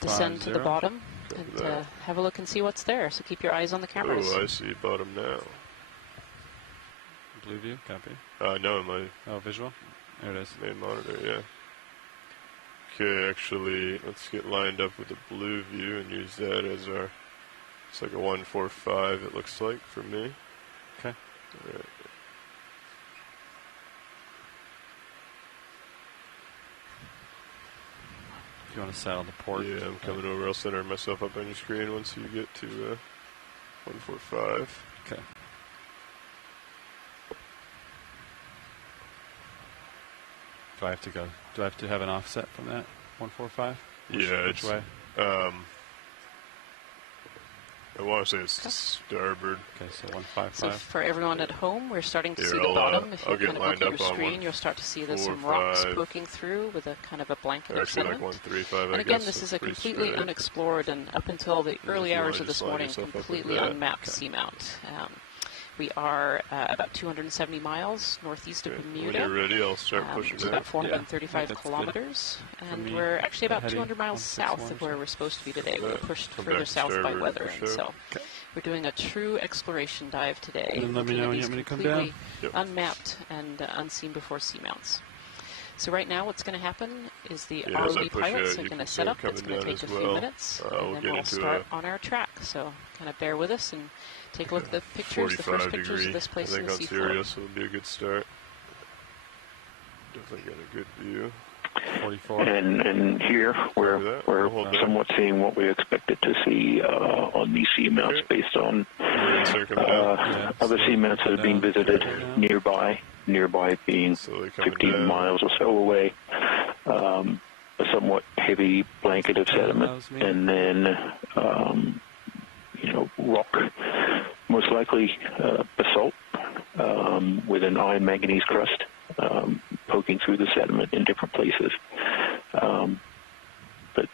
descend to the bottom and have a look and see what's there. So keep your eyes on the cameras. Oh, I see bottom now. Blue view, copy. No, my visual. There it is. Main monitor, yeah. Okay, actually, let's get lined up with the blue view and use that as our. It's like a 145. It looks like for me. Okay. All right. You want to saddle the port? Yeah, I'm coming over. I'll center myself up on your screen once you get to 145. Okay. Do I have to go? Do I have to have an offset from that 145? Yeah, which way? I want to say it's starboard. Okay, so 155. So for everyone at home, we're starting to see the I'll, bottom. If you I'll kind of look at your screen, you'll start to see there's some rocks poking through with a kind of a blanket of sediment. Like 135, and again, this is a completely unexplored and up until the early hours of this morning, completely unmapped seamount. We are about 270 miles northeast of Bermuda. When you're ready, I'll start pushing It's about 435 kilometers, and we're actually about 200 miles south of where we're supposed to be today. We're pushed further south by weather, and so we're doing a true exploration dive today. And let me know when you want me to come down. Unmapped and unseen before seamounts. So right now what's going to happen is the ROV pilots are going to set up. It's going to take a few minutes, and then we'll start on our track. So kind of bear with us and take a look at the pictures, the first pictures of this place in the seafloor. I think on Sirius will be a good start. Definitely got a good view. 44. And here we're somewhat seeing what we expected to see on these seamounts based on other seamounts that have been visited nearby being 15 miles or so away. A somewhat heavy blanket of sediment, and then rock, most likely basalt with an iron manganese crust poking through the sediment in different places. But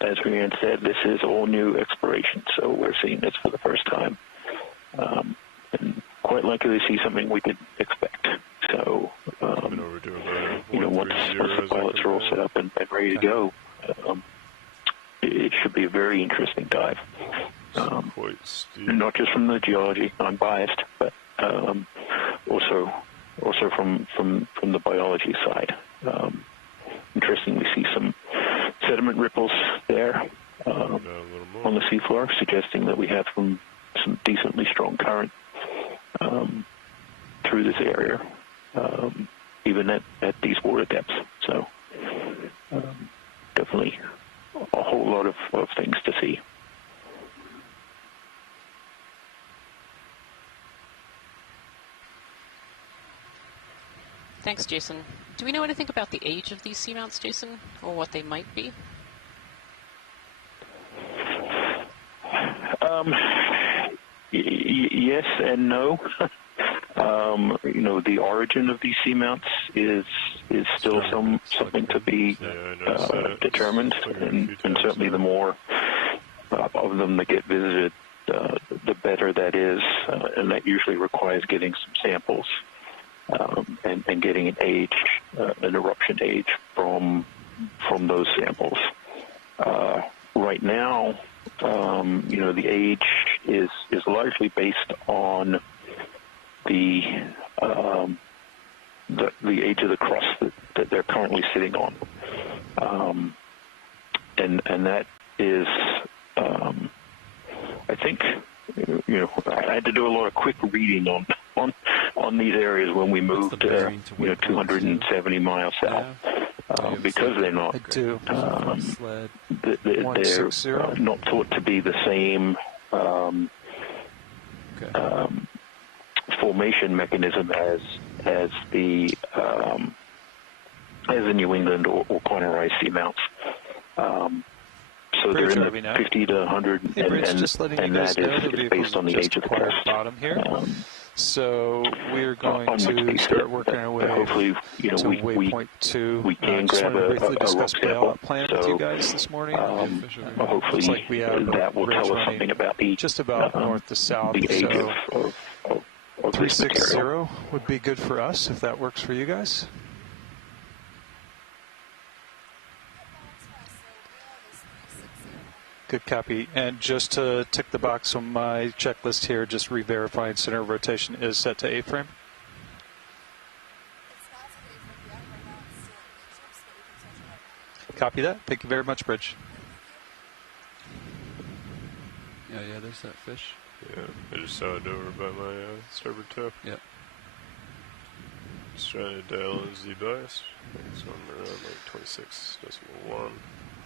as Rhiannon said, this is all new exploration, so we're seeing this for the first time. And quite likely to see something we didn't expect. So, once the pilots are all set up and ready to go, it should be a very interesting dive. Not just from the geology, I'm biased, but also from the biology side. Interesting, we see some sediment ripples there on the seafloor, suggesting that we have some decently strong current through this area, even at these water depths. So definitely a whole lot of things to see. Thanks, Jason. Do we know anything about the age of these seamounts, Jason, or what they might be? Yes and no. The origin of these seamounts is still something to be determined, and certainly the more of them that get visited, the better that is, and that usually requires getting some samples and getting an eruption age from those samples. Right now, the age is largely based on the age of the crust that they're currently sitting on, and that is, I think, I had to do a lot of quick reading on these areas when we moved 270 miles south. Because they're not, they're not thought to be the same formation mechanism as the New England or Octocorals seamounts. So they're in the 50 to 100, and that is based on the age of the crust. Bottom here. So we're going to start working our way hopefully, to waypoint 2. We can grab to briefly a discuss rock bailout sample. plan with you guys this morning. Hopefully like we have that will tell us something about the just about north to south. The age So of 360 would be good for us if that works for you guys. Good copy. And just to tick the box on my checklist here, just re-verifying center of rotation is set to A-frame. Copy that. Thank you very much, Bridge. Yeah, there's that fish. Yeah, I just saw it over by my starboard toe. Yep. Just trying to dial in Z bias. So I'm around like 26.1. All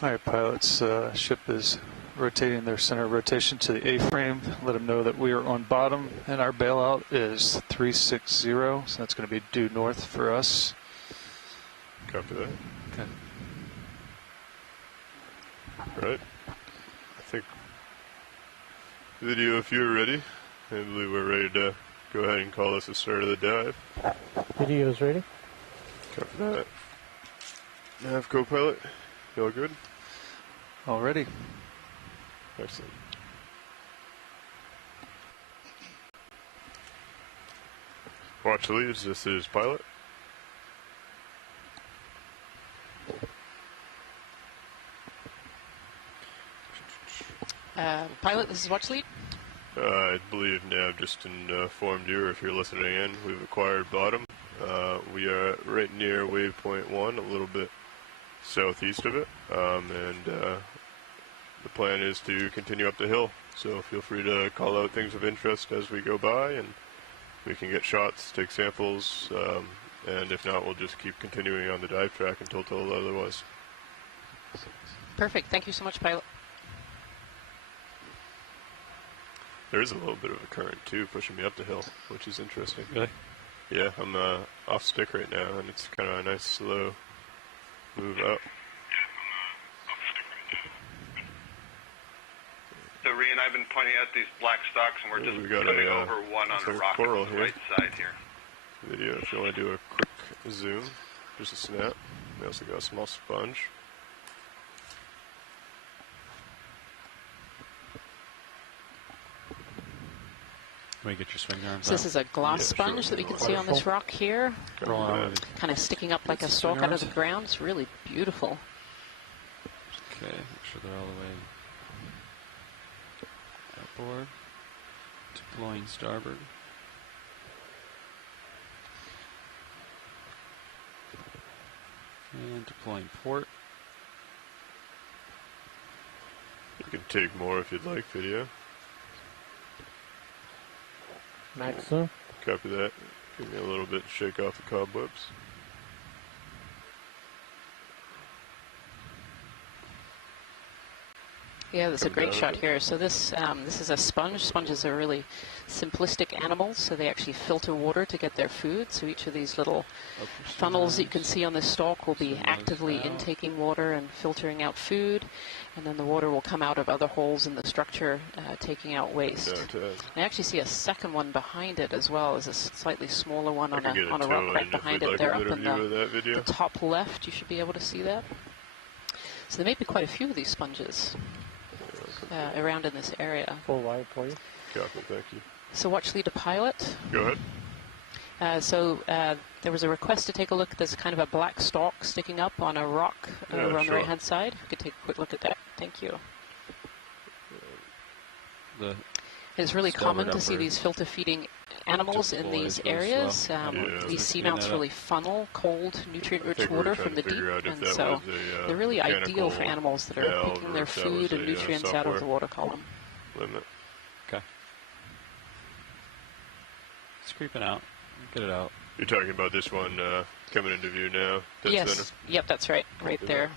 right, pilots. Ship is rotating their center of rotation to the A-frame. Let them know that we are on bottom, and our bailout is 360. So that's going to be due north for us. Copy that. Okay. Right. I think video, if you're ready, I believe we're ready to go ahead and call this the start of the dive. Video is ready. Copy that. Nav co-pilot, you all good? All ready. Excellent. Watch leads, this is pilot. Pilot, this is watch lead. I believe Nav just informed you, or if you're listening in, we've acquired bottom. We are right near waypoint 1, a little bit southeast of it, and the plan is to continue up the hill. So feel free to call out things of interest as we go by, and we can get shots, take samples, and if not, we'll just keep continuing on the dive track until told otherwise. Perfect. Thank you so much, pilot. There is a little bit of a current, too, pushing me up the hill, which is interesting. Really? Yeah, I'm off stick right now, and it's kind of a nice, slow move up. So, Rhea and I have been pointing out these black stalks, and we're just coming over one on the rock on the right side here. Video, if you want to do a quick zoom, just a snap. We also got a small sponge. Let me get your swing arms. So this is a gloss sponge that we can see on this rock here. Kind of sticking up like a stalk out of the ground. It's really beautiful. Okay, make sure they're all the way outboard. Deploying starboard. And deploying port. You can take more if you'd like, video. Maximum. Copy that. Give me a little bit, shake off the cobwebs. Yeah, that's a great shot here. So this is a sponge. Sponges are really simplistic animals, so they actually filter water to get their food. So each of these little funnels that you can see on this stalk will be actively intaking water and filtering out food, and then the water will come out of other holes in the structure, taking out waste. I actually see a second one behind it as well, as a slightly smaller one on a rock right behind it. They're up in the top left. You should be able to see that. So there may be quite a few of these sponges around in this area. Full wide for you. Copy, thank you. So watch lead to pilot. Go ahead. There was a request to take a look. There's kind of a black stalk sticking up on a rock over on the right-hand side. We could take a quick look at that. Thank you. It's really common to see these filter-feeding animals in these areas. These seamounts really funnel cold, nutrient-rich water from the deep, and so they're really ideal for animals that are picking their food and nutrients out of the water column. Limit. Okay. It's creeping out. Get it out. You're talking about this one coming into view now? Yes. Center? Yep, that's right. Right there.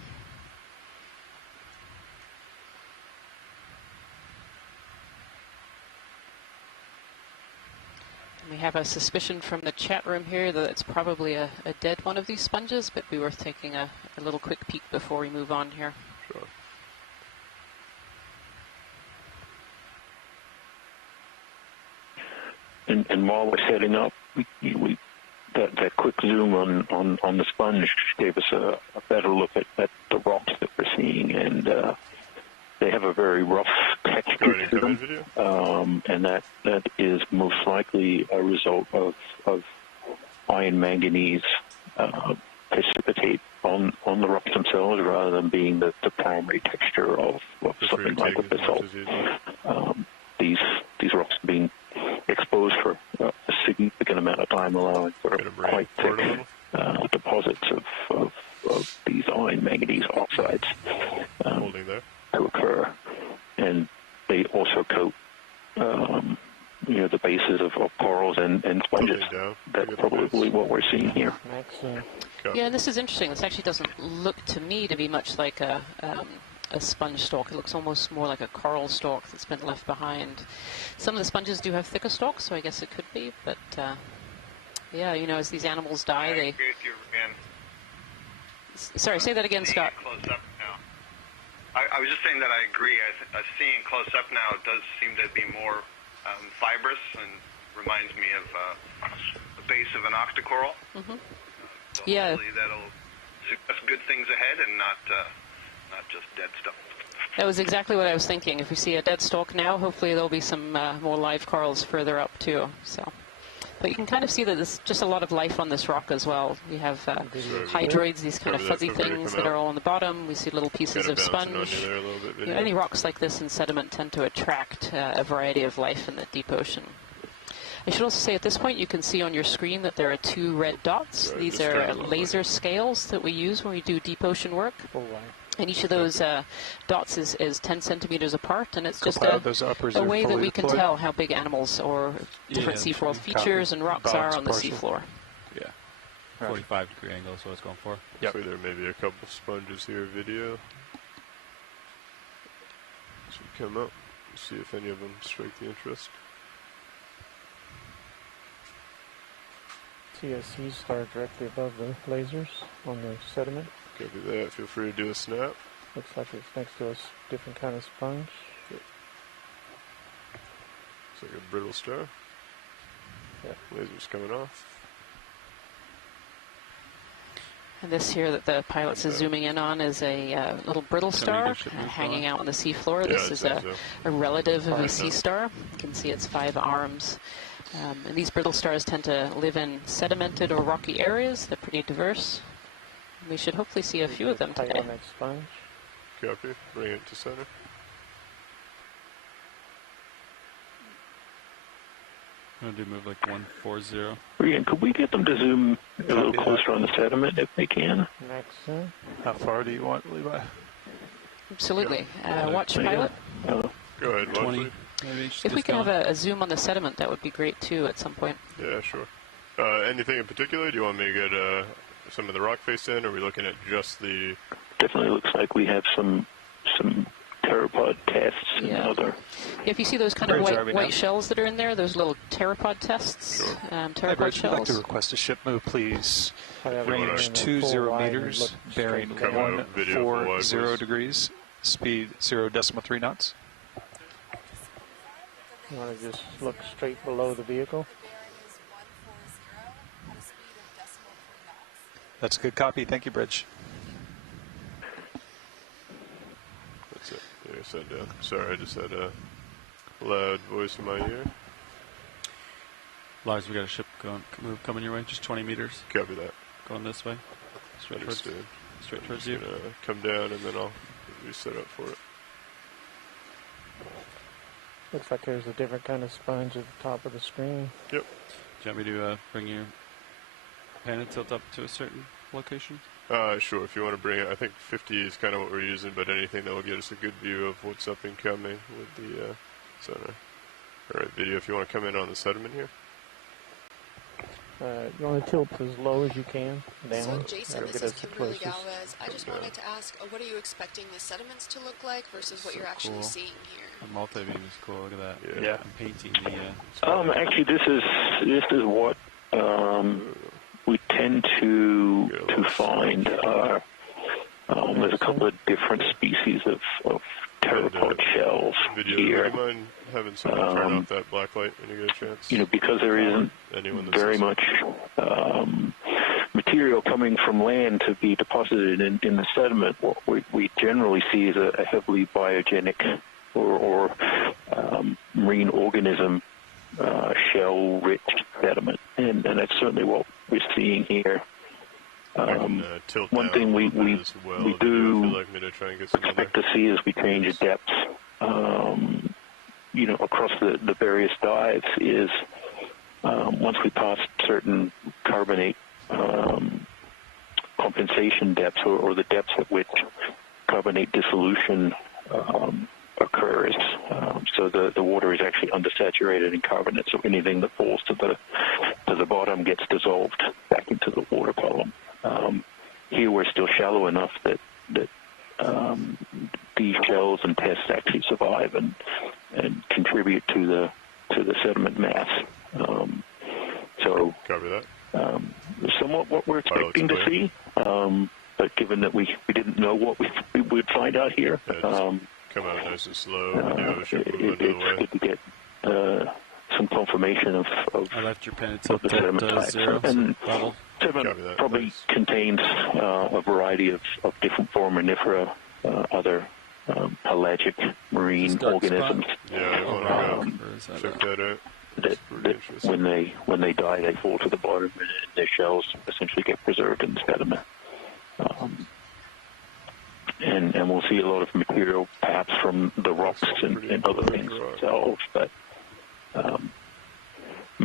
We have a suspicion from the chat room here that it's probably a dead one of these sponges, but it'd be worth taking a little quick peek before we move on here. Sure. And while we're setting up, that quick zoom on the sponge gave us a better look at the rocks that we're seeing, and they have a very rough texture to them, and that is most likely a result of iron manganese precipitate on the rocks themselves rather than being the primary texture of something like a basalt. These rocks have been exposed for a significant amount of time, allowing for quite thick deposits of these iron manganese oxides to occur, and they also coat the bases of corals and sponges. That's probably what we're seeing here. Yeah, this is interesting. This actually doesn't look to me to be much like a sponge stalk. It looks almost more like a coral stalk that's been left behind. Some of the sponges do have thicker stalks, so I guess it could be, but yeah, as these animals die, they... Sorry, say that again, Scott. Close up now. I was just saying that I agree. Seeing close up now, it does seem to be more fibrous and reminds me of the base of an octocoral. So yeah. Hopefully that'll suggest good things ahead and not just dead stuff. That was exactly what I was thinking. If we see a dead stalk now, hopefully there'll be some more live corals further up too. So, but you can kind of see that there's just a lot of life on this rock as well. We have hydroids, these kind of fuzzy things that are all on the bottom. We see little pieces of sponge. Any rocks like this in sediment tend to attract a variety of life in the deep ocean. I should also say at this point you can see on your screen that there are 2 red dots. These are laser scales that we use when we do deep ocean work. And each of those dots is 10 centimeters apart, and it's just a way that we can tell how big animals or different seafloor features and rocks are on the seafloor. Yeah, 45-degree angle is what it's going for. Yep. So there may be a couple sponges here, video. Should come up, see if any of them strike the interest. TSCs are directly above the lasers on the sediment. Copy that. Feel free to do a snap. Looks like it's next to a different kind of sponge. Yep. Looks like a brittle star. Yep. Lasers coming off. And this here that the pilot's is zooming in on is a little brittle star hanging out on the seafloor. This is a relative of a sea star. You can see its 5 arms. And these brittle stars tend to live in sedimented or rocky areas. They're pretty diverse. We should hopefully see a few of them today. Copy. Bring it to center. I'm going to do move like 140. Regan, could we get them to zoom a little closer on the sediment if they can? How far do you want, Levi? Absolutely. Watch pilot. Go ahead, 20. If we can have a zoom on the sediment, that would be great too at some point. Yeah, sure. Anything in particular? Do you want me to get some of the rock face in, or are we looking at just the... Definitely looks like we have some pteropod tests and other... If you see those kind of white shells that are in there, those little pteropod tests, pteropod shells. I'd like to request a ship move, please. Range 20 meters, bearing 140 degrees, speed 0.3 knots. You want to just look straight below the vehicle? That's a good copy. Thank you, Bridge. That's it. There, set down. Sorry, I just had a loud voice in my ear. Lars, we got a ship coming your way, just 20 meters. Copy that. Going this way. Straight towards you. Come down, and then I'll reset up for it. Looks like there's a different kind of sponge at the top of the screen. Yep. Do you want me to bring your pan and tilt up to a certain location? Sure, if you want to bring it. I think 50 is kind of what we're using, but anything that will get us a good view of what's up and coming with the center. All right, video, if you want to come in on the sediment here. You want to tilt as low as you can, down. So, Jason, this is Kimberly Galvez. I just wanted to ask, what are you expecting the sediments to look like versus what you're actually seeing here? A multi-beam is cool. Look at that. Yeah. I'm painting the... actually, this is what we tend to find. There's a couple of different species of pteropod shells here. Do you mind having someone turn off that black light when you get a chance? Because there isn't very much material coming from land to be deposited in the sediment. What we generally see is a heavily biogenic or marine organism shell-rich sediment, and that's certainly what we're seeing here. One thing we do expect to see as we change depths, across the various dives is once we pass certain carbonate compensation depths or the depths at which carbonate dissolution occurs. So the water is actually undersaturated in carbonate, so anything that falls to the bottom gets dissolved back into the water column. Here we're still shallow enough that these shells and tests actually survive and contribute to the sediment mass. So cover that. Somewhat what we're expecting to see, but given that we didn't know what we would find out here, come out nice and slow. It's good to get some confirmation of I left your pen the sediment types. And sediment probably contains a variety of different foraminifera, other pelagic marine organisms. Yeah, I want to check that out. That when they die, they fall to the bottom, and their shells essentially get preserved in the sediment. And we'll see a lot of material, perhaps from the rocks and other things themselves. But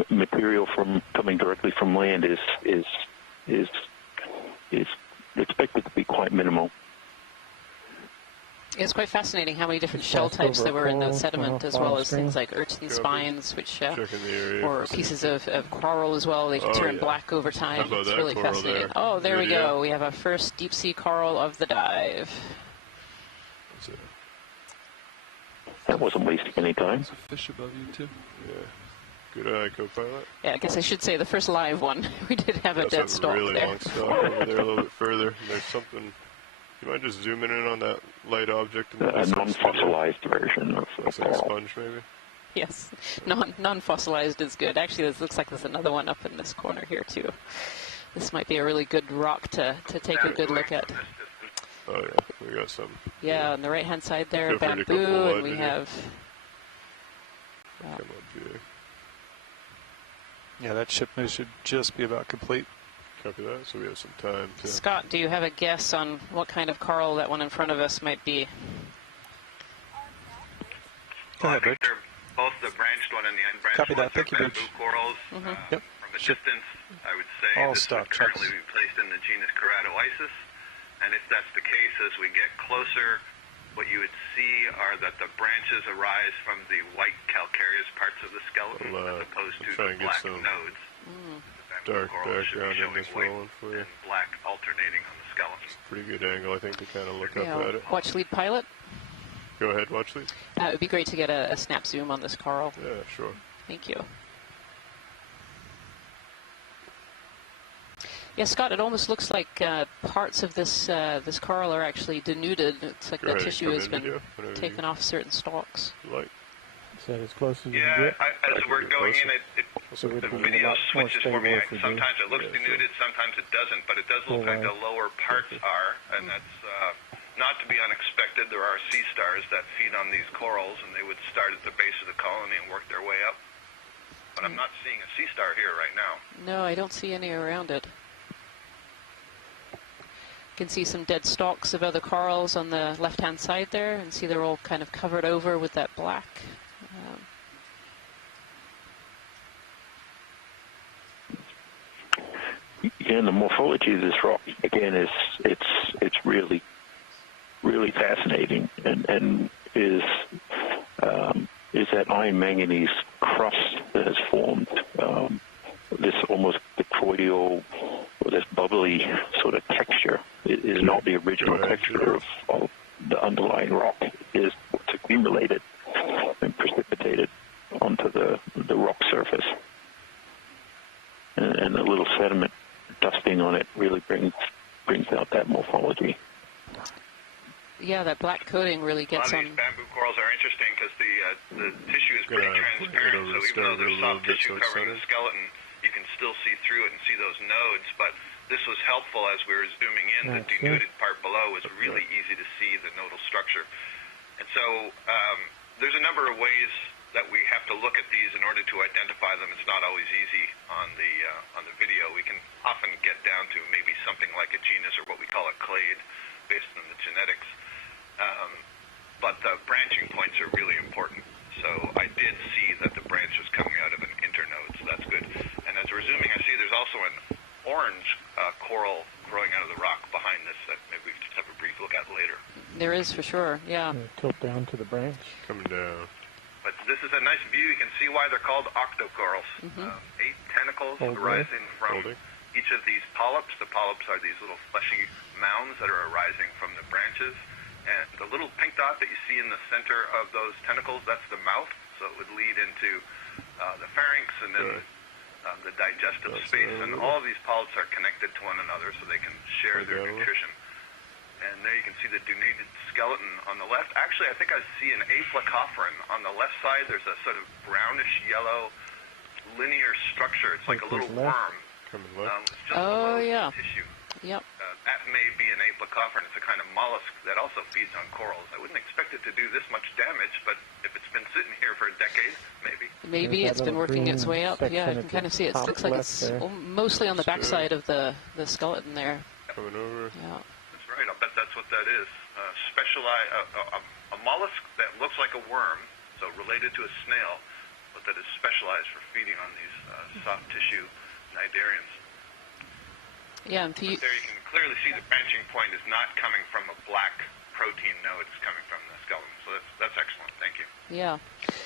material from coming directly from land is expected to be quite minimal. It's quite fascinating how many different shell types there were in the sediment, as well as things like urchin spines, which or pieces of coral as well. They turn black over time. It's really fascinating. There? Oh, there we go. We have our first deep sea coral of the dive. That wasn't wasting any time. There's a fish above you too. Yeah. Good eye, co-pilot. Yeah, I guess I should say the first live one. We did have a dead stalk really there. Long stalk over there a little bit further. There's something. You mind just zooming in on that light object? A non-fossilized version of looks like a sponge, maybe? Yes, non-fossilized is good. Actually, this looks like there's another one up in this corner here, too. This might be a really good rock to take a good look at. Oh, yeah, we got some. Yeah, on the right-hand side there, bamboo, and we have... Come on, Jay. Yeah, that ship move should just be about complete. Copy that, so we have some time to... Scott, do you have a guess on what kind of coral that one in front of us might be? Go ahead, Rich. Both the branched one and the unbranched Copy that. ones Thank you, bamboo Rich. corals. Yep. From a distance, I would say All this stock would currently checks. be placed in the genus Keratoisis. And if that's the case, as we get closer, what you would see are that the branches arise from the white calcareous parts of the skeleton as opposed to the black nodes. Dark background in this one for you. Black alternating on the skeleton. Pretty good angle, I think, to kind of look up at it. Watch lead pilot. Go ahead, watch lead. It would be great to get a snap zoom on this coral. Yeah, sure. Thank you. Yeah, Scott, it almost looks like parts of this this coral are actually denuded. It's like the tissue has been taken off certain stalks. Is that as close as you can get? As we're going in, the video switches for me. Sometimes it looks denuded, sometimes it doesn't, but it does look like the lower parts are, and that's not to be unexpected. There are sea stars that feed on these corals, and they would start at the base of the colony and work their way up. But I'm not seeing a sea star here right now. No, I don't see any around it. You can see some dead stalks of other corals on the left-hand side there, and see they're all kind of covered over with that black. Yeah, and the morphology of this rock again it's really fascinating, and is that iron manganese crust that has formed this almost detroidal or this bubbly sort of texture. It is not the original texture of the underlying rock. It is what's accumulated and precipitated onto the rock surface, and the little sediment dusting on it really brings out that morphology. Yeah, that black coating really gets on. A lot of these bamboo corals are interesting because the tissue is pretty transparent, so even though there's soft tissue covering the skeleton, you can still see through it and see those nodes. But this was helpful as we were zooming in. The denuded part below was really easy to see the nodal structure. And so there's a number of ways that we have to look at these in order to identify them. It's not always easy on the video. We can often get down to maybe something like a genus or what we call a clade based on the genetics. But the branching points are really important. So I did see that the branch was coming out of an internode, so that's good. And as we're zooming, I see there's also an orange coral growing out of the rock behind this that maybe we can just have a brief look at later. There is, for sure, yeah. Tilt down to the branch. Coming down. But this is a nice view. You can see why they're called octocorals. 8 tentacles arising from each of these polyps. The polyps are these little fleshy mounds that are arising from the branches. And the little pink dot that you see in the center of those tentacles, that's the mouth. So it would lead into the pharynx and then the digestive space. And all of these polyps are connected to one another so they can share their nutrition. And there you can see the denuded skeleton on the left. Actually, I think I see an aplacophorine. On the left side, there's a sort of brownish-yellow linear structure. It's like a little worm. Just tissue. Yep. That may be an aplacophorine. It's a kind of mollusk that also feeds on corals. I wouldn't expect it to do this much damage, but if it's been sitting here for a decade, maybe. Maybe it's been working its way up. Yeah, you can kind of see it. It looks like it's mostly on the backside of the skeleton there. Coming over. Yeah. Right, I'll bet that's what that is. A mollusk that looks like a worm, so related to a snail, but that is specialized for feeding on these soft tissue cnidarians. Yeah, and there you can clearly see the branching point is not coming from a black protein node, it's coming from the skeleton. So that's excellent, thank you. Yeah.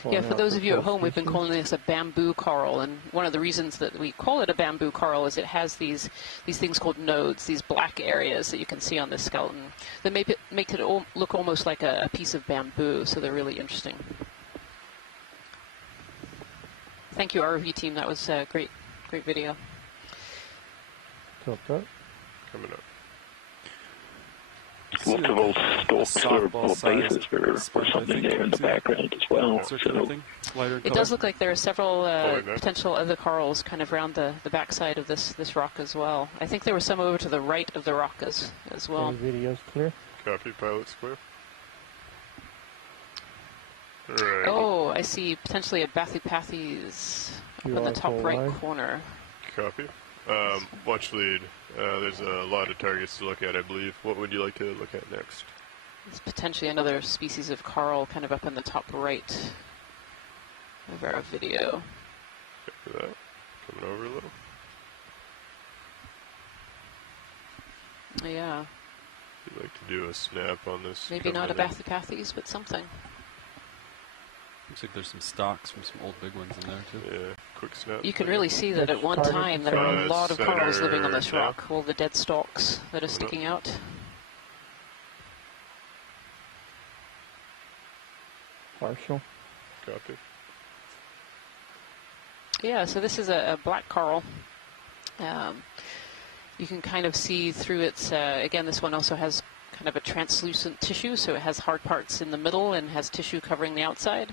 Yeah, for those of you at home, we've been calling this a bamboo coral, and one of the reasons that we call it a bamboo coral is it has these things called nodes, these black areas that you can see on this skeleton that make it look almost like a piece of bamboo, so they're really interesting. Thank you, ROV team. That was a great video. Tilt up. Coming up. Multiple stalks or bases or something there in the background as well. So it does look like there are several potential other corals kind of around the backside of this rock as well. I think there were some over to the right of the rock as well. Video's clear. Copy, pilot's clear. Right. Oh, I see potentially a Bathypathes up in the top right corner. Copy. Watch lead. There's a lot of targets to look at, I believe. What would you like to look at next? It's potentially another species of coral kind of up in the top right of our video. Check for that. Coming over a little. Yeah. You'd like to do a snap on this? Maybe not a Bathypathes, but something. Looks like there's some stalks from some old big ones in there, too. Yeah, quick snap. You can really see that at one time there are a lot of corals living on this rock, all the dead stalks that are sticking out. Partial. Copy. Yeah, so this is a black coral. You can kind of see through its, again, this one also has kind of a translucent tissue, so it has hard parts in the middle and has tissue covering the outside.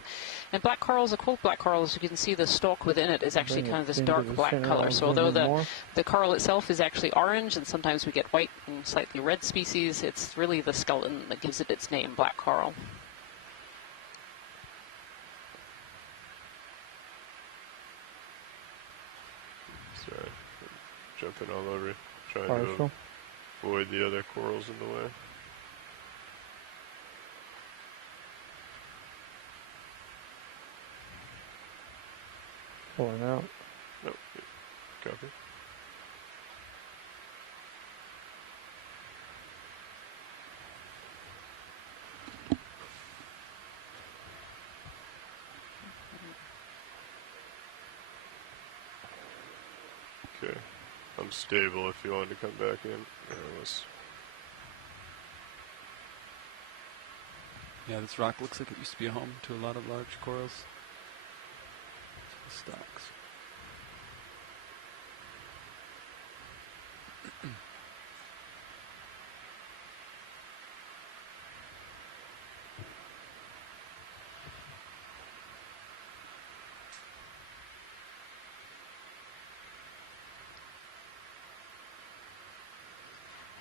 And black corals, cold black corals, you can see the stalk within it is actually kind of this dark black color. So although the coral itself is actually orange, and sometimes we get white and slightly red species, it's really the skeleton that gives it its name, black coral. Sorry, jumping all over, trying to avoid the other corals in the way. Pulling out. Nope. Copy. Okay. I'm stable if you want to come back in. Yeah, this rock looks like it used to be a home to a lot of large corals. Stocks.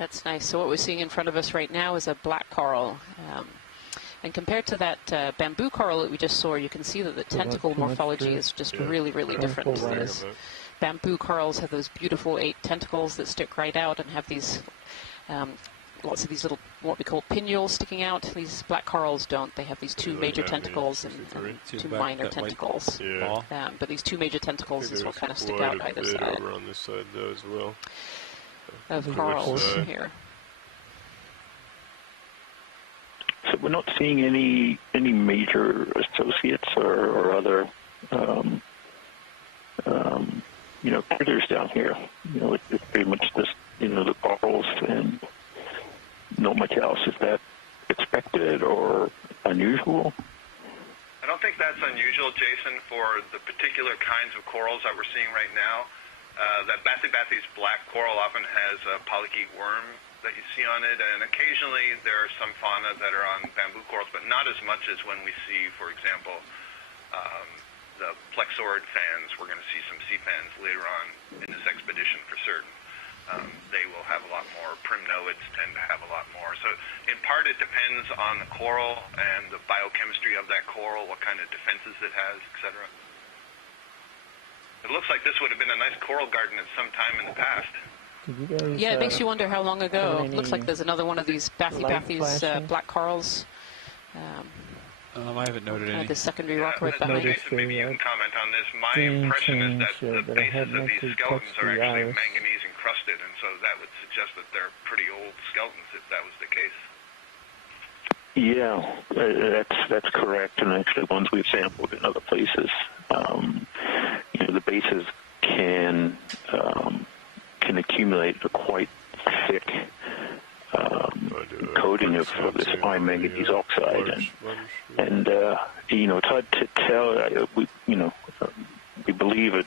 That's nice. So what we're seeing in front of us right now is a black coral. And compared to that bamboo coral that we just saw, you can see that the tentacle morphology is just really, really different. These bamboo corals have those beautiful 8 tentacles that stick right out and have these lots of these little, what we call pinnules sticking out. These black corals don't. They have these 2 major tentacles and 2 minor tentacles. Yeah. But these 2 major tentacles is what kind of stick out either side. Over on this side though as well. Of corals here. So we're not seeing any major associates or other critters down here. It's pretty much just the corals and not much else. Is that expected or unusual? I don't think that's unusual, Jason, for the particular kinds of corals that we're seeing right now. That Bathybathy's black coral often has a polychaete worm that you see on it, and occasionally there are some fauna that are on bamboo corals, but not as much as when we see, for example, the plexaurid fans. We're going to see some sea fans later on in this expedition for certain. They will have a lot more. Primnoids tend to have a lot more. So in part it depends on the coral and the biochemistry of that coral, what kind of defenses it has, etc. It looks like this would have been a nice coral garden at some time in the past. Yeah, it makes you wonder how long ago. It looks like there's another one of these Bathybathy's black corals. I haven't noted any. The secondary rock right behind it. Maybe you can comment on this. My impression is that the bases of these skeletons are actually manganese encrusted, and so that would suggest that they're pretty old skeletons if that was the case. Yeah, that's correct, and actually ones we've sampled in other places. The bases can accumulate a quite thick coating of this iron manganese oxide, and it's hard to tell. We believe it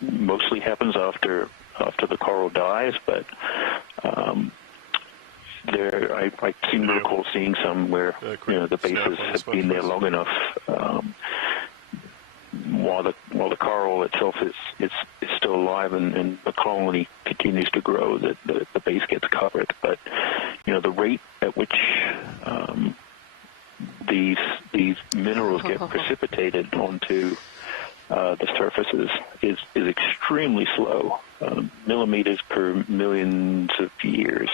mostly happens after the coral dies, but I seem to recall seeing some where the bases have been there long enough while the coral itself is still alive and the colony continues to grow, that the base gets covered. But the rate at which these minerals get precipitated onto the surfaces is extremely slow, millimeters per millions of years.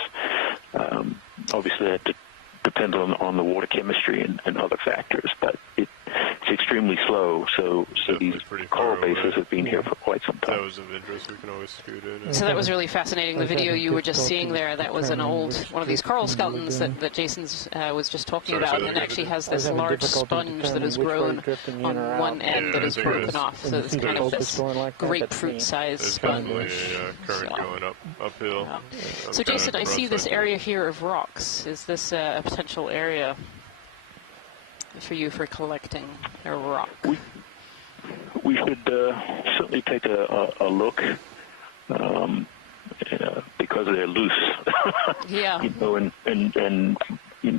Obviously, that depends on the water chemistry and other factors, but it's extremely slow. So these coral bases have been here for quite some time. That was of interest. We can always scoot in. So that was really fascinating. The video you were just seeing there, that was an old one of these coral skeletons that Jason's was just talking about, and actually has this large sponge that has grown on one end that is broken off. So it's kind of this grapefruit-sized sponge. There's current going uphill. So Jason, I see this area here of rocks. Is this a potential area for you for collecting a rock? We should certainly take a look because they're loose. Yeah. And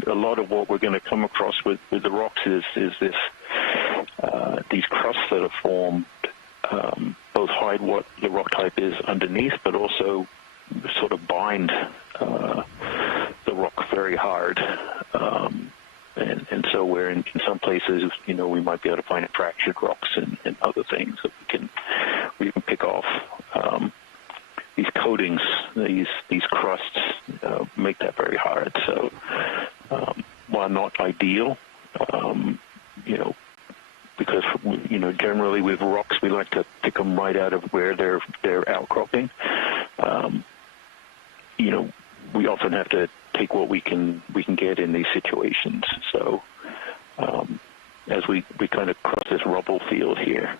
a lot of what we're going to come across with the rocks is this these crusts that are formed, both hide what the rock type is underneath, but also sort of bind the rock very hard. And so where in some places, we might be able to find fractured rocks and other things that we can pick off. These coatings, these crusts make that very hard. So while not ideal, because generally with rocks we like to pick them right out of where they're outcropping. We often have to take what we can get in these situations. So as we kind of cross this rubble field here,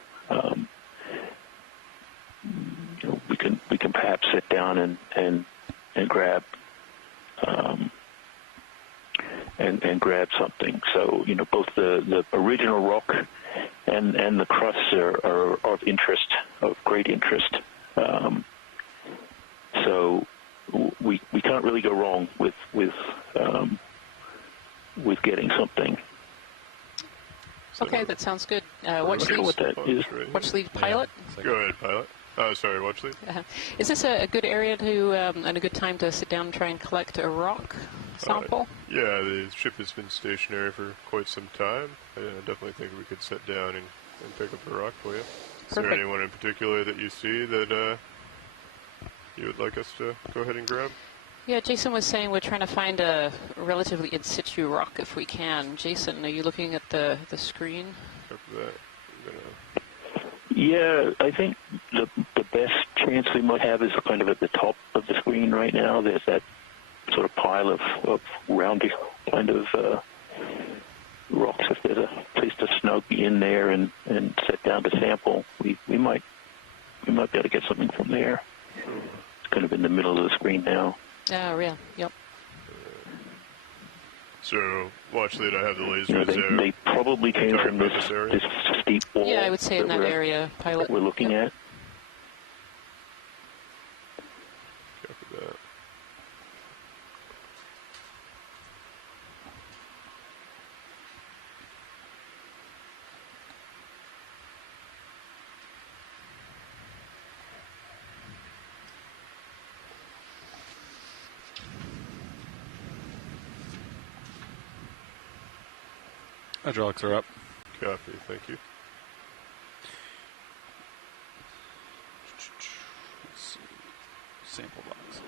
we can perhaps sit down and grab and grab something. So both the original rock and the crusts are of interest, of great interest. So we can't really go wrong with getting something. Okay, that sounds good. Watch lead pilot. Yeah. Go ahead, pilot. Oh, sorry, watch lead. Is this a good area to and a good time to sit down and try and collect a rock sample? Yeah, the ship has been stationary for quite some time. I definitely think we could sit down and pick up a rock for you. Is there anyone in particular that you see that you would like us to go ahead and grab? Yeah, Jason was saying we're trying to find a relatively in situ rock if we can. Jason, are you looking at the screen? After that, yeah, I think the best chance we might have is kind of at the top of the screen right now. There's that sort of pile of rounded kind of rocks. If there's a place to snug in there and set down to sample, we might be able to get something from there. It's kind of in the middle of the screen now. Oh, yeah, yep. So, watch that I have the lasers there. They probably came from this steep wall. Yeah, I would say in that area, pilot. That we're looking at. Copy that. Hydraulics are up. Copy, thank you. Let's see. Sample boxes.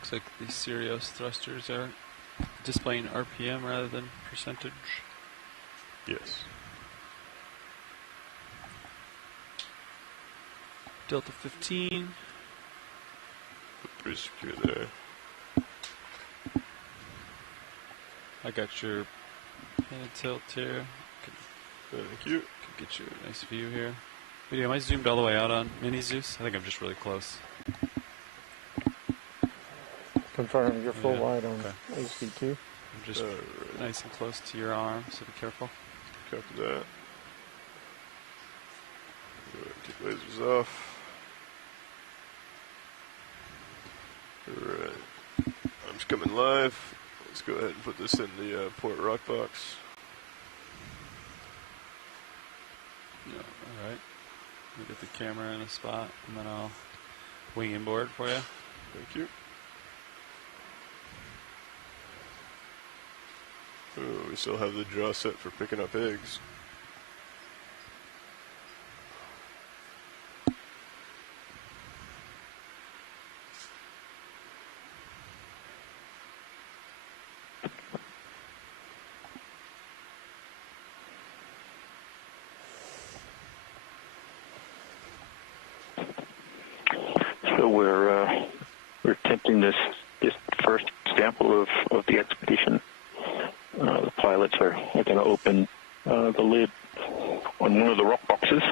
Looks like the Sirius thrusters are displaying RPM rather than percentage. Yes. Delta 15. Pretty secure there. I got your hand tilt here. Thank you. Can get you a nice view here. Video, am I zoomed all the way out on Mini Zeus? I think I'm just really close. Confirm you're full wide on HD2. I'm just nice and close to your arm, so be careful. Copy that. Take lasers off. Alright. Arm's coming live. Let's go ahead and put this in the port rock box. Yeah, alright. Let me get the camera in a spot, and then I'll wing inboard for you. Thank you. Oh, we still have the jaw set for picking up eggs. So we're attempting this first sample of the expedition. The pilots are going to open the lid on one of the rock boxes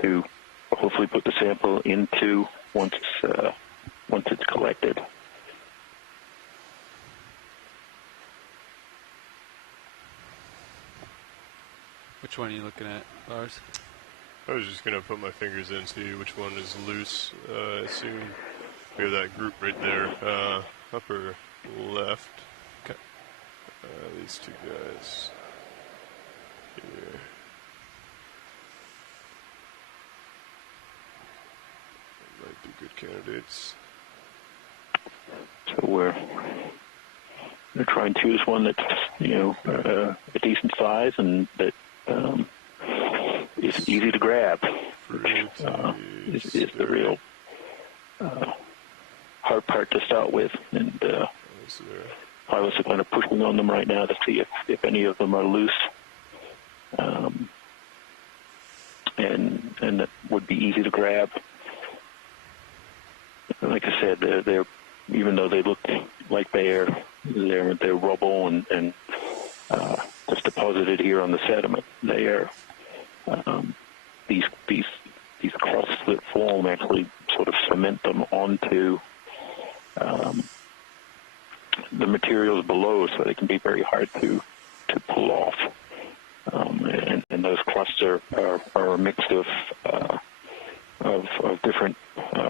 to hopefully put the sample into once it's collected. Which one are you looking at, Lars? I was just going to put my fingers in, see which one is loose. I assume we have that group right there, upper left. Okay. These two guys here. Might be good candidates. So we're going to try and choose one that's, a decent size and that is easy to grab, which is the real hard part to start with. And pilots are kind of pushing on them right now to see if any of them are loose. And that would be easy to grab. Like I said, they're even though they look like they're rubble and just deposited here on the sediment, they are these crusts that form actually sort of cement them onto the materials below, so they can be very hard to pull off. and those crusts are a mix of different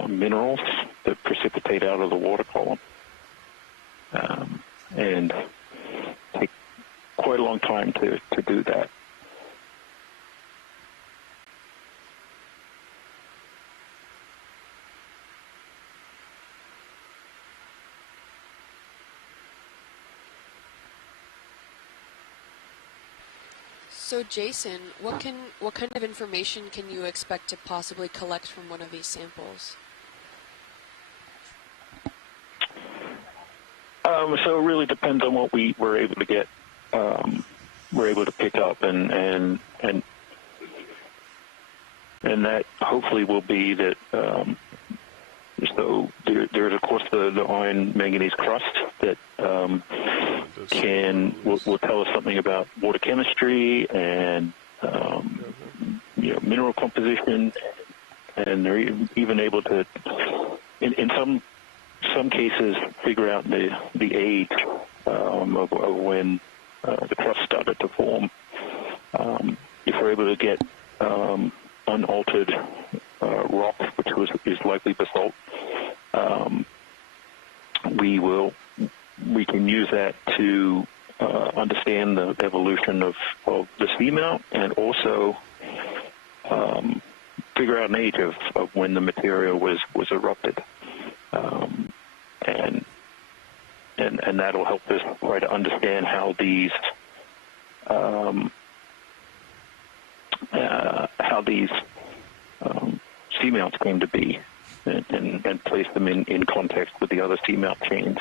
minerals that precipitate out of the water column, and take quite a long time to do that. So Jason, what kind of information can you expect to possibly collect from one of these samples? So it really depends on what we were able to get, we're able to pick up, and that hopefully will be that. So there's of course the iron manganese crust that will tell us something about water chemistry and mineral composition, and they're even able to, in some cases, figure out the age of when the crust started to form. If we're able to get unaltered rock, which is likely basalt, we can use that to understand the evolution of the seamount, and also figure out an age of when the material was erupted, and that'll help us try to understand how these seamounts came to be, and place them in context with the other seamount chains,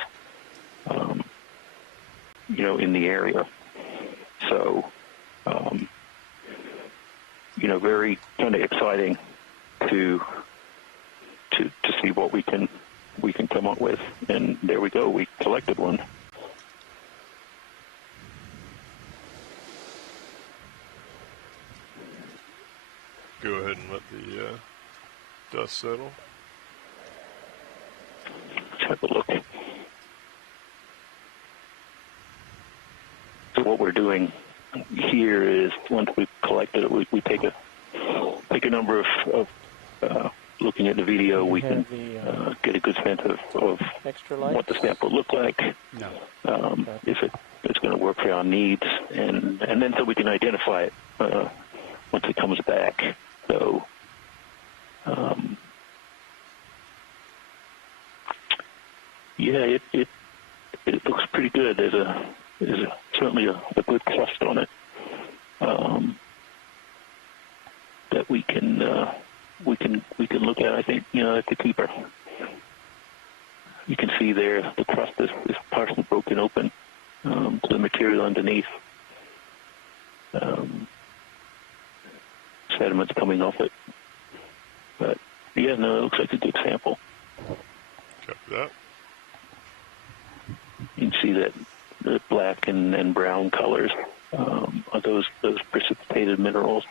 in the area. So, very kind of exciting to see what we can come up with. And there we go. We collected one. Go ahead and let the dust settle. Let's have a look. So what we're doing here is, once we've collected it, we take a number of looking at the video, we can get a good sense of what the sample looked like, if it's going to work for our needs, and then so we can identify it once it comes back. So, it looks pretty good. There's certainly a good crust on it that we can look at. I think it's a keeper. You can see there the crust is partially broken open to the material underneath. Sediments coming off it, but it looks like a good sample. Copy that. You can see that the black and brown colors are those precipitated minerals.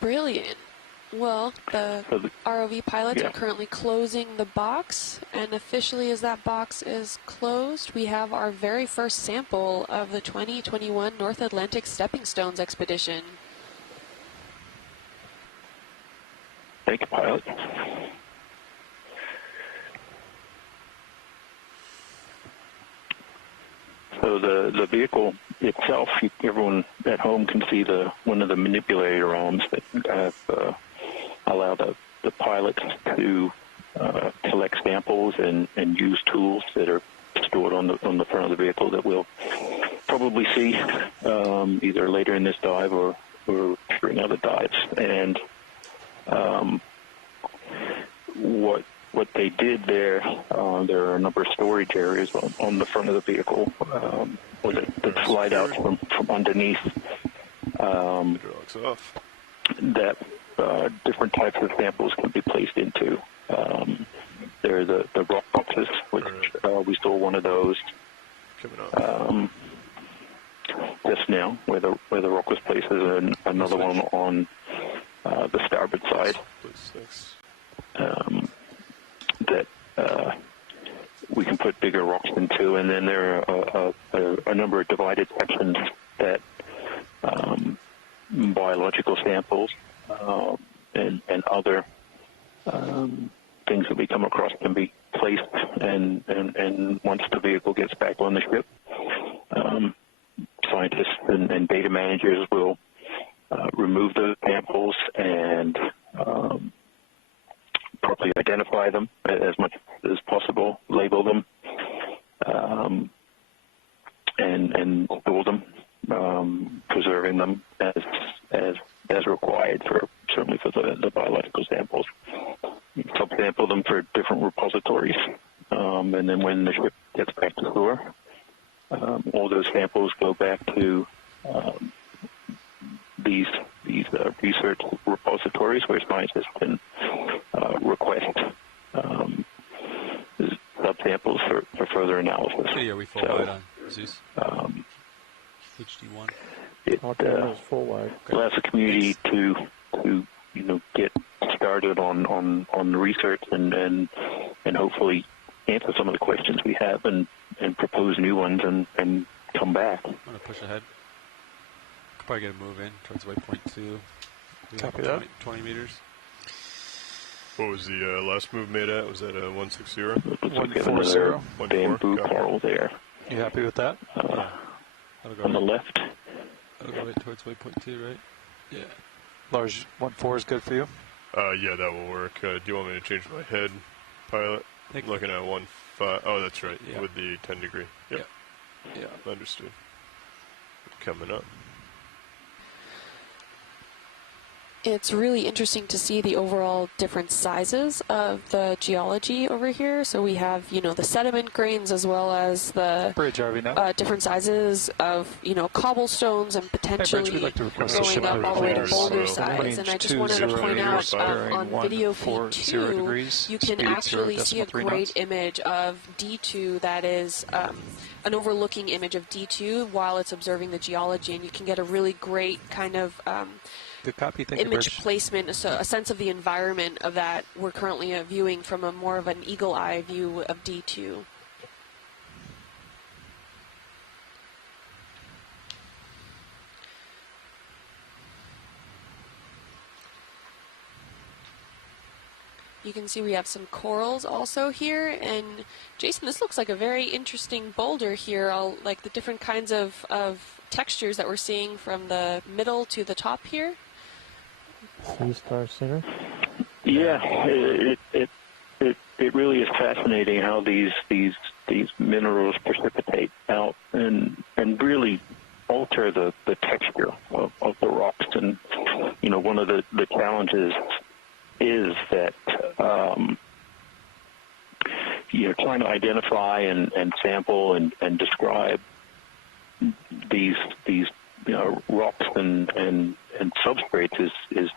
Brilliant. Well, the ROV pilots are currently closing the box, and officially as that box is closed, we have our very first sample of the 2021 North Atlantic Stepping Stones expedition. Thank you, pilot. So the vehicle itself, everyone at home can see one of the manipulator arms that have allow the pilots to collect samples and use tools that are stored on the front of the vehicle that we'll probably see either later in this dive or during other dives. And what they did there are a number of storage areas on the front of the vehicle that slide out from underneath that different types of samples can be placed into. There are the rock boxes, which we saw one of those. just now, where the rock was placed. There's another one on the starboard side that we can put bigger rocks into, and then there are a number of divided sections that biological samples and other things that we come across can be placed, and once the vehicle gets back on the ship, scientists and data managers will remove those samples and properly identify them as much as possible, label them, and store them, preserving them as required certainly for the biological samples. Subsample them for different repositories, and then when the ship gets back to shore, all those samples go back to these research repositories where scientists can request subsamples for further analysis. Hey, are we full wide on Zeus? HD1. It full wide. allows the community to get started on the research and hopefully answer some of the questions we have and propose new ones and come back. I'm going to push ahead. Could probably get a move in towards waypoint 2. Copy that. 20 meters. What was the last move made at? Was that a 160? 140. Bamboo coral there. You happy with that? Yeah. On the left. I'll go right towards waypoint 2, right? Yeah. Large 1.4 is good for you? Yeah, that will work. Do you want me to change my head, pilot? I'm looking at 1.5. Oh, that's right, with the 10 degree. Yep. Yeah. Understood. Coming up. It's really interesting to see the overall different sizes of the geology over here. So we have, the sediment grains as well as the Bridge, are we now? different sizes of, cobblestones and potentially Bridge, like going up all the way to boulder size. And I just wanted to point out on video feed 2, you can actually see a great image of D2 that is an overlooking image of D2 while it's observing the geology, and you can get a really great kind of image placement, so a sense of the environment of that we're currently viewing from a more of an eagle eye view of D2. You can see we have some corals also here, and Jason, this looks like a very interesting boulder here, like the different kinds of textures that we're seeing from the middle to the top here. Sea star center. Yeah, it really is fascinating how these minerals precipitate out and really alter the texture of the rocks. And one of the challenges is that trying to identify and sample and describe these rocks and substrates is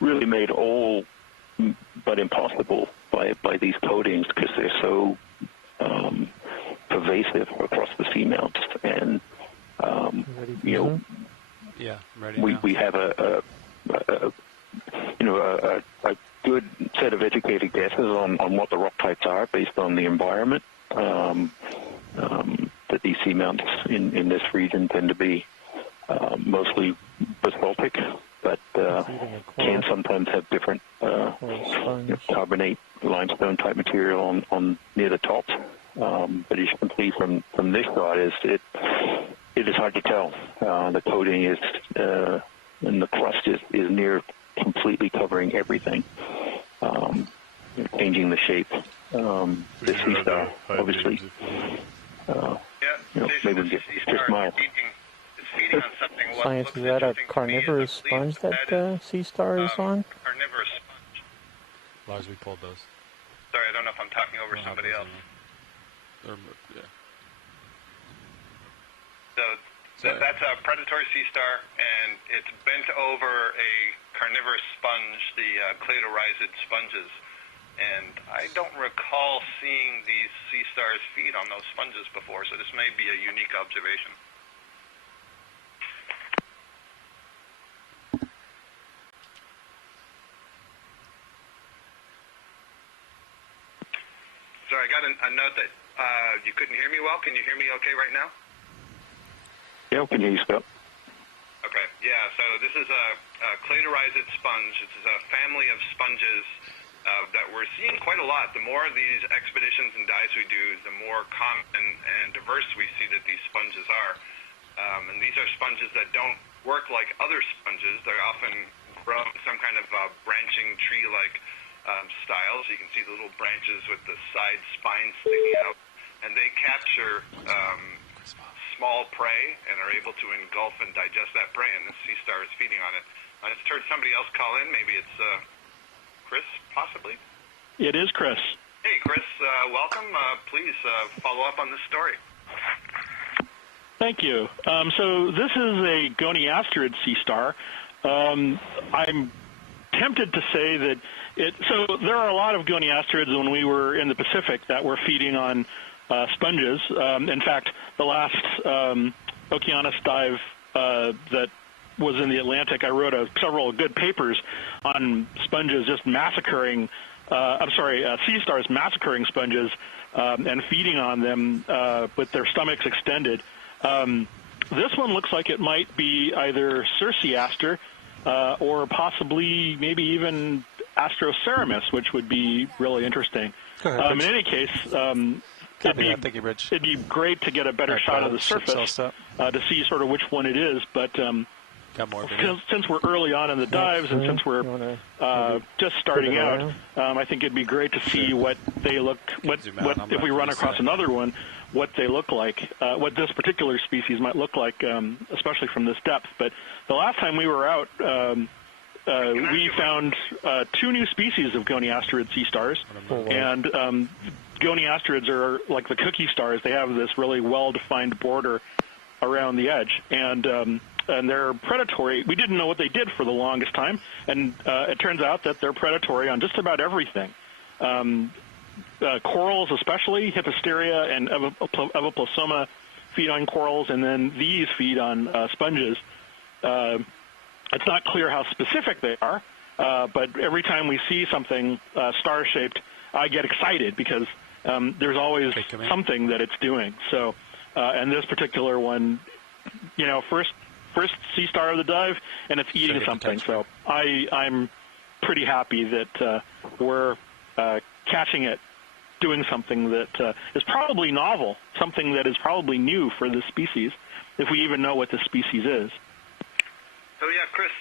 really made all but impossible by these coatings because they're so pervasive across the seamounts. And we have a good set of educated guesses on what the rock types are based on the environment. That these seamounts in this region tend to be mostly basaltic, but can sometimes have different carbonate limestone type material on near the tops. But as you can see from this shot, it is hard to tell. The coating is and the crust is near completely covering everything, changing the shape. The sea star, obviously. Maybe we get just mine. Science, is that a carnivorous sponge that sea star is on? Carnivorous sponge. Lars, we pulled those. Sorry, I don't know if I'm talking over somebody else. So that's a predatory sea star, and it's bent over a carnivorous sponge, the cladorhizid sponges. And I don't recall seeing these sea stars feed on those sponges before, so this may be a unique observation. I got a note that you couldn't hear me well. Can you hear me okay right now? Yeah, we can hear you, Scott. Okay, yeah, so this is a cladorized sponge. This is a family of sponges that we're seeing quite a lot. The more of these expeditions and dives we do, the more common and diverse we see that these sponges are. And these are sponges that don't work like other sponges. They're often grown some kind of branching tree-like styles. You can see the little branches with the side spines sticking out. And they capture small prey and are able to engulf and digest that prey, and this sea star is feeding on it. I just heard somebody else call in. Maybe it's Chris, possibly? It is Chris. Hey, Chris, welcome. Please follow up on this story. Thank you. So this is a goniasterid sea star. I'm tempted to say that so there are a lot of goniasterids when we were in the Pacific that were feeding on sponges. In fact, the last Okeanos dive that was in the Atlantic, I wrote several good papers on sponges just massacring, sea stars massacring sponges and feeding on them with their stomachs extended. This one looks like it might be either Circeaster or possibly maybe even Astroceramus, which would be really interesting. In any case, it'd be great to get a better shot of the surface to see sort of which one it is, but since we're early on in the dives and since we're just starting out, I think it'd be great to see what they look, if we run across another one, what they look like, what this particular species might look like, especially from this depth. But the last time we were out, we found 2 new species of goniasterid sea stars, and goniasterids are like the cookie stars. They have this really well-defined border around the edge, and they're predatory. We didn't know what they did for the longest time, and it turns out that they're predatory on just about everything. Corals especially, Hipposteria and Evaplasoma feed on corals, and then these feed on sponges. It's not clear how specific they are, but every time we see something star-shaped, I get excited because there's always something that it's doing. So, and this particular one, first sea star of the dive, and it's eating something. So I'm pretty happy that we're catching it doing something that is probably novel, something that is probably new for this species, if we even know what this species is. So yeah, Chris,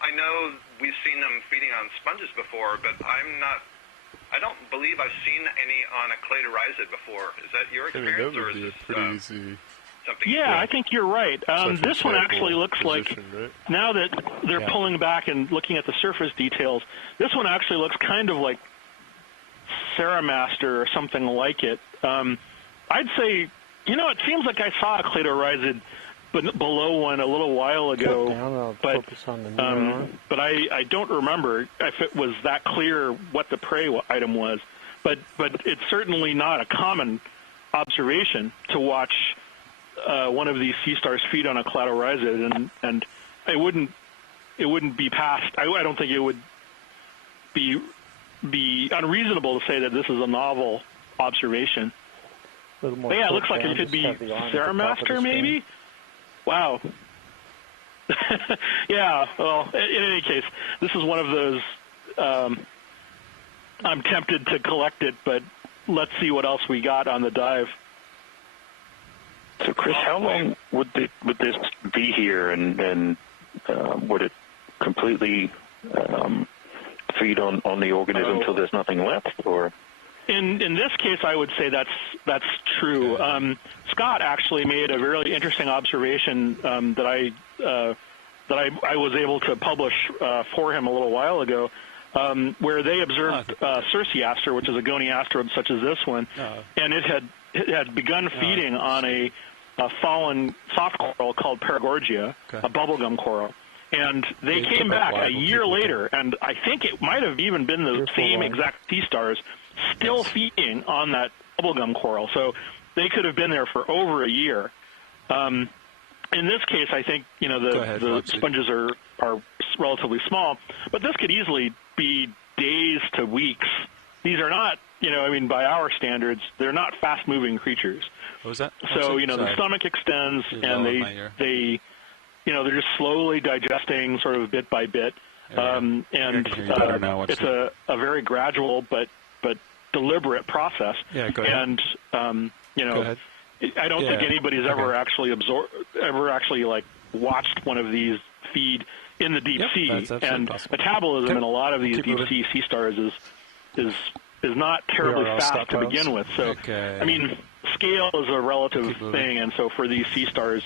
I know we've seen them feeding on sponges before, but I don't believe I've seen any on a cladorizid before. Is that your experience, or is this pretty easy? Yeah, I think you're right. This one actually looks like, right? Now that they're pulling back and looking at the surface details, this one actually looks kind of like Ceramaster or something like it. I'd say, it seems like I saw a cladorizid below one a little while ago, but I don't remember if it was that clear what the prey item was. But it's certainly not a common observation to watch one of these sea stars feed on a cladorizid, and it wouldn't be past. I don't think it would be unreasonable to say that this is a novel observation. But yeah, it looks like it could be Ceramaster, maybe. Wow. Yeah. Well, in any case, this is one of those. I'm tempted to collect it, but let's see what else we got on the dive. So, Chris, how long would this be here, and would it completely feed on the organism until there's nothing left, or? In this case, I would say that's true. Scott actually made a really interesting observation that I was able to publish for him a little while ago, where they observed Circeaster, which is a goniasterid such as this one, and it had begun feeding on a fallen soft coral called Paragorgia, a bubblegum coral. And they came back a year later, and I think it might have even been the same exact sea stars still feeding on that bubblegum coral. So they could have been there for over a year. In this case, I think the sponges are relatively small, but this could easily be days to weeks. These are not you know, I mean, by our standards, they're not fast-moving creatures. What was that? So, you know, the stomach extends, and they, you know, they're just slowly digesting, sort of bit by bit, and it's a very gradual but deliberate process. Yeah, go ahead. And you know, I don't think anybody's ever actually like watched one of these feed in the deep sea. And metabolism in a lot of these deep sea sea stars is not terribly fast to begin with. So, I mean, scale is a relative thing, and so for these sea stars,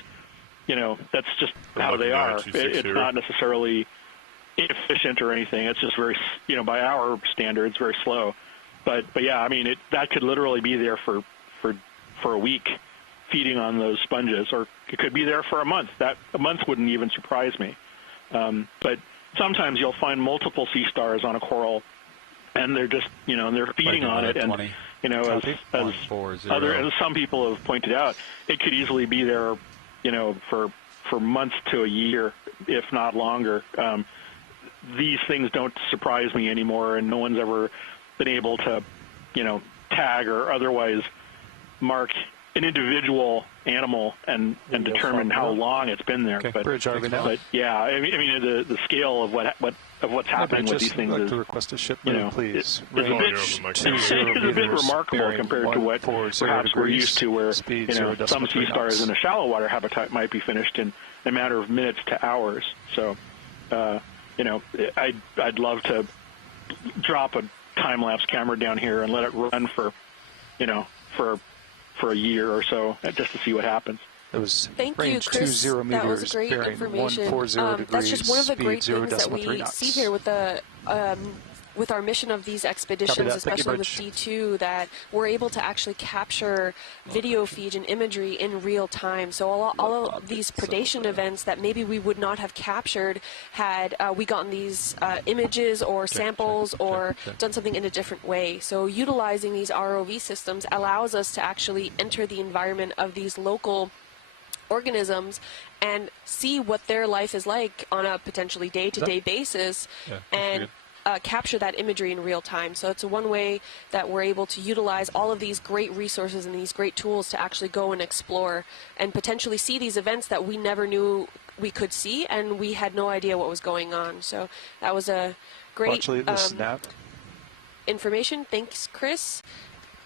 you know, that's just how they are. It's not necessarily inefficient or anything. It's just very, you know, by our standards, very slow. But yeah, I mean, that could literally be there for a week, feeding on those sponges, or it could be there for a month. A month wouldn't even surprise me. But sometimes you'll find multiple sea stars on a coral, and they're just, you know, and they're feeding on it, and you know, as some people have pointed out, it could easily be there, you know, for months to a year, if not longer. These things don't surprise me anymore, and no one's ever been able to, you know, tag or otherwise mark an individual animal and determine how long it's been there. But yeah, I mean the scale of what's happening with these things is, request a ship you know, please. It's a bit remarkable compared to what perhaps we're used to, where, you know, some sea stars in a shallow water habitat might be finished in a matter of minutes to hours. So, you know, I'd love to drop a time-lapse camera down here and let it run for, you know, for a year or so, just to see what happens. It was Thank you, Chris. That was great information. That's just one of the great things that we see here with the with our mission of these expeditions, especially with D2, that we're able to actually capture video feed and imagery in real time. So all of these predation events that maybe we would not have captured had we gotten these images or samples or done something in a different way. So utilizing these ROV systems allows us to actually enter the environment of these local organisms and see what their life is like on a potentially day-to-day basis, and capture that imagery in real time. So it's one way that we're able to utilize all of these great resources and these great tools to actually go and explore and potentially see these events that we never knew we could see, and we had no idea what was going on. So that was a great information. Thanks, Chris.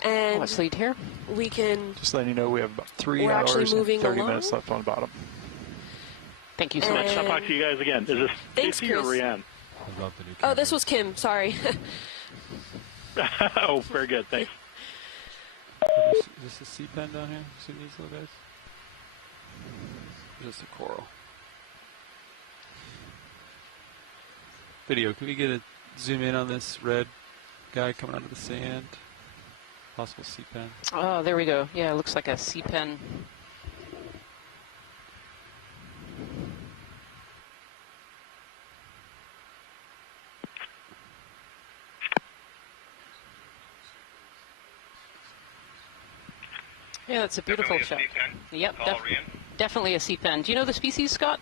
And let's lead here. We can just letting you know we have about 3 hours and 30 minutes left on the bottom. Thank you so much. I'll talk to you guys again. Is this Casey or Rianne? Oh, this was Kim. Sorry. Oh, very good. Thanks. Is this a sea pen down here? See these little guys? Just a coral. Video. Can we get a zoom in on this red guy coming out of the sand? Possible sea pen. Oh, there we go. Yeah, it looks like a sea pen. Yeah, that's a beautiful shot. Yep, definitely a sea pen. Do you know the species, Scott?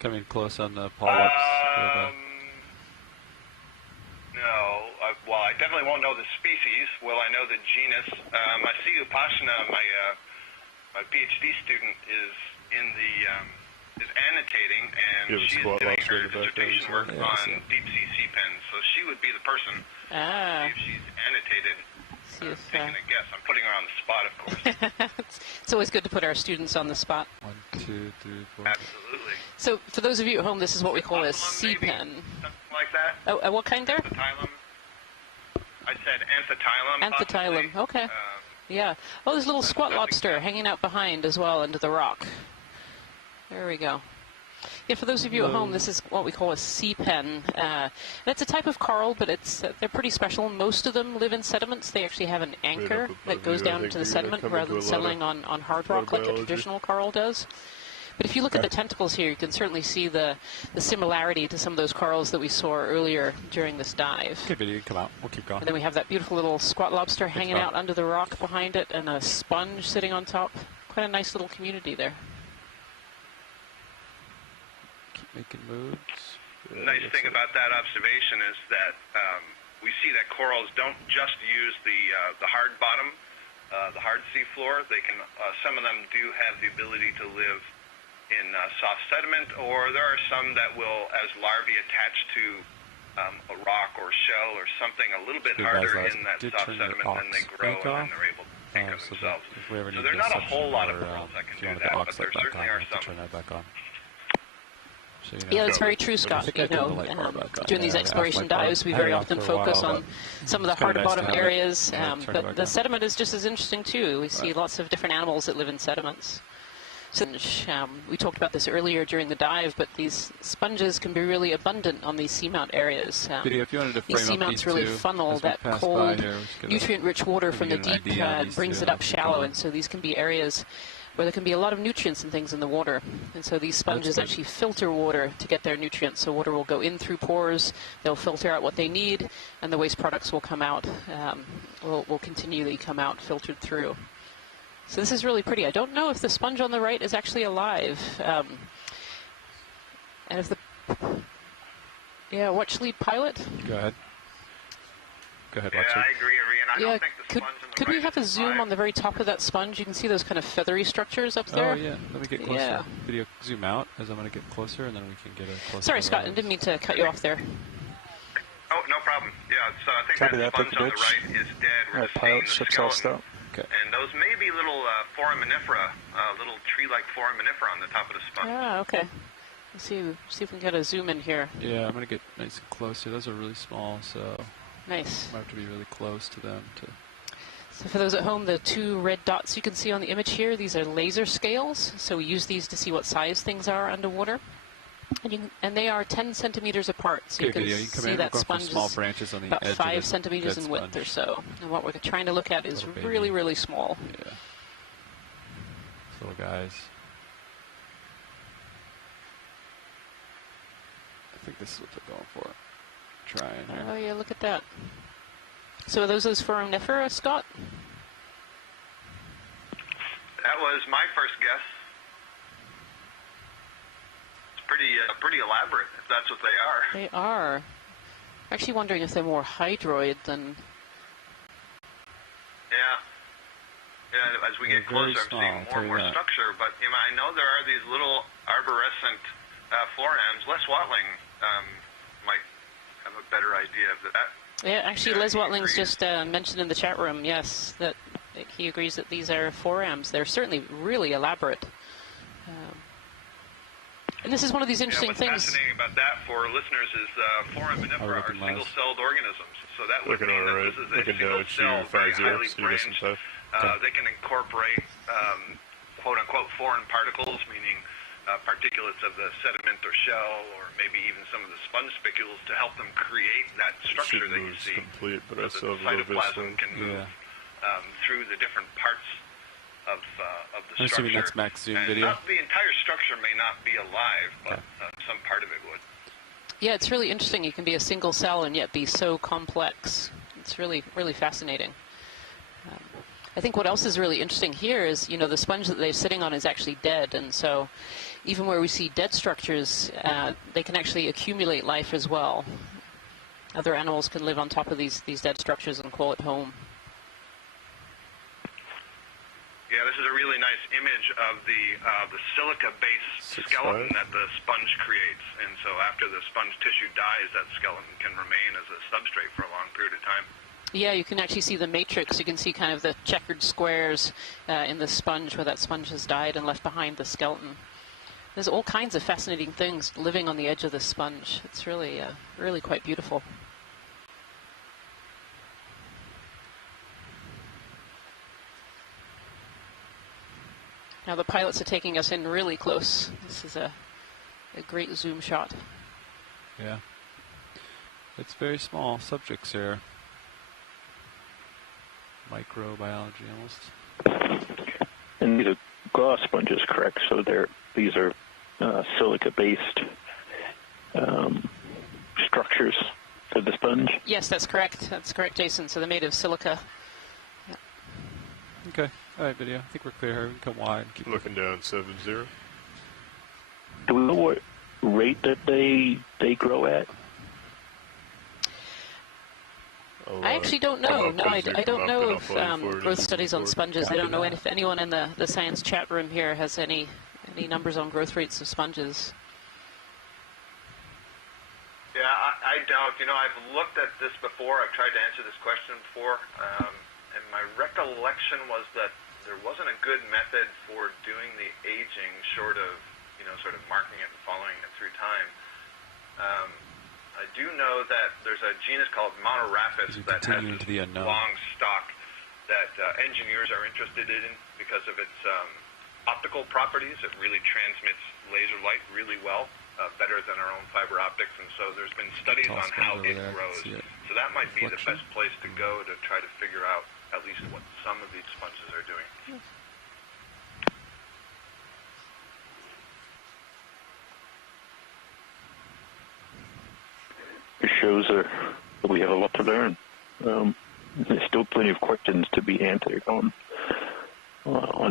Coming close on the polyps. No. Well, I definitely won't know the species. Well, I know the genus. I see Upashana, my PhD student, is in the is annotating, and she's doing her dissertation work on deep sea pens. So she would be the person. See if she's annotated. Taking a guess. I'm putting her on the spot, of course. It's always good to put our students on the spot. 1, 2, 3, 4. Absolutely. So, for those of you at home, this is what we call a sea pen. Something like that. Oh, what kind there? Amphitylum. I said amphitylum. Amphitylum. Okay. Yeah. Oh, there's a little squat lobster hanging out behind as well under the rock. There we go. Yeah, for those of you at home, this is what we call a sea pen. It's a type of coral, but they're pretty special. Most of them live in sediments. They actually have an anchor that goes down into the sediment rather than settling on hard rock like a traditional coral does. But if you look at the tentacles here, you can certainly see the similarity to some of those corals that we saw earlier during this dive. Good video, come out. We'll keep going. And then we have that beautiful little squat lobster hanging out under the rock behind it, and a sponge sitting on top. Quite a nice little community there. Keep making moves. The nice thing about that observation is that we see that corals don't just use the hard bottom, the hard seafloor. They can, some of them do have the ability to live in soft sediment, or there are some that will, as larvae, attach to a rock or shell or something a little bit harder in that soft sediment, and then they grow and then they're able to anchor themselves. So there are not a whole lot of corals that can do that, but there certainly are some. Turn that back on. So, yeah, that's very true, Scott. You know, doing these exploration dives, we very often focus on some of the harder bottom areas, but the sediment is just as interesting too. We see lots of different animals that live in sediments. So, we talked about this earlier during the dive, but these sponges can be really abundant on these seamount areas. If you wanted to frame these seamounts really funnel that cold, nutrient-rich water from the deep, brings it up shallow, and so these can be areas where there can be a lot of nutrients and things in the water. And so these sponges actually filter water to get their nutrients. So water will go in through pores, they'll filter out what they need, and the waste products will come out, will continually come out filtered through. So this is really pretty. I don't know if the sponge on the right is actually alive. And if the... Yeah, watch lead pilot. Go ahead. Go ahead, watch lead. I agree, Arian. I don't think the sponge on the could we have a zoom on the very top of that sponge? You can see those kind of feathery structures up there. Oh, yeah. Let me get closer. Yeah. Video zoom out as I'm going to get closer, and then we can get a closer. Sorry, Scott. I didn't mean to cut you off there. Oh, no problem. Yeah, so I think that sponge on the right is dead. We're just seeing the skeleton. Okay. And those may be little foraminifera, little tree-like foraminifera on the top of the sponge. Ah, okay. Let's see if we can get a zoom in here. Yeah, I'm going to get nice and close here. Those are really small, so... Nice. I have to be really close to them. So for those at home, the two red dots you can see on the image here, these are laser scales. So we use these to see what size things are underwater. And they are 10 centimeters apart. So you can see that sponge small branches on the about edge 5 centimeters in width or so. And what we're trying to look at is really, really small. Yeah. Little guys. I think this is what they're going for. Trying here. Oh yeah, look at that. So are those foraminifera, Scott? That was my first guess. Pretty elaborate, if that's what they are. They are. I'm actually wondering if they're more hydroid than... Yeah, as we get closer, I'm seeing more and more structure, but you know, I know there are these little arborescent forams. Les Watling might have a better idea of that. Yeah, actually, Les Watling's just mentioned in the chat room, yes, that he agrees that these are forams. They're certainly really elaborate. And this is one of these interesting things. What's fascinating about that for listeners is foraminifera are single-celled organisms. So that would mean that this is a single-cell, very highly branched. They can incorporate quote-unquote foreign particles, meaning particulates of the sediment or shell, or maybe even some of the sponge spicules to help them create that structure that you see. Complete, but so the cytoplasm can move through the different parts of the structure. I'm assuming that's max zoom video. The entire structure may not be alive, but some part of it would. Yeah, it's really interesting. You can be a single cell and yet be so complex. It's really, really fascinating. I think what else is really interesting here is, you know, the sponge that they're sitting on is actually dead, and so even where we see dead structures, they can actually accumulate life as well. Other animals can live on top of these dead structures and call it home. Yeah, this is a really nice image of the silica-based skeleton that the sponge creates. And so after the sponge tissue dies, that skeleton can remain as a substrate for a long period of time. Yeah, you can actually see the matrix. You can see kind of the checkered squares in the sponge where that sponge has died and left behind the skeleton. There's all kinds of fascinating things living on the edge of the sponge. It's really, really quite beautiful. Now the pilots are taking us in really close. This is a great zoom shot. Yeah. It's very small subjects here. Microbiology almost. And these are glass sponges, correct? So these are silica-based structures for the sponge? Yes, that's correct. That's correct, Jason. So they're made of silica. Yeah. Okay. All right, video. I think we're clear here. We can come wide and keep looking down 7-0. Do we know what rate that they grow at? I actually don't know. No, I don't know of growth studies on sponges. I don't know if anyone in the science chat room here has any numbers on growth rates of sponges. Yeah, I don't. You know, I've looked at this before. I've tried to answer this question before, and my recollection was that there wasn't a good method for doing the aging, short of, you know, sort of marking it and following it through time. I do know that there's a genus called Monorapis that has this long stalk that engineers are interested in because of its optical properties. It really transmits laser light really well. Better than our own fiber optics, and so there's been studies on how it grows. So that might be the best place to go to try to figure out at least what some of these sponges are doing. It shows that we have a lot to learn. There's still plenty of questions to be answered on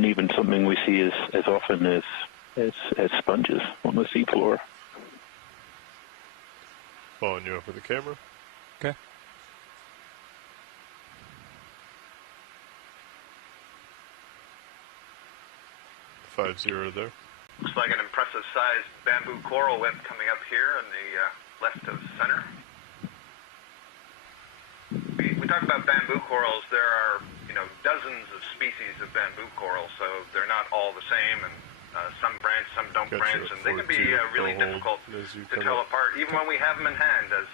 even something we see as often as sponges on the seafloor. Following you up with the camera. Okay. .50 there. Looks like an impressive sized bamboo coral web coming up here in the left of center. We talk about bamboo corals. There are, you know, dozens of species of bamboo corals, so they're not all the same, and some branch, some don't branch, and they can be really difficult to tell apart, even when we have them in hand, as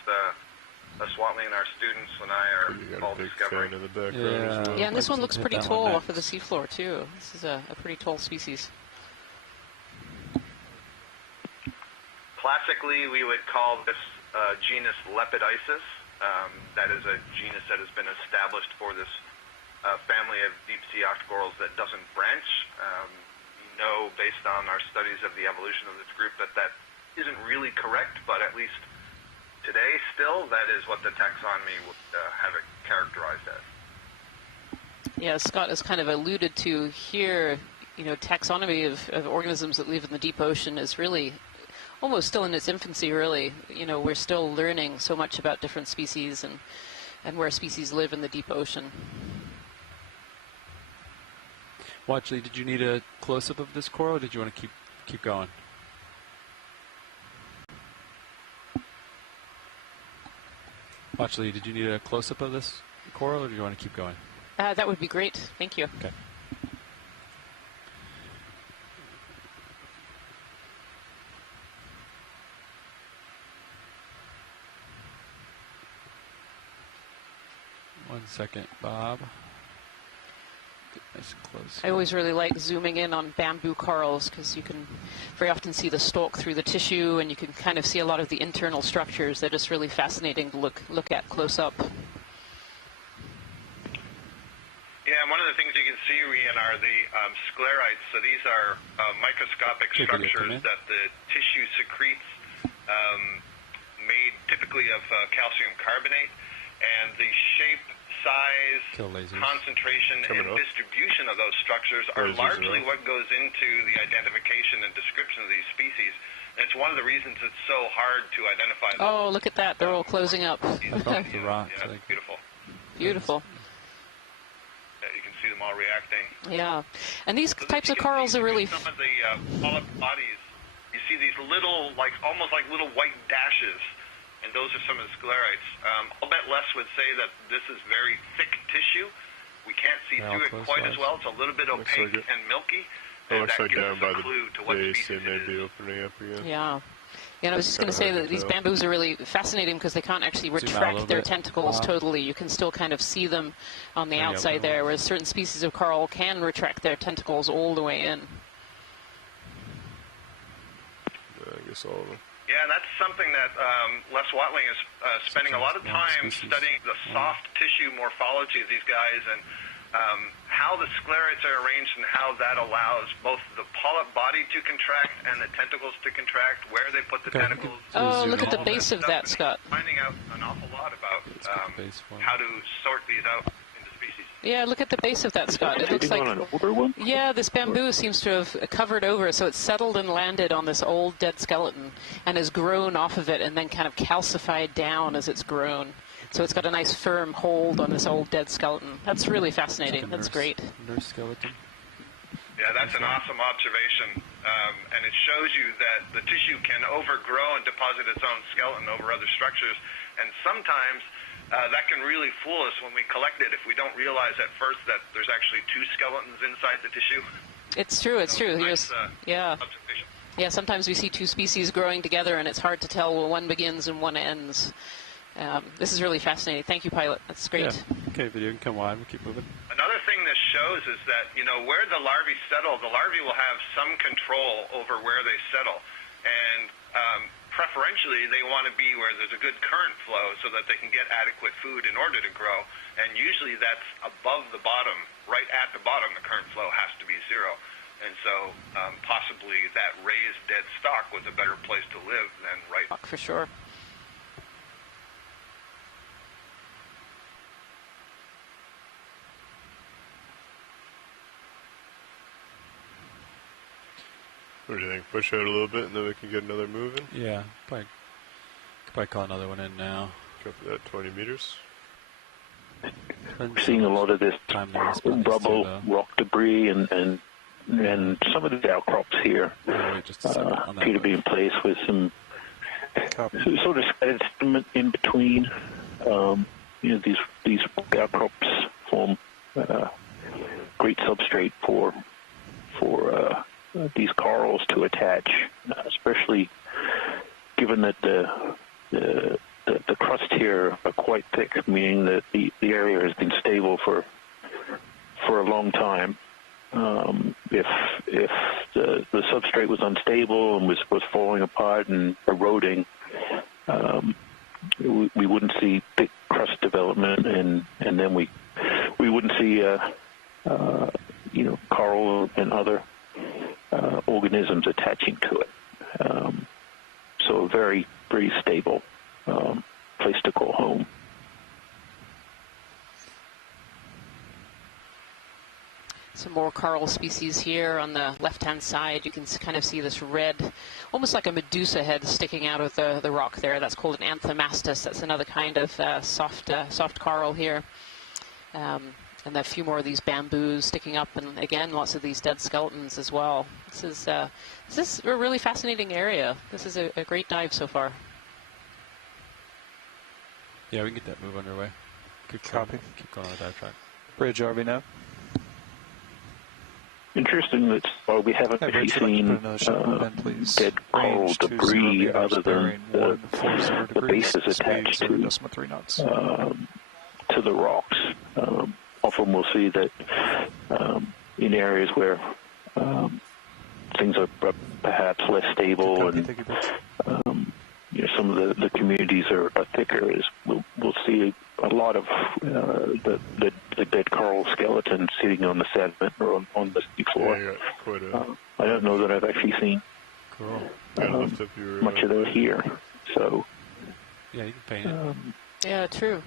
Swatley and our students and I are all discovering. Yeah, and this one looks pretty tall off of the seafloor, too. This is a pretty tall species. Classically, we would call this genus Lepidisis. That is a genus that has been established for this family of deep-sea octocorals that doesn't branch. Know based on our studies of the evolution of this group that isn't really correct, but at least today still that is what the taxonomy would have it characterized as. Yeah, Scott has kind of alluded to here, you know, taxonomy of organisms that live in the deep ocean is really almost still in its infancy, really. You know, we're still learning so much about different species and where species live in the deep ocean. Watchley, did you need a close-up of this coral, or did you want to keep going? Watchley, did you need a close-up of this coral, or do you want to keep going? That would be great. Thank you. Okay. One second, Bob. Nice and close. I always really like zooming in on bamboo corals because you can very often see the stalk through the tissue, and you can kind of see a lot of the internal structures. They're just really fascinating to look at close up. Yeah, and one of the things you can see, Rian, are the sclerites. So these are microscopic structures that the tissue secretes, made typically of calcium carbonate, and the shape, size, concentration, and distribution of those structures are largely what goes into the identification and description of these species. And it's one of the reasons it's so hard to identify them. Oh, look at that. They're all closing up. The rock. Yeah, it's beautiful. Beautiful. Yeah, you can see them all reacting. Yeah. And these types of corals are really... Some of the polyp bodies, you see these little, almost like little white dashes. And those are some of the sclerites. I'll bet Les would say that this is very thick tissue. We can't see through it quite as well. It's a little bit opaque and milky. It looks like down by the base they may be opening up again. Yeah. Yeah, and I was just going to say that these bamboos are really fascinating because they can't actually retract their tentacles totally. You can still kind of see them on the outside there, whereas certain species of coral can retract their tentacles all the way in. I guess all of them. Yeah, and that's something that Les Watling is spending a lot of time studying the soft tissue morphology of these guys and how the sclerites are arranged and how that allows both the polyp body to contract and the tentacles to contract, where they put the tentacles. Oh, look at the base of that, Scott. Finding out an awful lot about how to sort these out into species. Yeah, look at the base of that, Scott. It looks like, yeah, this bamboo seems to have covered over, so it's settled and landed on this old dead skeleton and has grown off of it and then kind of calcified down as it's grown. So it's got a nice firm hold on this old dead skeleton. That's really fascinating. Like That's great. Nurse skeleton. Yeah, that's an awesome observation, and it shows you that the tissue can overgrow and deposit its own skeleton over other structures, and sometimes that can really fool us when we collect it if we don't realize at first that there's actually two skeletons inside the tissue. It's true, it's true. Nice, yeah. observation. Yeah, sometimes we see two species growing together, and it's hard to tell where one begins and one ends. This is really fascinating. Thank you, Pilot. That's great. Yeah. Okay, video can come on. We'll keep moving. Another thing this shows is that, where the larvae settle, the larvae will have some control over where they settle. And preferentially, they want to be where there's a good current flow so that they can get adequate food in order to grow. And usually that's above the bottom. Right at the bottom, the current flow has to be zero. And so possibly that raised dead stock was a better place to live than right. For sure. What do you think? Push out a little bit and then we can get another move in? Yeah, could probably call another one in now. Go for that 20 meters. We're seeing a lot of this rubble, rock debris, and some of the outcrops here appear to be in place with some sort of sediment in between. These outcrops form great substrate for these corals to attach, especially given that the crust here are quite thick, meaning that the area has been stable for a long time. If the substrate was unstable and was falling apart and eroding, we wouldn't see thick crust development, and then we wouldn't see coral and other organisms attaching to it. So a very, very stable place to call home. Some more coral species here on the left-hand side. You can kind of see this red, almost like a medusa head sticking out of the rock there. That's called an anthomastus. That's another kind of soft coral here. And a few more of these bamboos sticking up, and again, lots of these dead skeletons as well. This is a really fascinating area. This is a great dive so far. Yeah, we can get that move underway. Good copy. Keep going on the dive track. Bridge RV now. Interesting that we haven't actually seen dead coral debris other than the bases attached to the rocks. Often we'll see that in areas where things are perhaps less stable and some of the communities are thicker, we'll see a lot of the dead coral skeleton sitting on the sediment or on the seafloor. I don't know that I've actually seen much of that here. So yeah, you can paint it. Yeah, true.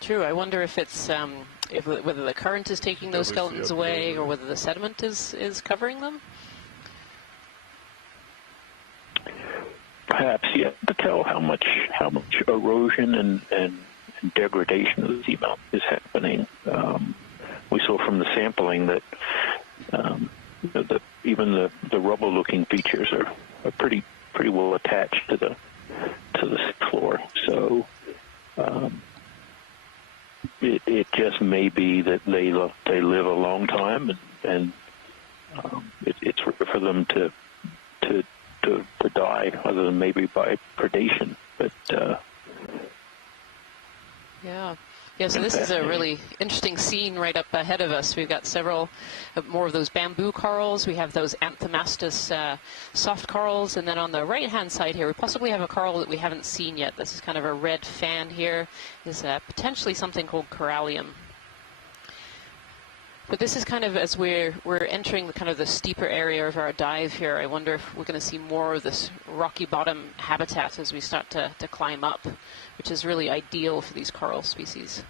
True. I wonder if it's whether the current is taking those skeletons away or whether the sediment is covering them. Perhaps, yeah, to tell how much erosion and degradation of the seamount is happening. We saw from the sampling that even the rubble-looking features are pretty well attached to the floor. So it just may be that they live a long time, and it's rare for them to die, other than maybe by predation. But yeah. So this is a really interesting scene right up ahead of us. We've got several more of those bamboo corals. We have those anthomastus soft corals, and then on the right-hand side here, we possibly have a coral that we haven't seen yet. This is kind of a red fan here. This is potentially something called corallium. But this is kind of, as we're entering the kind of the steeper area of our dive here, I wonder if we're going to see more of this rocky bottom habitat as we start to climb up, which is really ideal for these coral species.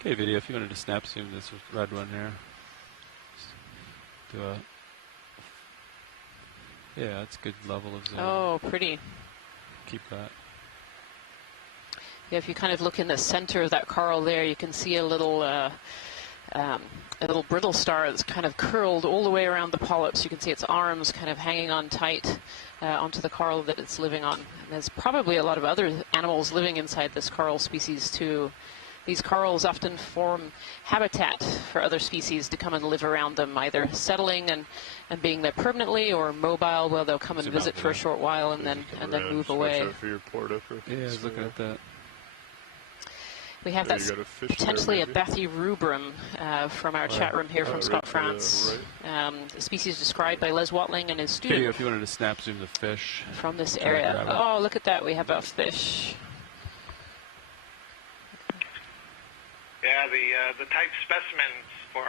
Okay, video, if you wanted to snap zoom this red one here. Just do a... Yeah, that's a good level of zoom. Oh, pretty. Keep that. Yeah, if you kind of look in the center of that coral there, you can see a little brittle star that's kind of curled all the way around the polyps. You can see its arms kind of hanging on tight onto the coral that it's living on. And there's probably a lot of other animals living inside this coral species too. These corals often form habitat for other species to come and live around them, either settling and being there permanently, or mobile, where they'll come and visit for a short while and then move away. Yeah, I was looking at that. We have that potentially a Bathyrubrum from our chat room here from Scott France. A species described by Les Watling and his student. Video, if you wanted to snap zoom the fish. From this area. Oh, look at that. We have a fish. Yeah, the type specimens for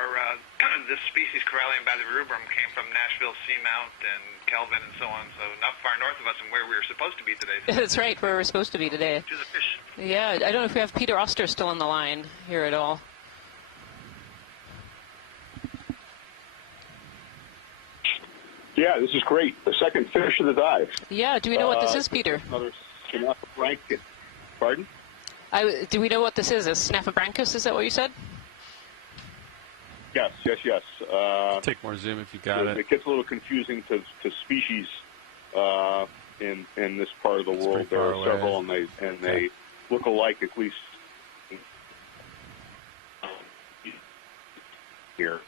this species, Corallium bathyrubrum, came from Nashville, Seamount, and Kelvin, and so on. So not far north of us, and where we were supposed to be today. That's right, where we're supposed to be today. Which is a fish. Yeah, I don't know if we have Peter Oster still on the line here at all. Yeah, this is great. The second fish of the dive. Yeah, do we know what this is, Peter? Another Snaphobranchus. Pardon? Do we know what this is? A Snaphobranchus, is that what you said? Yes. Take more zoom if you got it. It gets a little confusing to species in this part of the world. There are several, and they look alike, at least here.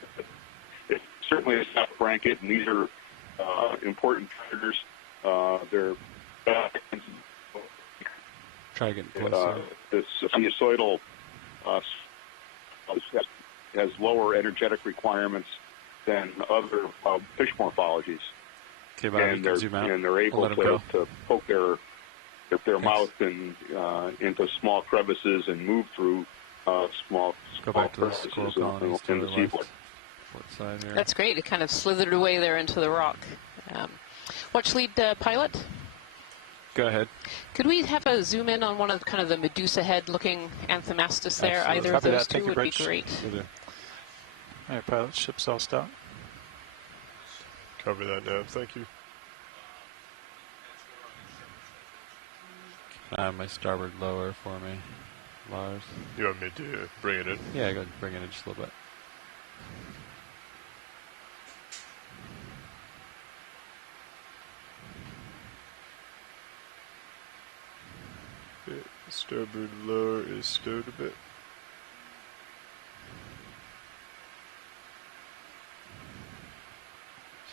It's certainly a Snaphobranchus, and these are important predators. They're try to get closer. This sinusoidal has lower energetic requirements than other fish morphologies. Okay, and they're able to poke their mouth into small crevices and move through small crevices in the seafloor. That's great. It kind of slithered away there into the rock. Watch lead pilot. Go ahead. Could we have a zoom in on one of kind of the Medusa head looking Anthomastus there? Absolutely. Either of those two would be great. All right, pilot, ship's all stop. Cover that now, thank you. Keep an eye on my starboard lower for me, Lars. You want me to bring it in? Yeah, go ahead and bring it in just a little bit. Starboard lower is stowed a bit.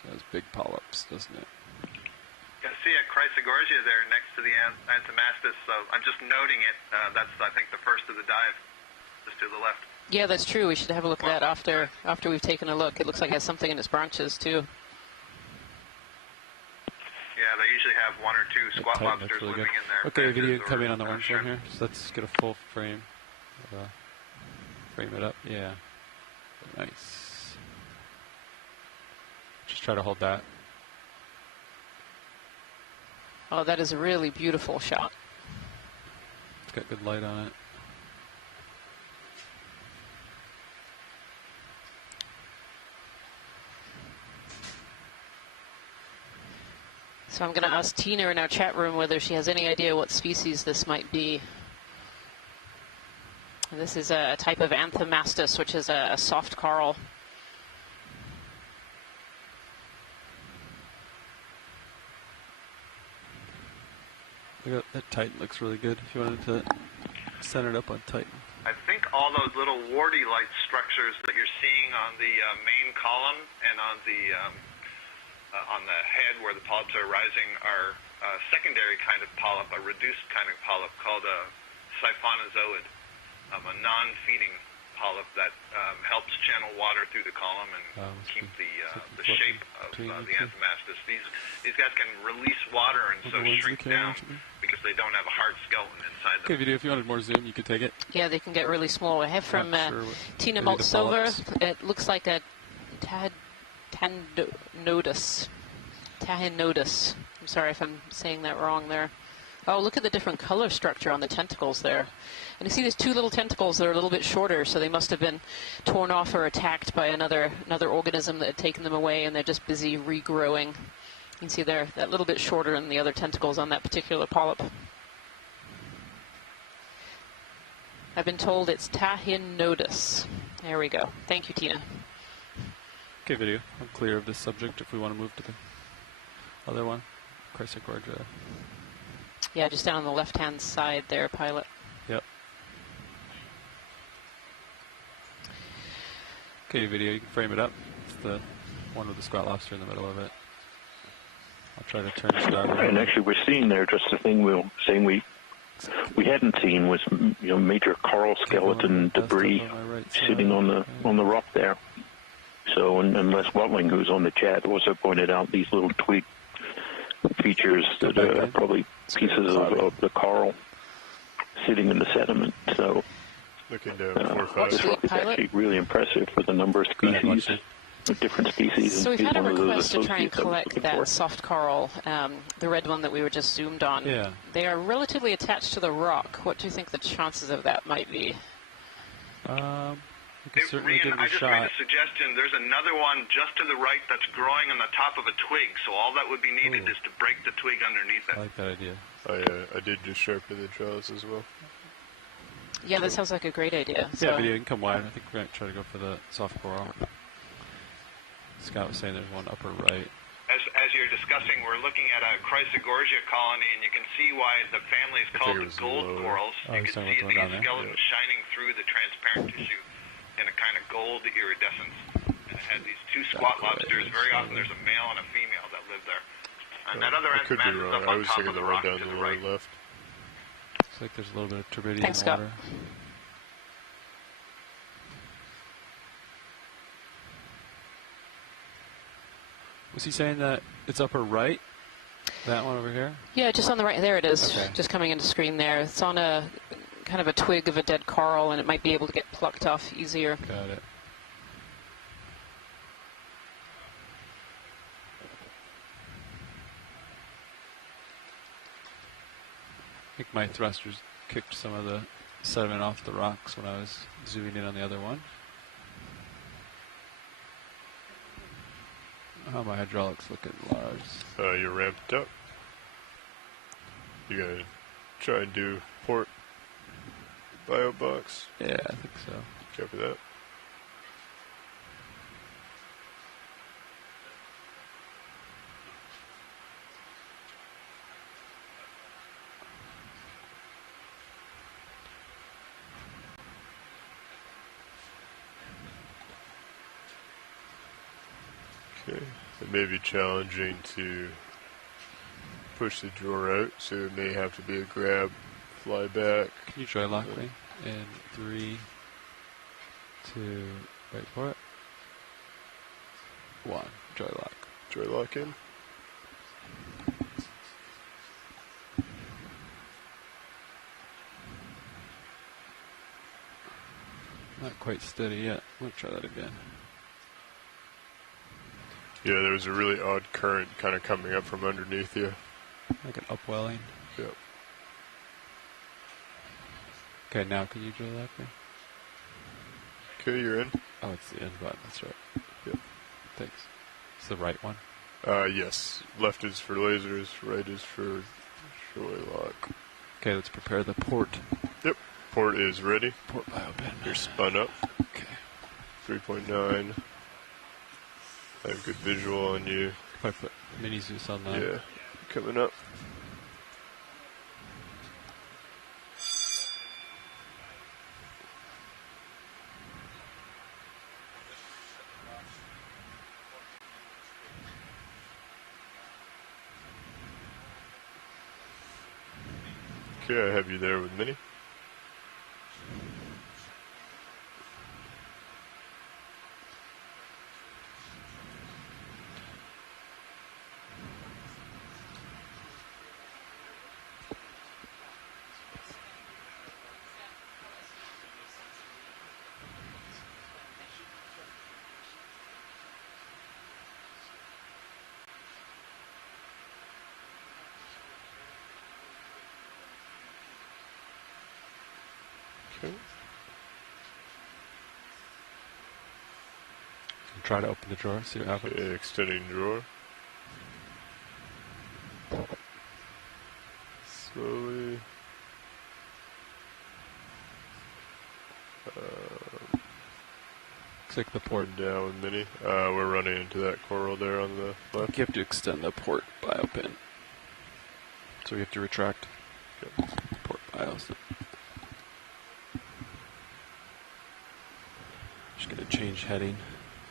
So has big polyps, doesn't it? I see a Chrysogorgia there next to the Anthomastus, so I'm just noting it. That's, I think, the first of the dive, just to the left. Yeah, that's true. We should have a look at that after we've taken a look. It looks like it has something in its branches, too. Yeah, they usually have one or two squat lobsters living in there. Okay, video coming on the orange one here. So let's get a full frame. Frame it up. Yeah. Nice. Just try to hold that. Oh, that is a really beautiful shot. It's got good light on it. So I'm going to ask Tina in our chat room whether she has any idea what species this might be. And this is a type of Anthomastus, which is a soft coral. That Titan looks really good. If you wanted to center it up on Titan. I think all those little warty-like structures that you're seeing on the main column and on the head where the polyps are rising are a secondary kind of polyp, a reduced kind of polyp called a siphonozoid, a non-feeding polyp that helps channel water through the column and keep the shape of the Anthomastus. These guys can release water and so shrink down because they don't have a hard skeleton inside them. Okay, video, if you wanted more zoom, you could take it. Yeah, they can get really small. I have from Tina Maltsova. It looks like a Tahinodus. I'm sorry if I'm saying that wrong there. Oh, look at the different color structure on the tentacles there. And you see these two little tentacles that are a little bit shorter, so they must have been torn off or attacked by another organism that had taken them away, and they're just busy regrowing. You can see they're that little bit shorter than the other tentacles on that particular polyp. I've been told it's Tahinodus. There we go. Thank you, Tina. Okay, video. I'm clear of this subject if we want to move to the other one. Chrysogorgia. Yeah, just down on the left-hand side there, pilot. Yep. Okay, video, you can frame it up. It's the one with the squat lobster in the middle of it. I'll try to turn star. And actually, we're seeing there just the thing we were saying we hadn't seen was major coral skeleton debris sitting on the rock there. So, and Les Watling, who's on the chat, also pointed out these little twig features that are probably pieces of the coral sitting in the sediment. So looking down 4, 5. It's actually really impressive for the number of species, different species. So we've had a request to try and collect that soft coral, the red one that we were just zoomed on. Yeah. They are relatively attached to the rock. What do you think the chances of that might be? We can certainly give it a I just shot. made a suggestion. There's another one just to the right that's growing on the top of a twig. So all that would be needed is to break the twig underneath it. I like that idea. I did just sharpen the jaws as well. Yeah, that sounds like a great idea. Yeah, video, you can come wide. I think we're going to try to go for the soft coral. Scott was saying there's one upper right. As you're discussing, we're looking at a Chrysogorgia colony, and you can see why the family is called the gold corals. You can see these skeletons shining through the transparent tissue in a kind of gold iridescence. And it had these two squat lobsters. Very often there's a male and a female that live there. And that other I could be wrong. up I on was top thinking of the the one rock down to the the right right. left. Looks like there's a little bit of turbidity in the water. Was he saying that it's upper right? That one over here? Yeah, just on the right. There it is. Okay. Just coming into screen there. It's on a kind of a twig of a dead coral, and it might be able to get plucked off easier. Got it. I think my thrusters kicked some of the sediment off the rocks when I was zooming in on the other one. Oh, my hydraulics looking large. You're ramped up. You gotta try and do port bio box. Yeah, I think so. Copy that. Okay, it may be challenging to push the drawer out, so it may have to be a grab, fly back. Can you dry lock me? In 3, 2, wait for it. 1, dry lock. Dry lock in. Not quite steady yet. I'm going to try that again. Yeah, there was a really odd current kind of coming up from underneath you. Like an upwelling. Yep. Okay, now can you drill that me? Okay, you're in. Oh, it's the end button. That's right. Yep. Thanks. It's the right one. Yes. Left is for lasers, right is for shoy lock. Okay, let's prepare the port. Yep. Port is ready. Port biopin. You're spun up. Okay. 3.9. I have good visual on you. If I put mini Zeus on that. Yeah. Coming up. Okay, I have you there with Minnie. Okay. Try to open the drawer, see what happens. Okay, extending drawer. Slowly. Looks like the port down with Mini. We're running into that coral there on the left. You have to extend the port bio pin. So we have to retract. Okay. Port bios. Just gonna change heading.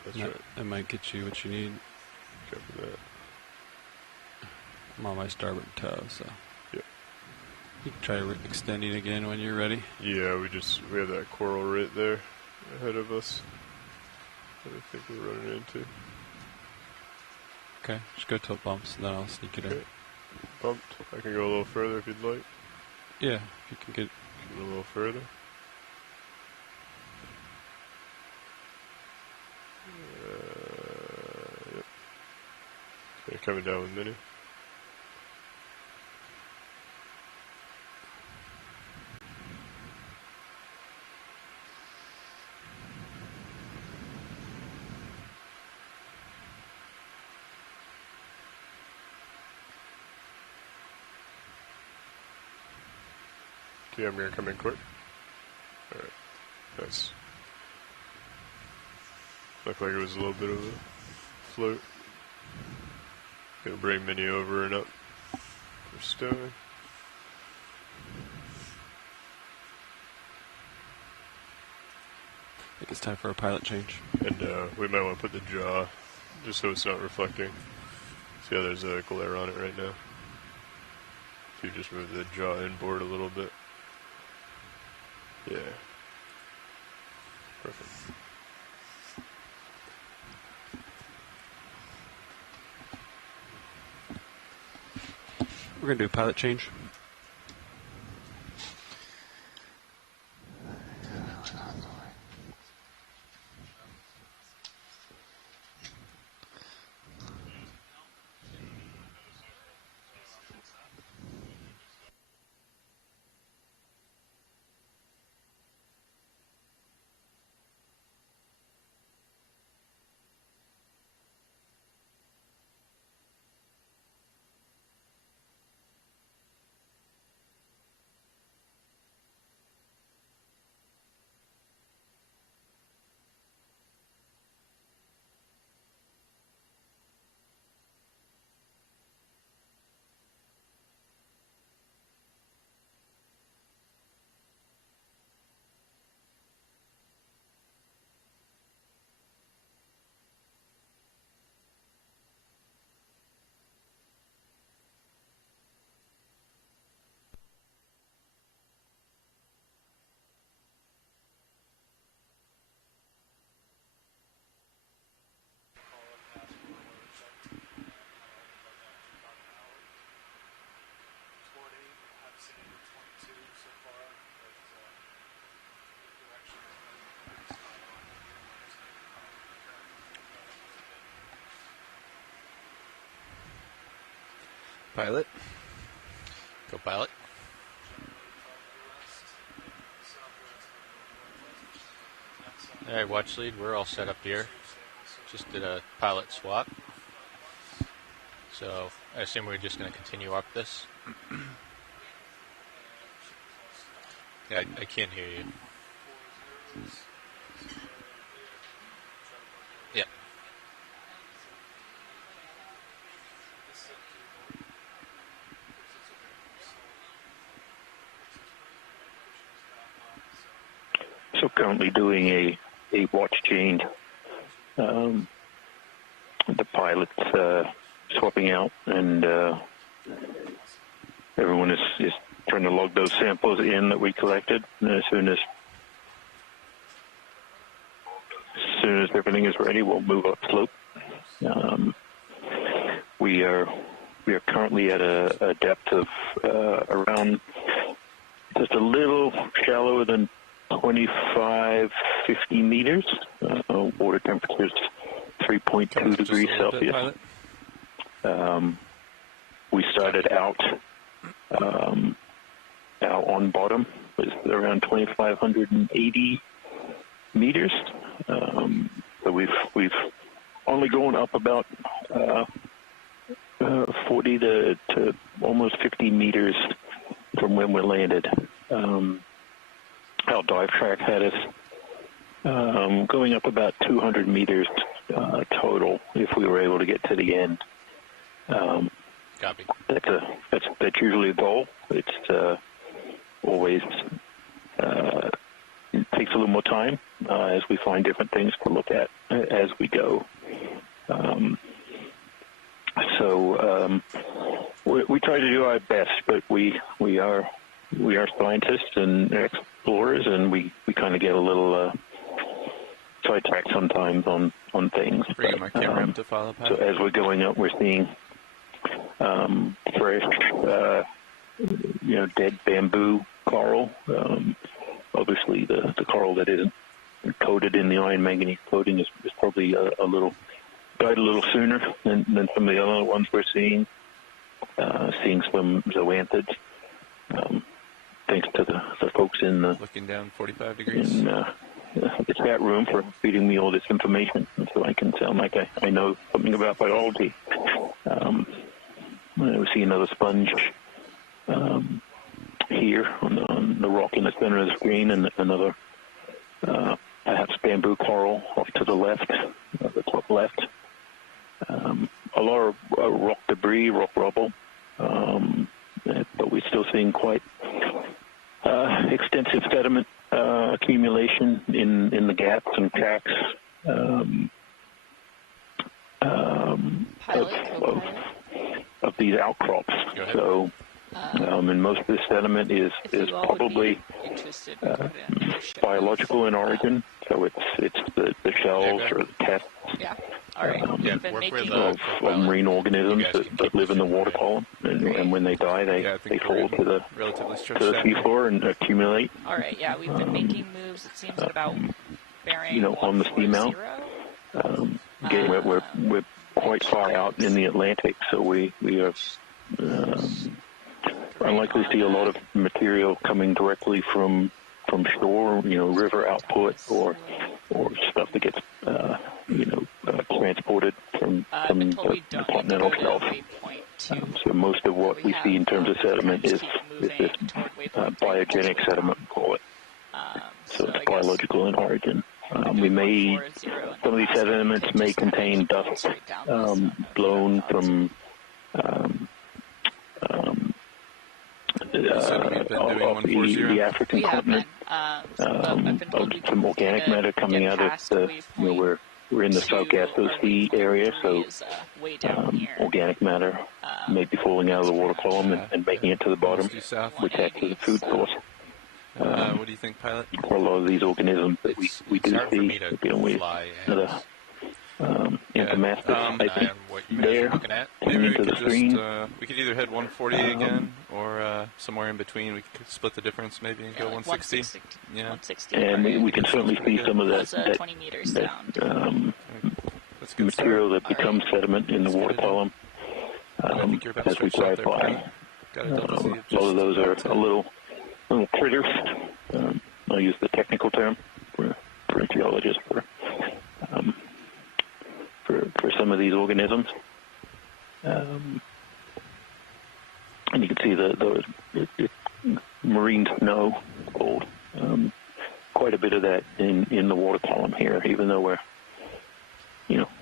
That's right. That might get you what you need. Copy that. I'm on my starboard toe, so. Yep. You can try extending again when you're ready. Yeah, we have that coral right there ahead of us that I think we're running into. Okay, just go till it bumps, and then I'll sneak it in. Bumped. I can go a little further if you'd like. Yeah, if you can get a little further. Yep. Okay, coming down with Mini. Okay, I'm going to come in quick. Alright, nice. Looked like it was a little bit of a float. Gonna bring Mini over and up for stowing. I think it's time for a pilot change. And we might want to put the jaw, just so it's not reflecting. See how there's a glare on it right now? If you just move the jaw inboard a little bit. Yeah. Perfect. We're going to do a pilot change. Pilot. Go pilot. Alright, watch lead, we're all set up here. Just did a pilot swap. So I assume we're just going to continue up this. Yeah, I can't hear you. Yep. So currently doing a watch change. The pilot's swapping out, and everyone is trying to log those samples in that we collected. And as soon as everything is ready, we'll move up slope. We are currently at a depth of around just a little shallower than 25, 50 meters. Water temperature is 3.2 degrees Celsius. We started out on bottom was around 2,580 meters. So we've only gone up about 40 to almost 50 meters from when we landed. Our dive track had us going up about 200 meters total if we were able to get to the end. Copy. That's usually a goal. It's always it takes a little more time as we find different things to look at as we go. So we try to do our best, but we are scientists and explorers, and we kind of get a little sidetracked sometimes on things. Bring my camera up to follow. So as we're going up, we're seeing fresh, dead bamboo coral. Obviously, the coral that isn't coated in the iron manganese coating is probably died a little sooner than some of the other ones we're seeing. Seeing some zoanthids. Thanks to the folks in the looking down 45 degrees in the chat room for feeding me all this information, so I can sound like I know something about biology. We see another sponge here on the rock in the center of the screen, and another perhaps bamboo coral off to the left, the top left. A lot of rock debris, rock rubble, but we're still seeing quite extensive sediment accumulation in the gaps and cracks of these outcrops. So, and most of this sediment is probably biological in origin. So it's the shells or the tests of marine organisms that live in the water column, and when they die, they fall to the seafloor and accumulate. All right, yeah, we've been making moves. It seems at about bearing on the Seamount. We're quite far out in the Atlantic, so we are unlikely to see a lot of material coming directly from shore, river output or stuff that gets transported from the continental shelf. So most of what we see in terms of sediment is this biogenic sediment, we call it. So it's biological in origin. Some of these sediments may contain dust blown from the African continent, some organic matter coming out of we're in the South Gasto Sea area, so organic matter may be falling out of the water column and making it to the bottom, which acts as a food source. What do you think, Pilot? For a lot of these organisms that we do see, with Intermastus, I think, there, maybe we into the screen. We could either head 140 again, or somewhere in between. We could split the difference, maybe, and go 160. Yeah, 160. And we can certainly see some of that 20 meters down. Material that becomes sediment in the water column as we drive by. A lot of those are a little critters. I'll use the technical term for a geologist for some of these organisms. And you can see the marine snow gold. Quite a bit of that in the water column here, even though we're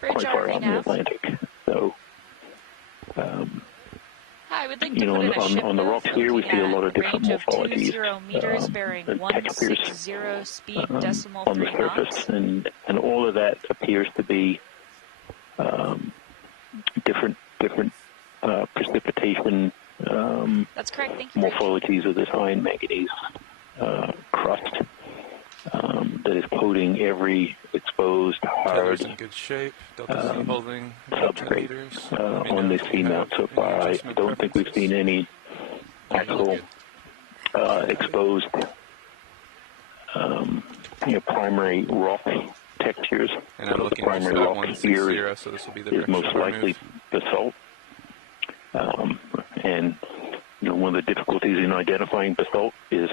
quite far out in the Atlantic. So I would like to put in a ship on the rocks here, we see a lot of different morphologies, textures speed, on the surface, and all of that appears to be different precipitation That's correct. Thank you. Morphologies of this iron manganese crust that is coating every exposed hard in good shape. Holding substrate on this seamount so far. I don't think we've seen any actual exposed primary rock textures. And I'm looking primary at rock here so this will be is most likely basalt. And one of the difficulties in identifying basalt is,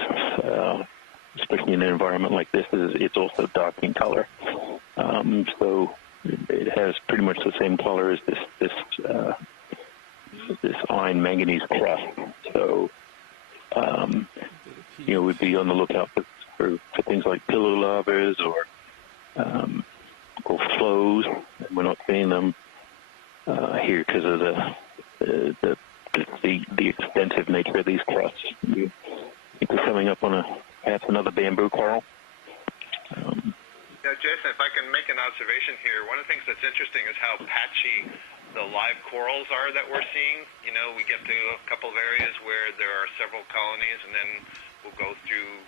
especially in an environment like this, is it's also dark in color. So it has pretty much the same color as this iron manganese crust. So we'd be on the lookout for things like pillow lavas or flows. We're not seeing them here because of the extensive nature of these crusts. I think we're coming up on perhaps another bamboo coral. Jason, if I can make an observation here, one of the things that's interesting is how patchy the live corals are that we're seeing. We get to a couple of areas where there are several colonies, and then we'll go through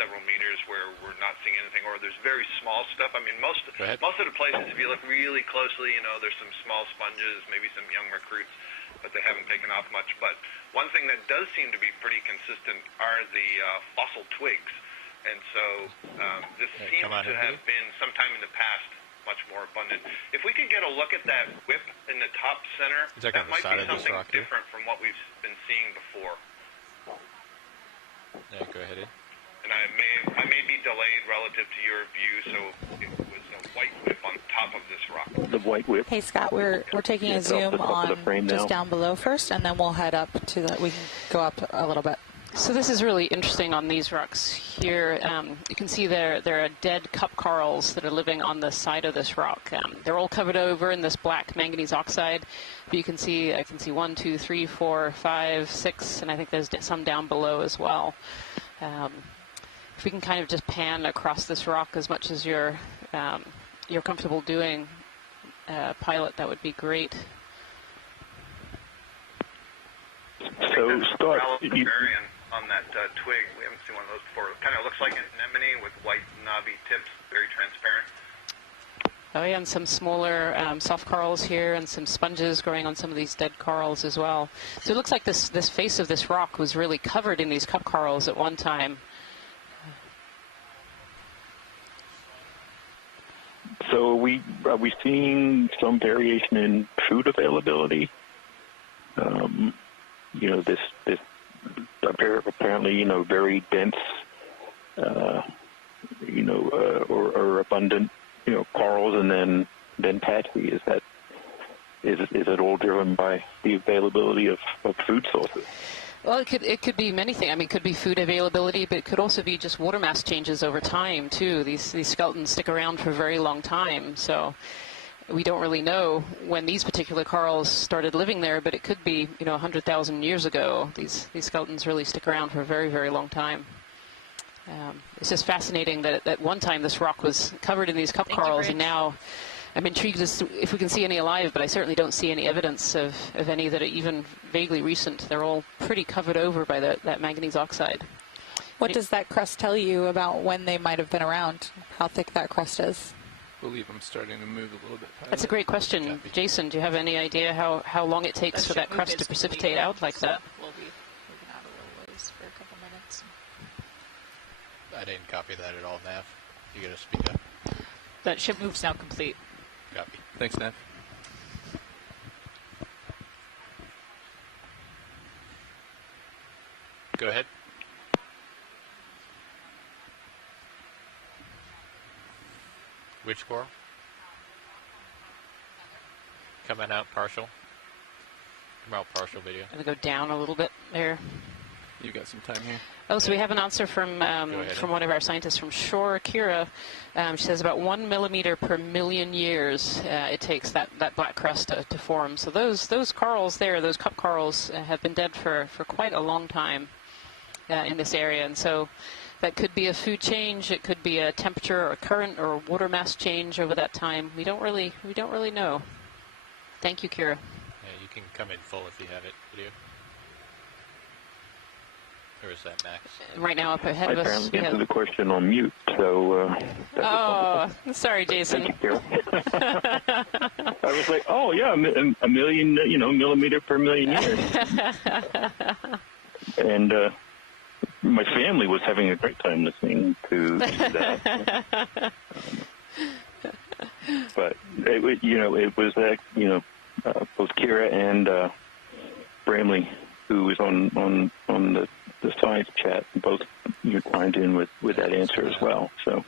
several meters where we're not seeing anything, or there's very small stuff. I mean, most of the places, if you look really closely, there's some small sponges, maybe some young recruits, but they haven't taken off much. But one thing that does seem to be pretty consistent are the fossil twigs. And so this seems to have been, sometime in the past, much more abundant. If we could get a look at that whip in the top center, that might be something different from what we've been seeing before. Yeah, go ahead, Ed. And I may be delayed relative to your view, so it was a white whip on top of this rock. The white whip. Hey, Scott, we're taking a zoom on just down below first, and then we'll head up to we can go up a little bit. So this is really interesting on these rocks here. You can see there are dead cup corals that are living on the side of this rock. They're all covered over in this black manganese oxide. But I can see 1, 2, 3, 4, 5, 6, and I think there's some down below as well. If we can kind of just pan across this rock as much as you're comfortable doing, pilot, that would be great. So, Scott, on that twig, we haven't seen one of those before. It kind of looks like an anemone with white knobby tips, very transparent. Oh yeah, and some smaller soft corals here, and some sponges growing on some of these dead corals as well. So it looks like this face of this rock was really covered in these cup corals at one time. So are we seeing some variation in food availability? This apparently, very dense, or abundant, corals, and then patchy. Is it all driven by the availability of food sources? Well, it could be many things. I mean, it could be food availability, but it could also be just water mass changes over time too. These skeletons stick around for a very long time, so we don't really know when these particular corals started living there, but it could be 100,000 years ago. These skeletons really stick around for a very, very long time. It's just fascinating that at one time this rock was covered in these cup corals, and now I'm intrigued as to if we can see any alive, but I certainly don't see any evidence of any that are even vaguely recent. They're all pretty covered over by that manganese oxide. What does that crust tell you about when they might have been around, how thick that crust is? I believe I'm starting to move a little bit. That's a great question. Jason, do you have any idea how long it takes for that crust to precipitate out like that? We'll be moving out a little ways for a couple minutes. I didn't copy that at all, Nav. You got to speak up. That ship move's now complete. Copy. Thanks, Nav. Go ahead. Which coral? Coming out partial. Come out partial video. I'm going to go down a little bit there. You got some time here. Oh, so we have an answer from one of our scientists from shore, Kira. She says about 1 millimeter per million years it takes that black crust to form. So those corals there, those cup corals, have been dead for quite a long time in this area, and so that could be a food change. It could be a temperature or a current or a water mass change over that time. We don't really know. Thank you, Kira. Yeah, you can come in full if you have it, video. Or is that Max? Right now, up ahead of us. I apparently answered the question on mute, so. Oh, sorry, Jason. Thank you. I was like, oh yeah, a million, millimeter per million years. And my family was having a great time listening to that. But it was both Kira and Bramble who was on the science chat, both chimed in with that answer as well. So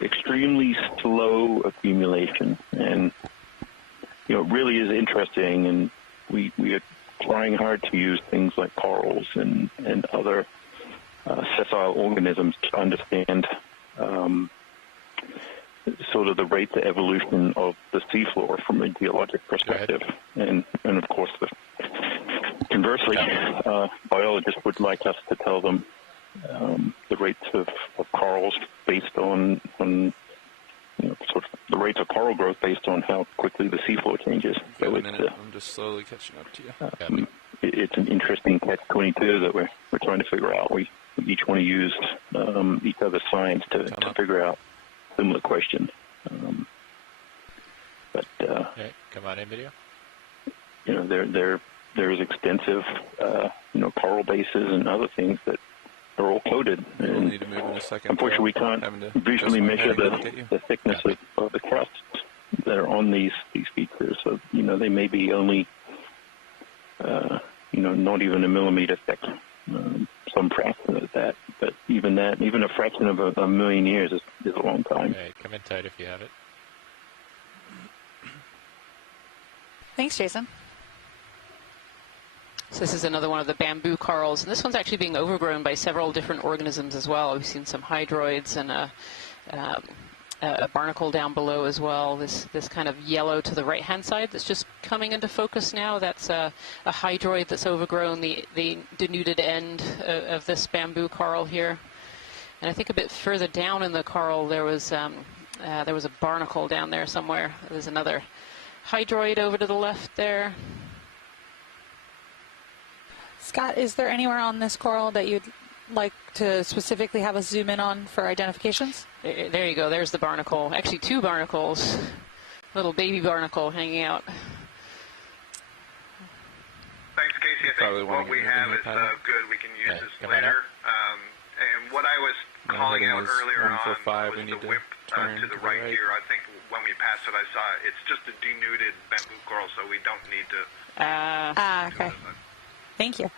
extremely slow accumulation, and it really is interesting. And we are trying hard to use things like corals and other sessile organisms to understand sort of the rates of evolution of the seafloor from a geologic perspective. And of course, conversely, biologists would like us to tell them the rates of corals based on sort of the rates of coral growth based on how quickly the seafloor changes. So it's, I'm just slowly catching up to you. It's an interesting catch-22 that we're trying to figure out. We each want to use each other's science to figure out similar questions. Okay, come on in video. There's extensive coral bases and other things that are all coded. We'll need to move in a second. Unfortunately, we can't visually measure the thickness of the crusts that are on these features. So they may be only not even a millimeter thick. Some fraction of that, but even a fraction of a million years is a long time. Okay, come in tight if you have it. Thanks, Jason. So this is another one of the bamboo corals, and this one's actually being overgrown by several different organisms as well. We've seen some hydroids and a barnacle down below as well. This kind of yellow to the right-hand side that's just coming into focus now. That's a hydroid that's overgrown the denuded end of this bamboo coral here. And I think a bit further down in the coral there was a barnacle down there somewhere. There's another hydroid over to the left there. Scott, is there anywhere on this coral that you'd like to specifically have us zoom in on for identifications? There you go. There's the barnacle. Actually, two barnacles. Little baby barnacle hanging out. Thanks, Casey. I think what we have is good. We can use this later. And what I was calling out earlier on was the whip to the right here. I think when we passed it, I saw it's just a denuded bamboo coral, so we don't need to... okay. Thank you.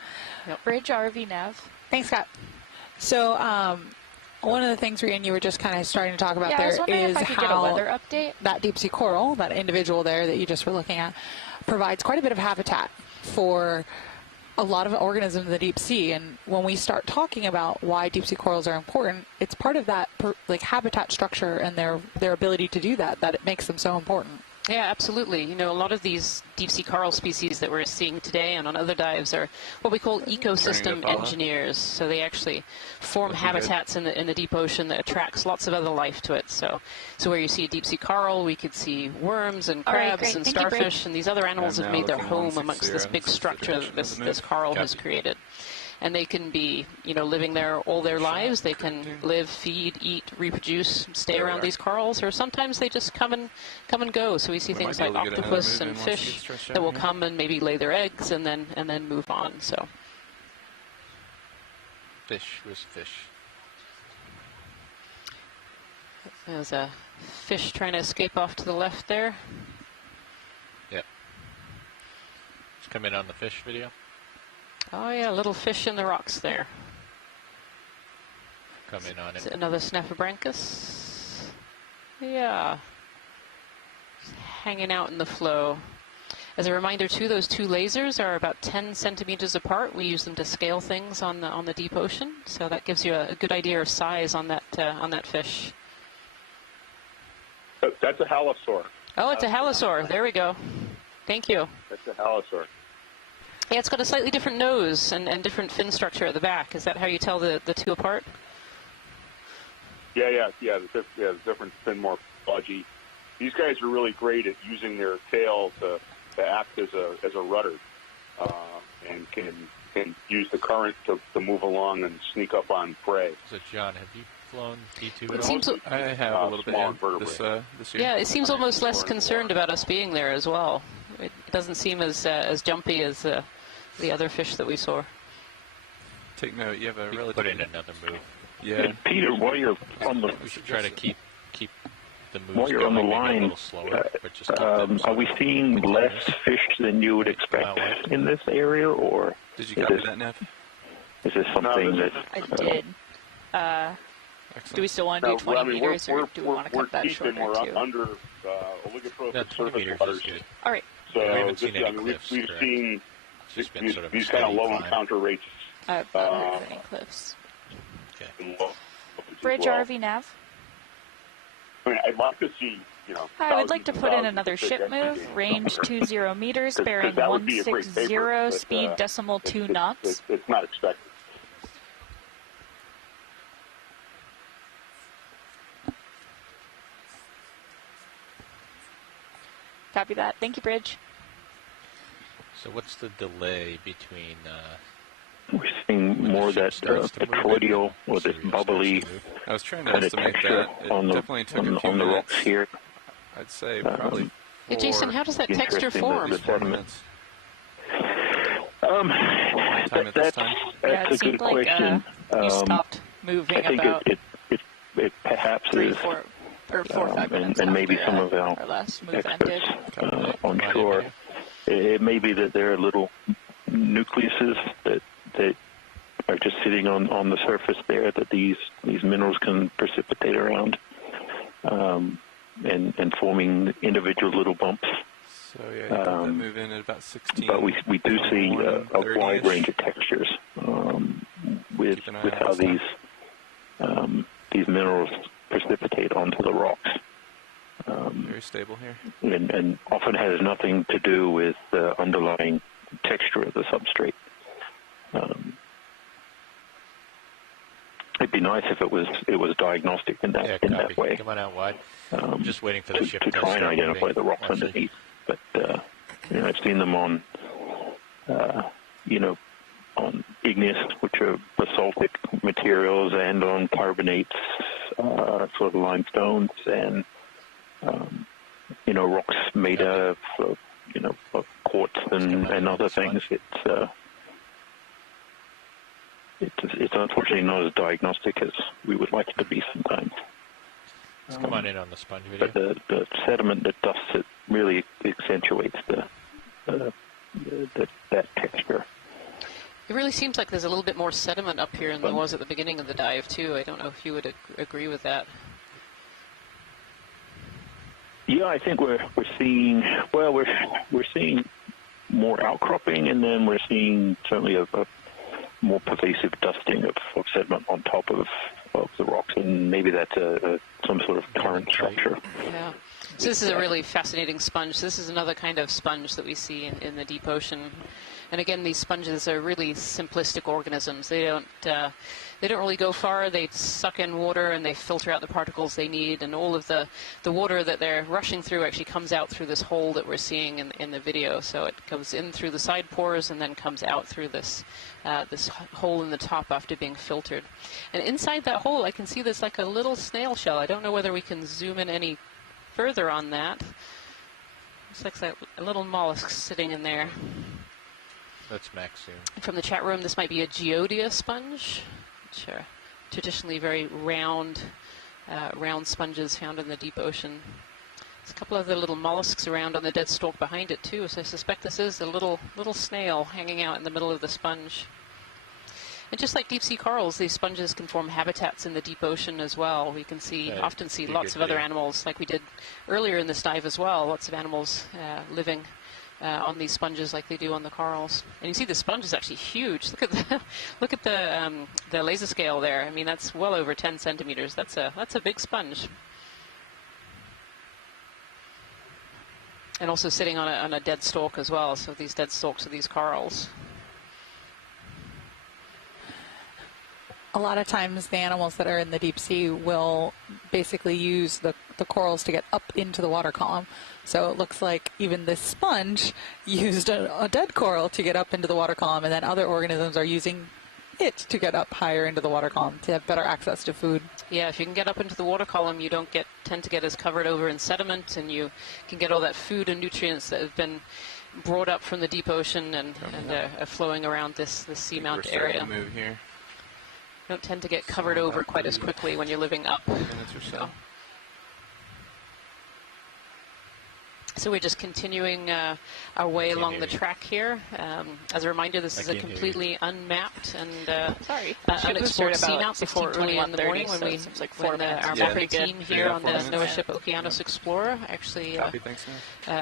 Yep. Bridge RV nav. Thanks, Scott. So one of the things, Rian, you were just kind of starting to talk about there is how that deep sea coral, that individual there that you just were looking at, provides quite a bit of habitat for a lot of organisms in the deep sea. And when we start talking about why deep sea corals are important, it's part of that habitat structure and their ability to do that it makes them so important. Yeah, absolutely. A lot of these deep-sea coral species that we're seeing today and on other dives are what we call ecosystem engineers. So they actually form habitats in the deep ocean that attracts lots of other life to it. So where you see a deep-sea coral, we could see worms and crabs and starfish, and these other animals have made their home amongst this big structure that this coral has created. And they can be, living there all their lives. They can live, feed, eat, reproduce, stay around these corals, or sometimes they just come and go. So we see things like octopus and fish that will come and maybe lay their eggs and then move on. So fish was fish. There's a fish trying to escape off to the left there. Yep. Just come in on the fish video. Oh yeah, little fish in the rocks there. Come in on it. Another Snaphobranchus. Yeah. Just hanging out in the flow. As a reminder too, those two lasers are about 10 centimeters apart. We use them to scale things on the deep ocean, so that gives you a good idea of size on that fish. That's a halosaur. Oh, it's a halosaur. There we go. Thank you. That's a halosaur. Yeah, it's got a slightly different nose and different fin structure at the back. Is that how you tell the two apart? Yeah. The different fin morphology. These guys are really great at using their tail to act as a rudder, and can use the current to move along and sneak up on prey. So, John, have you flown D2 at all? I have a little bit this year. Yeah, it seems almost less concerned about us being there as well. It doesn't seem as jumpy as the other fish that we saw. Take note, you have a relatively... Put in another move. Yeah. Peter, while you're on the... We should try to keep the moves while you're on the line, are we seeing less fish than you would expect in this area, or did you copy that, Nev? Is this something that... I did. Do we still want to do 20 meters, or do we want to cut that shorter, too? We're under oligotrophic surface waters. All right. So we haven't seen any we've cliffs, seen these kind of low encounter rates. I've not heard of any cliffs. Okay. Bridge RV nav. I mean, I'd like to see, I would like to put in another ship move, range 20 meters, bearing 160, speed decimal 2 knots. It's not expected. Copy that. Thank you, Bridge. So what's the delay between... We're seeing more that petroleal or this bubbly I was trying to kind of estimate texture that. It on the definitely took a few on the minutes. rocks here. I'd say probably Hey, Jason, how does that texture form? The sediments. That's a good question. You stopped moving I think about it perhaps is, 4 or 5 minutes and maybe some of our or less move experts ended. on shore. It may be that there are little nucleuses that are just sitting on the surface there that these minerals can precipitate around, and forming individual little bumps. So yeah, you got that move in at about 16. But we do see a wide range of textures with how these minerals precipitate onto the rocks. Very stable here. And often has nothing to do with the underlying texture of the substrate. It'd be nice if it was diagnostic in that way. Come on out wide. I'm just waiting for the ship to try and identify the rocks underneath. But I've seen them on on igneous, which are basaltic materials, and on carbonates, sort of limestones, and rocks made of quartz and other things. It's unfortunately not as diagnostic as we would like it to be sometimes. Let's come on in on the sponge video. But the sediment that dusts it really accentuates that texture. It really seems like there's a little bit more sediment up here than there was at the beginning of the dive, too. I don't know if you would agree with that. Yeah, I think we're seeing more outcropping, and then we're seeing certainly a more pervasive dusting of sediment on top of the rocks, and maybe that's some sort of current structure. Yeah. So this is a really fascinating sponge. This is another kind of sponge that we see in the deep ocean. And again, these sponges are really simplistic organisms. They don't really go far. They suck in water and they filter out the particles they need. And all of the water that they're rushing through actually comes out through this hole that we're seeing in the video. So it comes in through the side pores and then comes out through this hole in the top after being filtered. And inside that hole, I can see there's like a little snail shell. I don't know whether we can zoom in any further on that. Looks like a little mollusk sitting in there. That's Max soon. From the chat room, this might be a Geodia sponge, which are traditionally very round sponges found in the deep ocean. There's a couple of the little mollusks around on the dead stalk behind it too, so I suspect this is a little snail hanging out in the middle of the sponge. And just like deep sea corals, these sponges can form habitats in the deep ocean as well. We can often see lots of other animals, like we did earlier in this dive as well, lots of animals living on these sponges like they do on the corals. And you see the sponge is actually huge. Look at the laser scale there. I mean, that's well over 10 centimeters. That's a big sponge. And also sitting on a dead stalk as well. So these dead stalks are these corals. A lot of times the animals that are in the deep sea will basically use the corals to get up into the water column. So it looks like even this sponge used a dead coral to get up into the water column, and then other organisms are using it to get up higher into the water column to have better access to food. Yeah, if you can get up into the water column, you don't tend to get as covered over in sediment, and you can get all that food and nutrients that have been brought up from the deep ocean and are flowing around this seamount area. Move here. You don't tend to get covered over quite as quickly when you're living up. Minutes or so. So we're just continuing our way along the track here. As a reminder, this is a completely unmapped and unexplored seamount before early in the morning when we, when our mapping team here on the NOAA ship Okeanos Explorer actually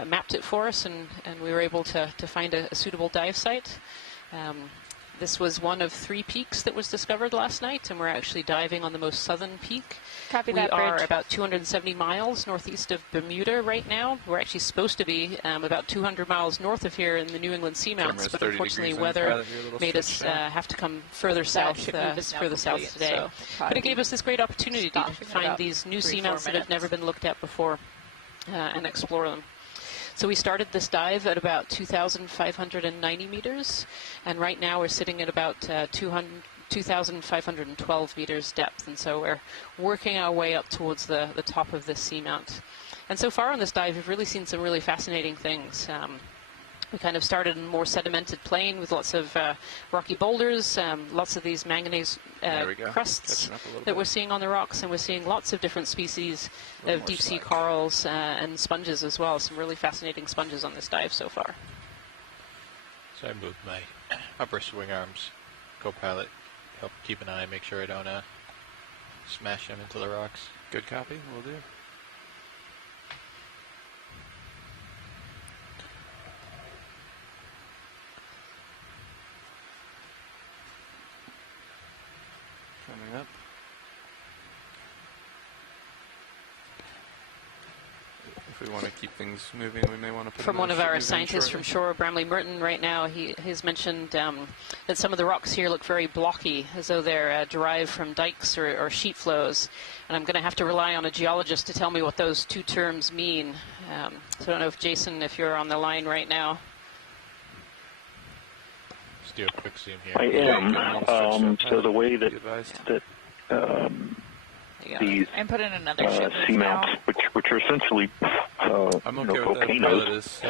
mapped it for us, and we were able to find a suitable dive site. This was one of 3 peaks that was discovered last night, and we're actually diving on the most southern peak. Copy we that, are Bridge. about 270 miles northeast of Bermuda right now. We're actually supposed to be about 200 miles north of here in the New England Seamounts, but unfortunately weather made us have to come further south, further south today. So but it gave us this great opportunity to find these new seamounts that have never been looked at before and explore them. So we started this dive at about 2,590 meters, and right now we're sitting at about 2,512 meters depth, and so we're working our way up towards the top of this seamount. And so far on this dive, we've really seen some really fascinating things. We kind of started in a more sedimented plain with lots of rocky boulders, lots of these manganese crusts that we're seeing on the rocks, and we're seeing lots of different species of deep-sea corals and sponges as well. Some really fascinating sponges on this dive so far. So I moved my upper swing arms, co-pilot, help keep an eye, make sure I don't smash them into the rocks. Good copy, will do. Coming up. If we want to keep things moving, we may want to put from one of our scientists from shore, Bramble Merton, right now, he's mentioned that some of the rocks here look very blocky, as though they're derived from dikes or sheet flows. And I'm going to have to rely on a geologist to tell me what those 2 terms mean. So I don't know if Jason, if you're on the line right now. Let's do a quick zoom here. I am. So the way that these seamounts, which are essentially volcanoes,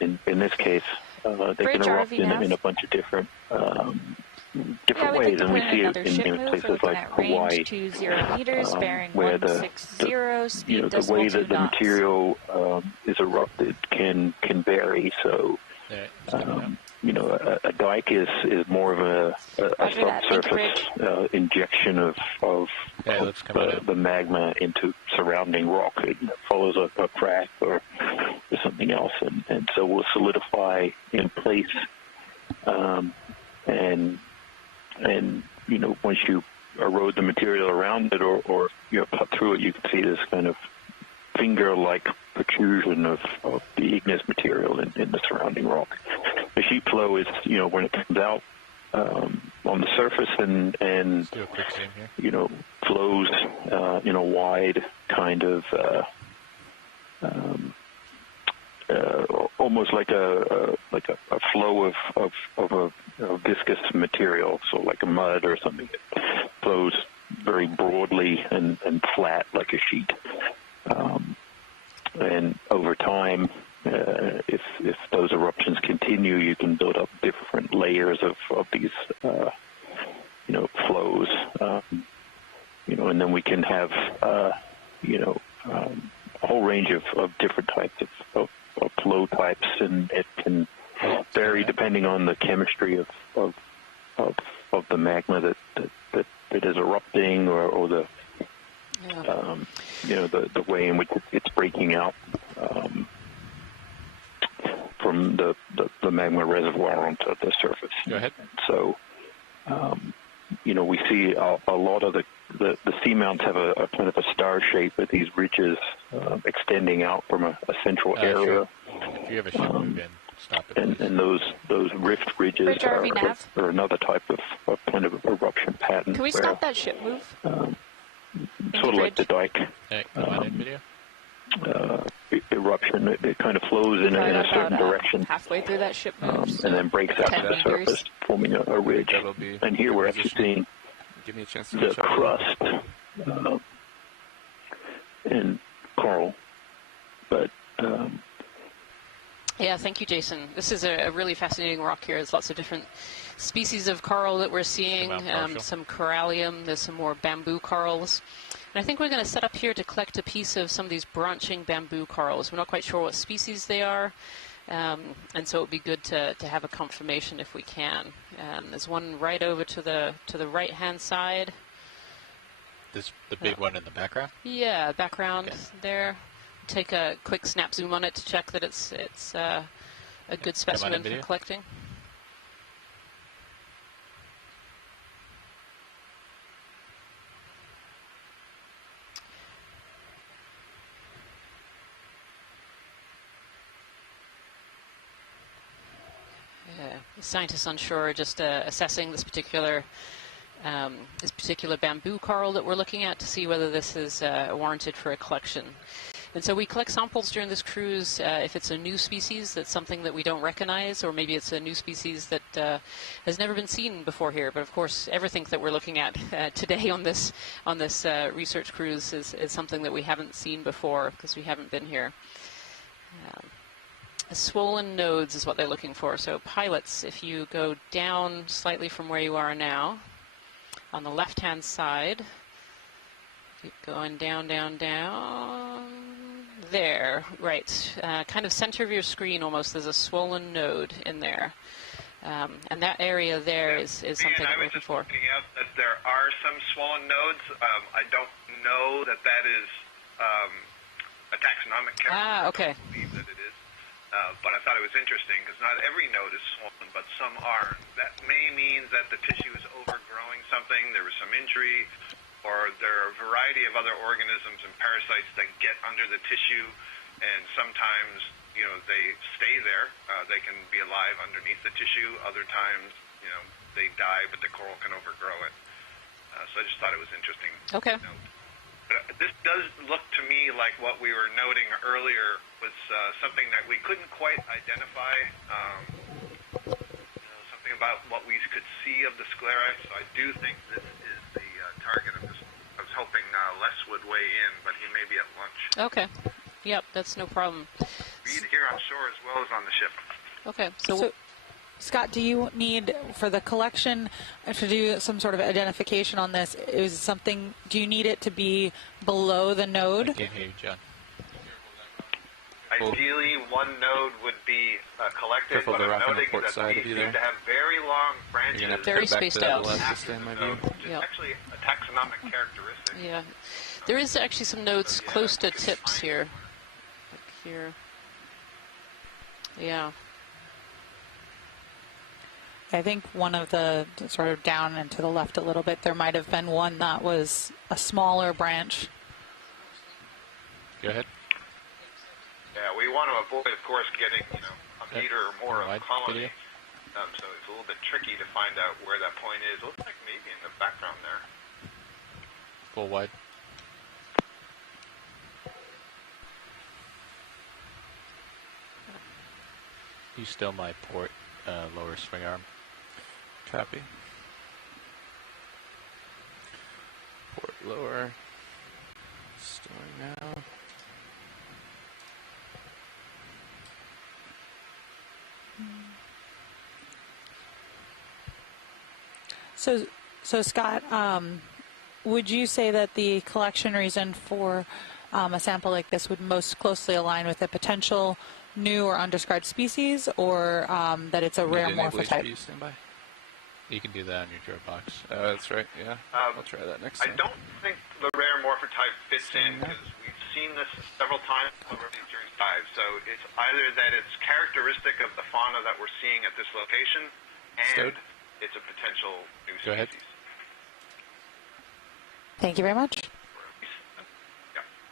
in this case, they can erupt in a bunch of different ways, and we see it in places like Hawaii, where the way that the material is erupted can vary. So. A dike is more of a subsurface injection of the magma into surrounding rock. It follows a crack or something else, and so will solidify in place. And once you erode the material around it or cut through it, you can see this kind of finger-like protrusion of the igneous material in the surrounding rock. The sheet flow is, when it comes out on the surface and flows in a wide kind of almost like a flow of a viscous material, so like a mud or something. It flows very broadly and flat like a sheet. And over time, if those eruptions continue, you can build up different layers of these, flows, and then we can have, a whole range of different types of flow types, and it can vary depending on the chemistry of the magma that is erupting or the the way in which it's breaking out from the magma reservoir onto the surface. Go ahead. So, we see a lot of the seamounts have a kind of a star shape with these ridges extending out from a central area. Sure. If you have a ship move in, stop it. And those rift ridges are another type of kind of eruption pattern. Can we stop that ship move? Sort of like the dike eruption. It kind of flows in a certain direction. Halfway through that ship moves. And then breaks out to the surface, forming a ridge. And here we're actually seeing the crust and coral. But yeah, thank you, Jason. This is a really fascinating rock here. There's lots of different species of coral that we're seeing. Some corallium. There's some more bamboo corals. And And I think we're going to set up here to collect a piece of some of these branching bamboo corals. We're not quite sure what species they are, and so it would be good to have a confirmation if we can. There's one right over to the right-hand side. This the big one in the background? Yeah, background there. Take a quick snap zoom on it to check that it's a good specimen for collecting. Scientists onshore are just assessing this particular bamboo coral that we're looking at to see whether this is warranted for a collection. And so we collect samples during this cruise if it's a new species that's something that we don't recognize, or maybe it's a new species that has never been seen before here. But of course, everything that we're looking at today on this research cruise is something that we haven't seen before because we haven't been here. Swollen nodes is what they're looking for. So pilots, if you go down slightly from where you are now, on the left-hand side, keep going down, down, down. There, right. Kind of center of your screen almost, there's a swollen node in there. And that area there is something that we're looking for. I was just looking out that there are some swollen nodes. I don't know that is a taxonomic character. Okay. I don't believe that it is. But I thought it was interesting because not every node is swollen, but some are. That may mean that the tissue is overgrowing something, there was some injury, or there are a variety of other organisms and parasites that get under the tissue, and sometimes, they stay there. They can be alive underneath the tissue. Other times, they die, but the coral can overgrow it. So I just thought it was interesting. Okay. This does look to me like what we were noting earlier was something that we couldn't quite identify, something about what we could see of the sclera. So I do think this is the target. I was hoping Les would weigh in, but he may be at lunch. Okay. Yep, that's no problem. Read here on shore as well as on the ship. Okay. So Scott, do you need, for the collection, to do some sort of identification on this? Do you need it to be below the node? I can't hear you, John. Ideally, one node would be collected, Careful but the I'm rock on the noting port that side these of you seem there. to have very long branches. You're going to have to Very go back spaced to that out. left to stand my view. Which is actually a taxonomic characteristic. Yeah. There is actually some nodes close to tips here. Like here. Yeah. I think one of the sort of down and to the left a little bit, there might have been one that was a smaller branch. Go ahead. Yeah, we want to avoid, of course, getting a meter or more of colony. So it's a little bit tricky to find out where that point is. It looks like maybe in the background there. Full wide. You still my port lower swing arm. Copy. Port lower. Storing now. So Scott, would you say that the collection reason for a sample like this would most closely align with a potential new or undescribed species, or that it's a rare morphotype? You can do that on your drawer box. That's right, yeah. I'll try that next time. I don't think the rare morphotype fits in because we've seen this several times already during dives. So it's either that it's characteristic of the fauna that we're seeing at this location, and it's a potential new species. Go ahead. Thank you very much.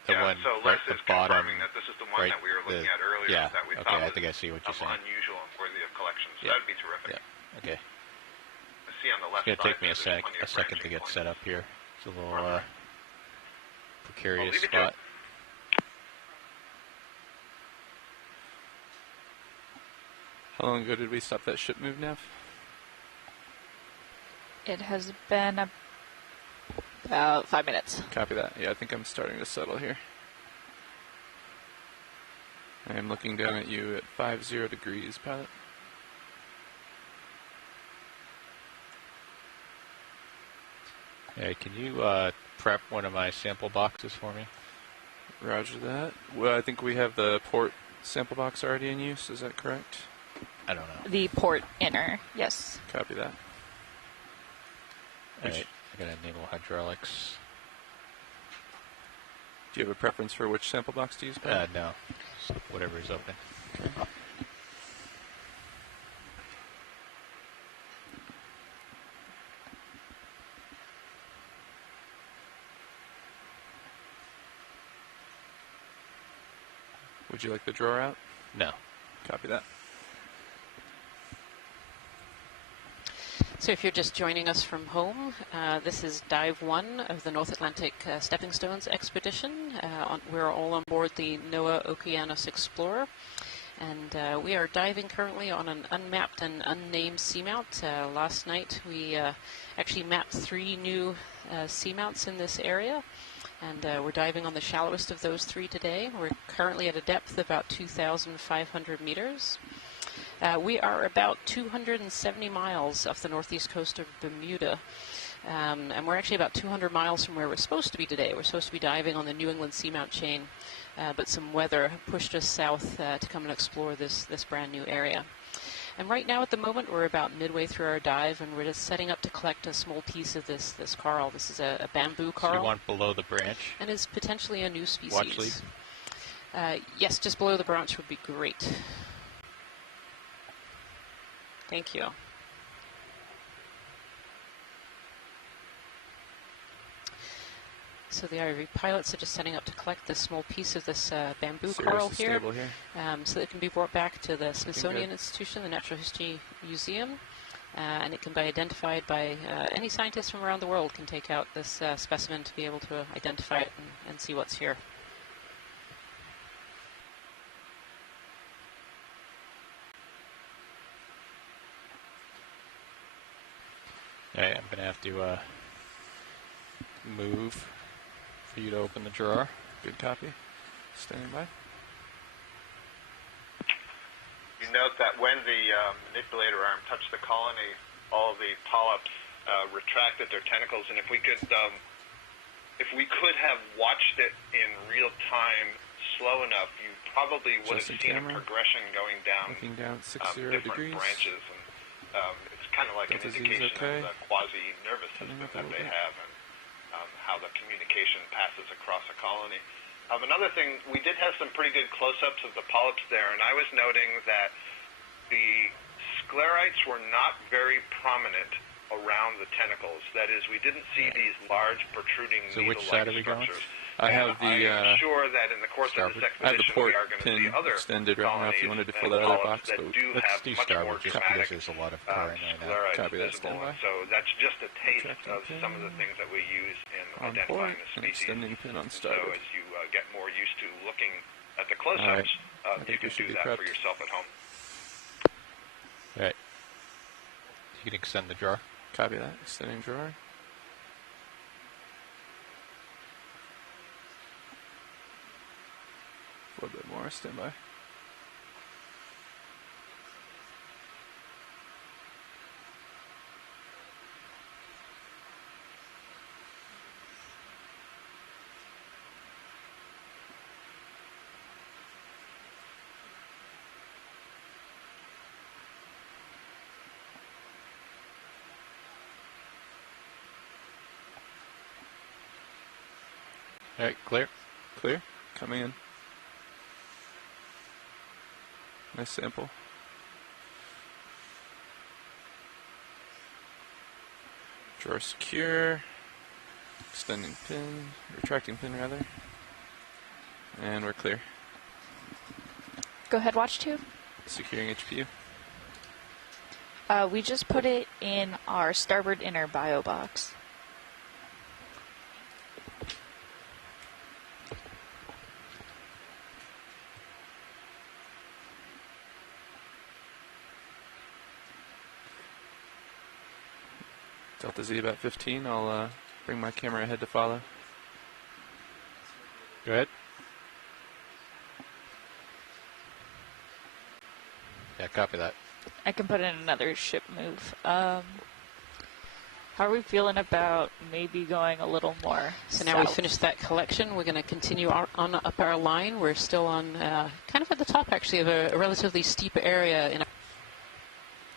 The one so right Les at is the bottom, confirming that this is the one that we were looking at earlier that we thought I think I see what you're saying. unusual and worthy of collection. So that'd be terrific. Yeah. Okay. I see on the left It's going to take me a side second to get set up here. It's a little precarious leave it spot. How long ago did we stop that ship move, Nav? It has been about 5 minutes. Copy that. Yeah, I think I'm starting to settle here. I am looking down at you at 50 degrees, pilot. Hey, can you prep one of my sample boxes for me? Roger that. Well, I think we have the port sample box already in use. Is that correct? I don't know. The port inner, yes. Copy that. All right, I gotta enable hydraulics. Do you have a preference for which sample box to use, Pat? No. Just whatever is open. Okay. Would you like the drawer out? No. Copy that. So if you're just joining us from home, this is Dive 1 of the North Atlantic Stepping Stones expedition. We're all on board the NOAA Okeanos Explorer, and we are diving currently on an unmapped and unnamed seamount. Last night we actually mapped 3 new seamounts in this area, and we're diving on the shallowest of those 3 today. We're currently at a depth of about 2,500 meters. We are about 270 miles off the northeast coast of Bermuda, and we're actually about 200 miles from where we're supposed to be today. We're supposed to be diving on the New England Seamount chain, but some weather pushed us south to come and explore this brand new area. And right now at the moment we're about midway through our dive, and we're just setting up to collect a small piece of this coral. This is a bamboo coral. So you want below the branch? And is potentially a new species. Watch lead? Yes, just below the branch would be great. Thank you. So the ROV pilots are just setting up to collect this small piece of this bamboo coral here, so that it can be brought back to the Smithsonian Institution, the Natural History Museum, and it can be identified by any scientist from around the world can take out this specimen to be able to identify it and see what's here. Okay, I'm going to have to move for you to open the drawer. Good copy. Standing by. You note that when the manipulator arm touched the colony, all of the polyps retracted their tentacles, and if we could have watched it in real time, slow enough, you probably would have seen a progression going down, looking down 60 different degrees. branches, and it's kind of like an indication of the quasi-nervous system that they have, and how the communication passes across a colony. Another thing, we did have some pretty good close-ups of the polyps there, and I was noting that the sclerites were not very prominent around the tentacles. That is, we didn't see these large protruding needle-like structures. I have the I'm sure that in the course of this expedition we are going to see other extended right now if you wanted to fill that other box. That do have much more dramatic there's a lot of current sclerites visible. So that's just a taste of some of the things that we use in identifying the species. Extending pin on so as you get more used to looking at the close-ups, you can do that for yourself at home. All right. You can extend the drawer. Copy that. Extending drawer. A little bit more. Stand by. All right, clear. Clear. Coming in. Nice sample. Drawer secure. Extending pin, retracting pin rather. And we're clear. Go ahead, watch tube. Securing HPU. We just put it in our starboard inner bio box. Delta Z about 15. I'll bring my camera ahead to follow. Go ahead. Yeah, copy that. I can put in another ship move. How are we feeling about maybe going a little more So now we finished that collection. We're going to continue on up our line. We're still on kind of at the top, actually, of a relatively steep area.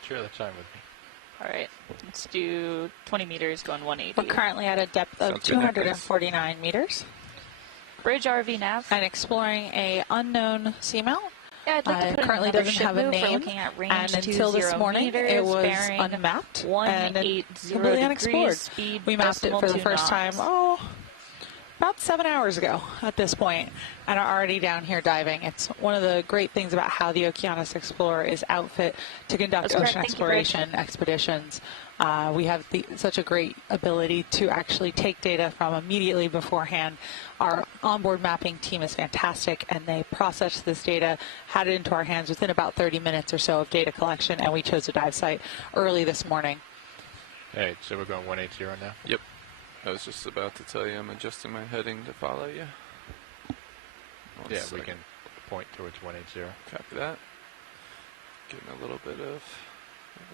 Sure, that's fine with me. All right, let's do 20 meters going 180. We're currently at a depth of 249 meters. Bridge RV nav. And exploring a unknown seamount. Yeah, I'd like to put currently doesn't have a name, and until this morning meters, it was unmapped and completely unexplored. We mapped it for the first time, about 7 hours ago at this point, and are already down here diving. It's one of the great things about how the Okeanos Explorer is outfit to conduct ocean exploration expeditions. We have such a great ability to actually take data from immediately beforehand. Our onboard mapping team is fantastic, and they processed this data, had it into our hands within about 30 minutes or so of data collection, and we chose a dive site early this morning. All right, so we're going 180 now? Yep. I was just about to tell you I'm adjusting my heading to follow you. We can point towards 180. Copy that. Getting a little bit of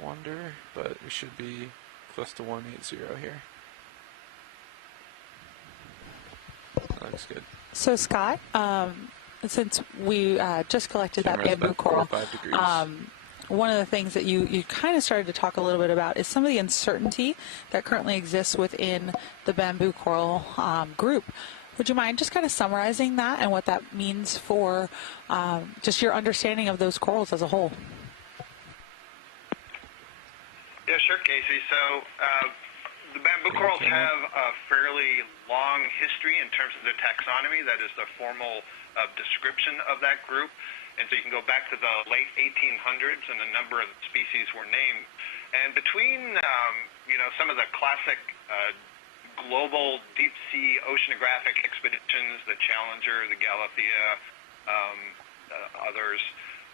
wander, but we should be close to 180 here. That looks good. So Scott, since we just collected that bamboo coral, one of the things that you kind of started to talk a little bit about is some of the uncertainty that currently exists within the bamboo coral group. Would you mind just kind of summarizing that and what that means for just your understanding of those corals as a whole? Yeah, sure, Casey. So the bamboo corals have a fairly long history in terms of their taxonomy. That is the formal description of that group. And so you can go back to the late 1800s, and a number of species were named. And between, some of the classic global deep-sea oceanographic expeditions, the Challenger, the Galathea, others,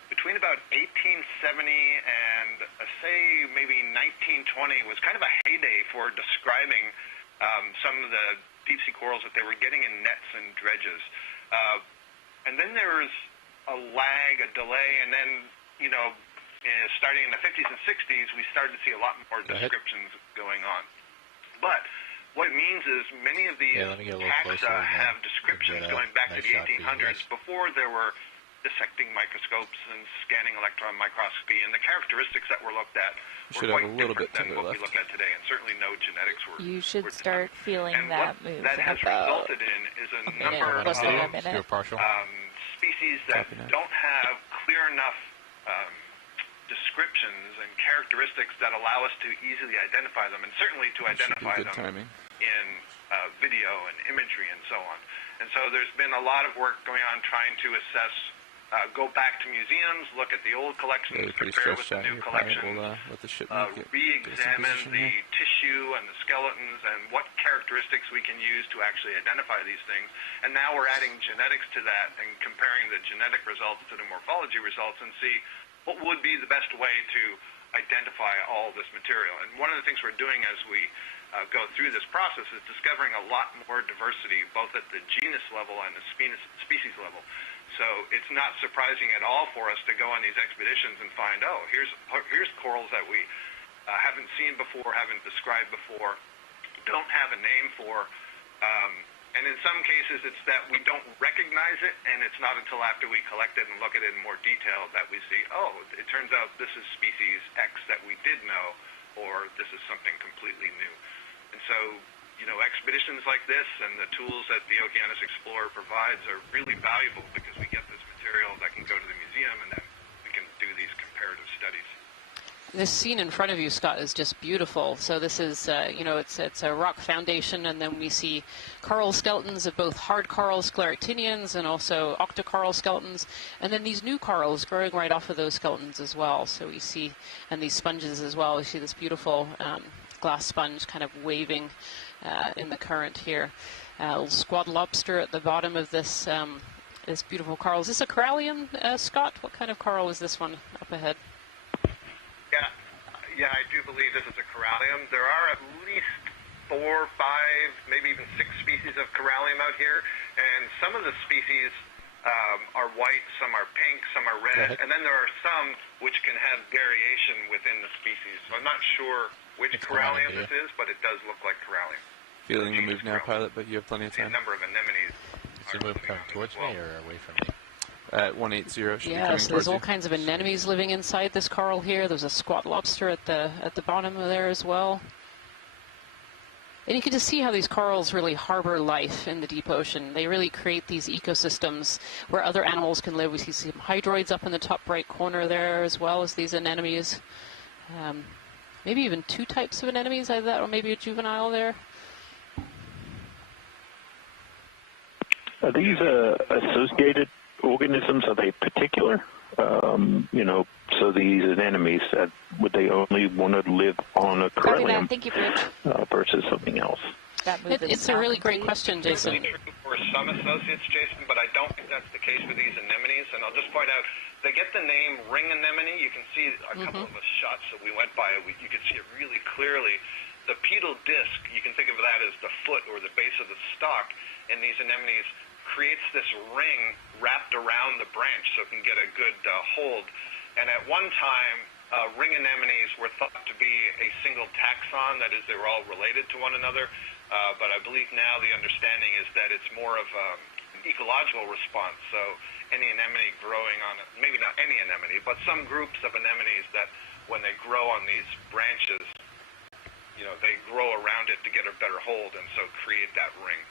between about 1870 and, say, maybe 1920 was kind of a heyday for describing some of the deep-sea corals that they were getting in nets and dredges. And then there was a lag, a delay, and then, starting in the 50s and 60s, we started to see a lot more descriptions going on. But what it means is many of these taxa have descriptions going back to the 1800s before there were dissecting microscopes and scanning electron microscopy, and the characteristics that were looked at were quite different than what we look at today, and certainly no genetics were. You should start feeling and that what move. that has resulted in is a number of species that don't have clear enough descriptions and characteristics that allow us to easily identify them, and certainly to identify them in video and imagery and so on. And so there's been a lot of work going on trying to assess, go back to museums, look at the old collections, compare with the new collections, re-examine the tissue and the skeletons and what characteristics we can use to actually identify these things. And now we're adding genetics to that and comparing the genetic results to the morphology results and see what would be the best way to identify all this material. And one of the things we're doing as we go through this process is discovering a lot more diversity, both at the genus level and the species level. So it's not surprising at all for us to go on these expeditions and find, here's corals that we haven't seen before, haven't described before, don't have a name for. And in some cases, it's that we don't recognize it, and it's not until after we collect it and look at it in more detail that we see, it turns out this is species X that we did know, or this is something completely new. And so, expeditions like this and the tools that the Okeanos Explorer provides are really valuable because we get this material that can go to the museum, and then we can do these comparative studies. This scene in front of you, Scott, is just beautiful. So this is, it's a rock foundation, and then we see coral skeletons of both hard coral scleractinians and also octocoral skeletons, and then these new corals growing right off of those skeletons as well. So we see, and these sponges as well, we see this beautiful glass sponge kind of waving in the current here. A little squad lobster at the bottom of this this beautiful coral. Is this a corallium, Scott? What kind of coral is this one up ahead? Yeah, I do believe this is a corallium. There are at least 4, 5, maybe even 6 species of corallium out here, and some of the species are white, some are pink, some are red, and then there are some which can have variation within the species. So I'm not sure which corallium this is, but it does look like corallium. Feeling the move now, pilot, but you have plenty of time. A number of anemones. Is the move coming towards me or away from me? At 180, yeah, so there's all kinds of anemones living inside this coral here. There's a squat lobster at the bottom of there as well. And you can just see how these corals really harbor life in the deep ocean. They really create these ecosystems where other animals can live. We see some hydroids up in the top right corner there, as well as these anemones. Maybe even two types of anemones like that, or maybe a juvenile there. Are these associated organisms? Are they particular? You know, so these anemones, would they only want to live on a corallium versus something else? It's a really great question, Jason. For some associates, Jason, but I don't think that's the case with these anemones. And I'll just point out, they get the name ring anemone. You can see a couple of the shots that we went by. You can see it really clearly. The pedal disc, you can think of that as the foot or the base of the stalk in these anemones, creates this ring wrapped around the branch so it can get a good hold. And at one time, ring anemones were thought to be a single taxon, that is, they were all related to one another. But I believe now the understanding is that it's more of an ecological response. So any anemone growing on, maybe not any anemone, but some groups of anemones that when they grow on these branches, you know, they grow around it to get a better hold and so create that ring.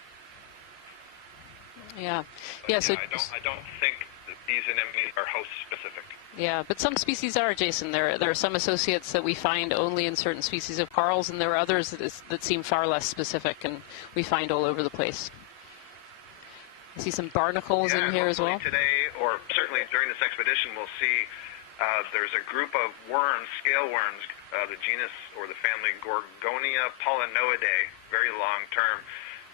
Yeah, but, yeah. So I don't think that these anemones are host specific. Yeah, but some species are, Jason. There are some associates that we find only in certain species of corals, and there are others that seem far less specific, and we find all over the place. I see some barnacles in here as well. Today, or certainly during this expedition, we'll see there's a group of worms, scale worms, the genus or the family Gorgonia pollinoidae, very long term,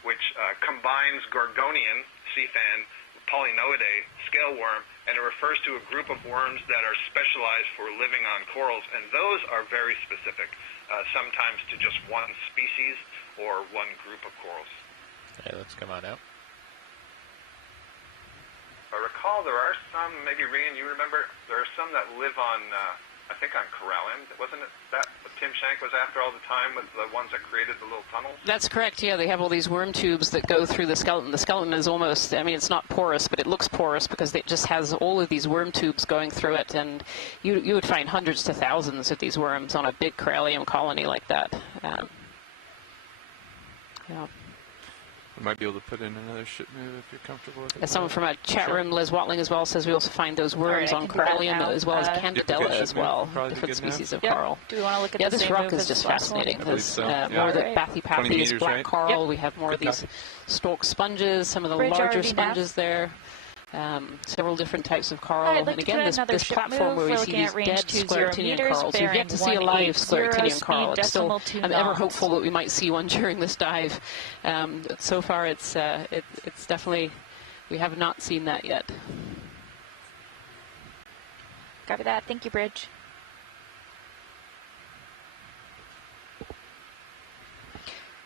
which combines Gorgonian, sea fan, pollinoidae, scale worm, and it refers to a group of worms that are specialized for living on corals, and those are very specific, sometimes to just one species or one group of corals. Okay, let's come on out. I recall there are some, maybe Rian, you remember, there are some that live on, I think on corallium. Wasn't it that what Tim Shank was after all the time with the ones that created the little tunnels? That's correct, yeah. They have all these worm tubes that go through the skeleton. The skeleton is almost, I mean, it's not porous, but it looks porous because it just has all of these worm tubes going through it. And you would find hundreds to thousands of these worms on a big corallium colony like that. Yeah. We might be able to put in another ship move if you're comfortable with it. Someone from a chat room, Liz Watling, as well, says we also find those worms on corallium as well as Candidella as well, different species of coral. Do we want to look at this rock is just fascinating because more of the Bathypathy is black coral. We have more of these stalk sponges, some of the larger sponges there. Several different types of coral, and again, this platform where we see these dead scleractinian corals. We've yet to see a live scleractinian coral. I'm ever hopeful that we might see one during this dive. So far, it's definitely, we have not seen that yet. Copy that. Thank you, Bridge.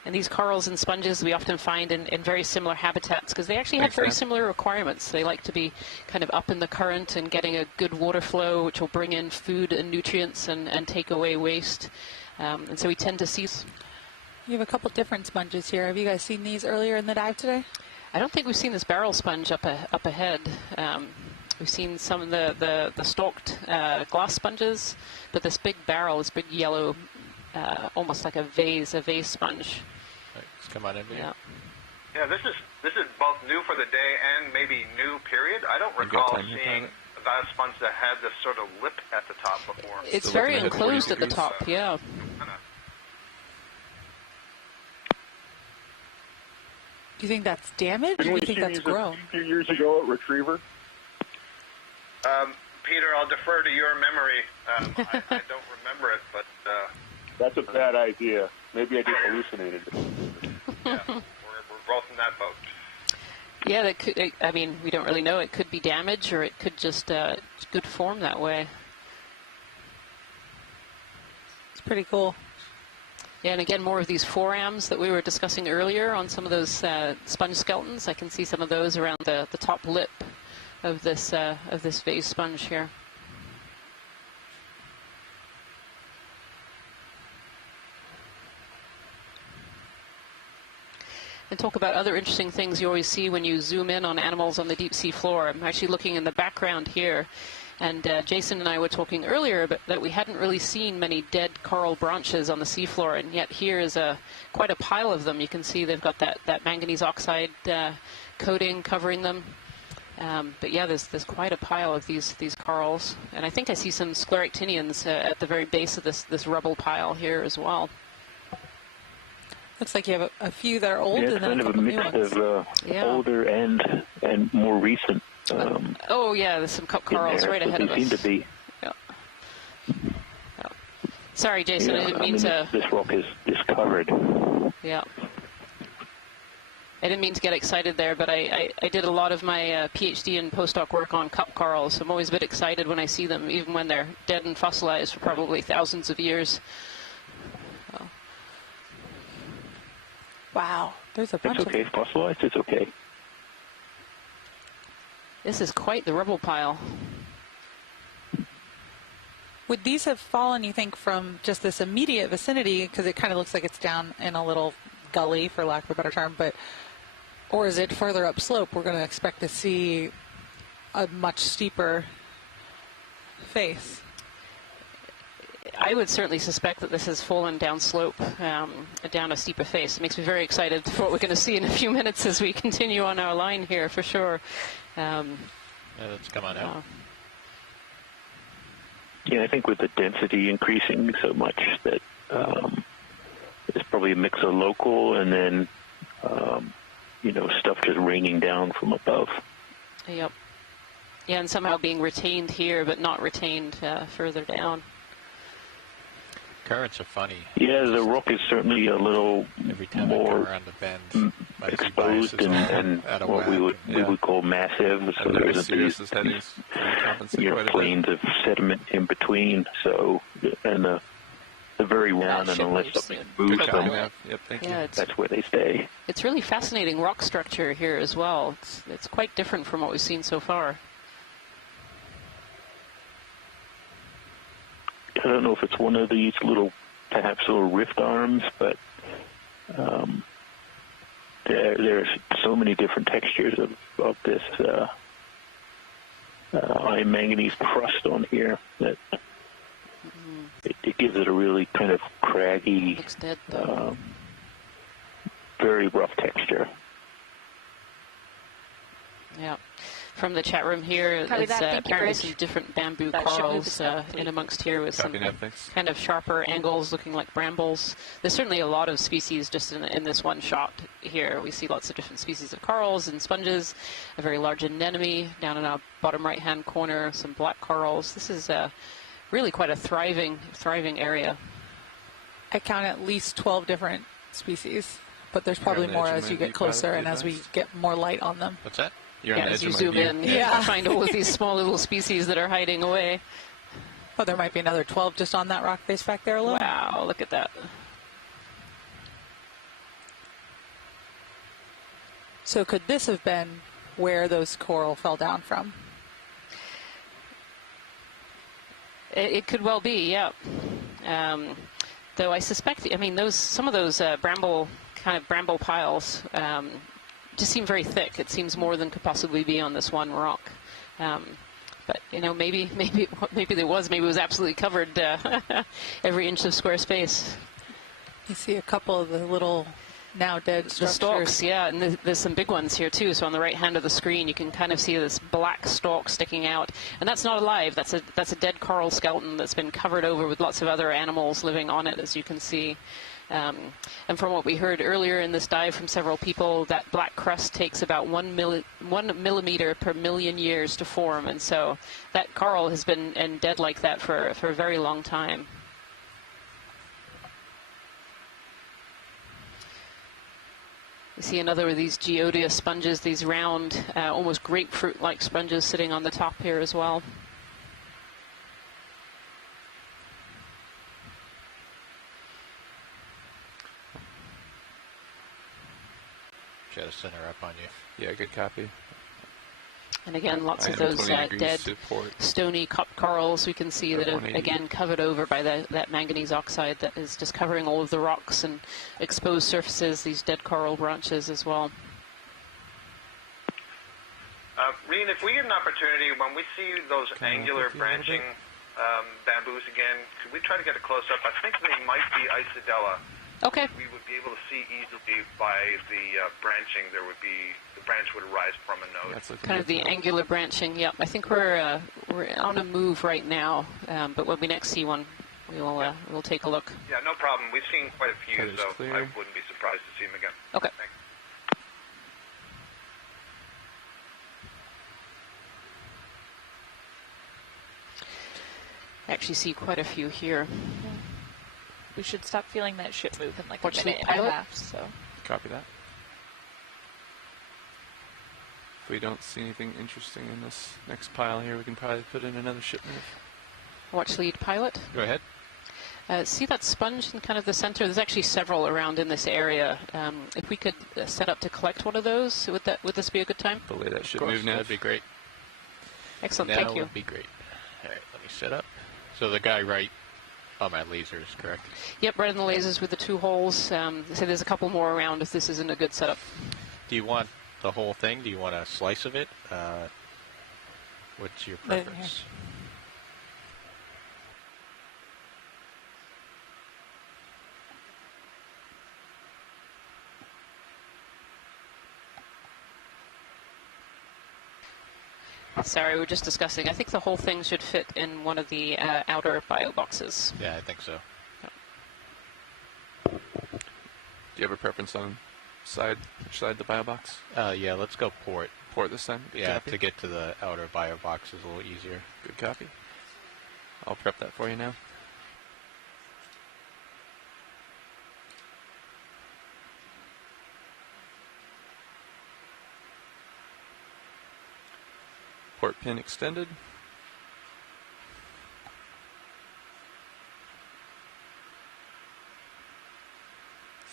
And these corals and sponges we often find in very similar habitats because they actually have very similar requirements. They like to be kind of up in the current and getting a good water flow, which will bring in food and nutrients and take away waste. And so we tend to see... You have a couple different sponges here. Have you guys seen these earlier in the dive today? I don't think we've seen this barrel sponge up ahead. We've seen some of the stalked glass sponges, but this big barrel, this big yellow, almost like a vase sponge. Right, let's come on in. Yeah. Yeah, this is both new for the day and maybe new period. I don't recall seeing a sponge that had this sort of lip at the top before. It's very enclosed at the top, yeah. Do you think that's damaged, or do you think that's grown? A few years ago at Retriever. Peter, I'll defer to your memory. I don't remember it, but... That's a bad idea. Maybe I just hallucinated it. Yeah, we're both in that boat. Yeah, that could, I mean, we don't really know. It could be damage, or it could just good form that way. It's pretty cool. Yeah, and again, more of these forams that we were discussing earlier on some of those sponge skeletons. I can see some of those around the top lip of this vase sponge here. and talk about other interesting things you always see when you zoom in on animals on the deep sea floor. I'm actually looking in the background here, and Jason and I were talking earlier about that we hadn't really seen many dead coral branches on the seafloor, and yet here is quite a pile of them. You can see they've got that manganese oxide coating covering them. But yeah, there's quite a pile of these corals, and I think I see some scleractinians at the very base of this rubble pile here as well. Looks like you have a few that are old, and then a couple new ones. Kind of older and more recent. Oh yeah, there's some cup corals right ahead of us. They seem to be. Yeah. Yeah. Sorry, Jason, I didn't mean to. This rock is covered. Yeah. I didn't mean to get excited there, but I did a lot of my PhD and postdoc work on cup corals. I'm always a bit excited when I see them, even when they're dead and fossilized for probably thousands of years. Oh. Wow, there's a bunch of... It's okay, fossilized, it's okay. This is quite the rubble pile. Would these have fallen, you think, from just this immediate vicinity, because it kind of looks like it's down in a little gully, for lack of a better term, or is it further upslope? We're going to expect to see a much steeper face. I would certainly suspect that this has fallen down slope, down a steeper face. It makes me very excited for what we're going to see in a few minutes as we continue on our line here, for sure. Let's come on out. Yeah, I think with the density increasing so much that it's probably a mix of local and then, stuff just raining down from above. Yep. Yeah, and somehow being retained here, but not retained further down. Currents are funny. Yeah, the rock is certainly a little more around the bend, exposed and what we would call massive. So there's these planes of sediment in between. So and the very round, and unless something moves them, that's where they stay. It's really fascinating rock structure here as well. It's quite different from what we've seen so far. I don't know if it's one of these perhaps little rift arms, but there's so many different textures of this iron manganese crust on here that it gives it a really kind of craggy, very rough texture. Yeah. From the chat room here, there's apparently some different bamboo corals in amongst here with some kind of sharper angles looking like brambles. There's certainly a lot of species just in this one shot here. We see lots of different species of corals and sponges, a very large anemone down in our bottom right-hand corner, some black corals. This is really quite a thriving area. I count at least 12 different species, but there's probably more as you get closer and as we get more light on them. What's that? As you zoom in, find all of these small little species that are hiding away. Oh, there might be another 12 just on that rock face back there alone. Wow, look at that. So could this have been where those coral fell down from? It could well be, yeah. Though I suspect, some of those bramble piles just seem very thick. It seems more than could possibly be on this one rock. But maybe there was. Maybe it was absolutely covered every inch of square space. You see a couple of the little now dead structures. The stalks, yeah, and there's some big ones here too. So on the right hand of the screen, you can kind of see this black stalk sticking out, and that's not alive. That's a dead coral skeleton that's been covered over with lots of other animals living on it, as you can see. And from what we heard earlier in this dive from several people, that black crust takes about 1 millimeter per million years to form, and so that coral has been dead like that for a very long time. You see another of these geodia sponges, these round, almost grapefruit-like sponges sitting on the top here as well. Try to center up on you. Yeah, good copy. And again, lots of those dead, stony corals we can see that are, again, covered over by that manganese oxide that is just covering all of the rocks and exposed surfaces, these dead coral branches as well. Reen, if we get an opportunity, when we see those angular branching bamboos again, could we try to get a close-up? I think they might be Isidella. Okay. We would be able to see easily by the branching. The branch would arise from a node. Kind of the angular branching. Yep. I think we're on a move right now, but when we next see one, we'll take a look. Yeah, no problem. We've seen quite a few, so I wouldn't be surprised to see them again. Okay. Thanks. I actually see quite a few here. We should stop feeling that ship move in like Watch a minute and a half. So. Copy that. If we don't see anything interesting in this next pile here, we can probably put in another ship move. Watch lead pilot. Go ahead. See that sponge in kind of the center? There's actually several around in this area. If we could set up to collect one of those, would this be a good time? Belay that ship move now. That'd be great. Excellent, now thank you. Would be great. All right, let me set up. So the guy right on my lasers, correct? Yep, right in the lasers with the 2 holes. So there's a couple more around if this isn't a good setup. Do you want the whole thing? Do you want a slice of it? What's your preference? Sorry, we were just discussing. I think the whole thing should fit in one of the outer bio boxes. Yeah, I think so. Do you have a preference on which side the bio box? Yeah, let's go port. Port this time? Good copy. To get to the outer bio box is a little easier. Good copy. I'll prep that for you now. Port pin extended.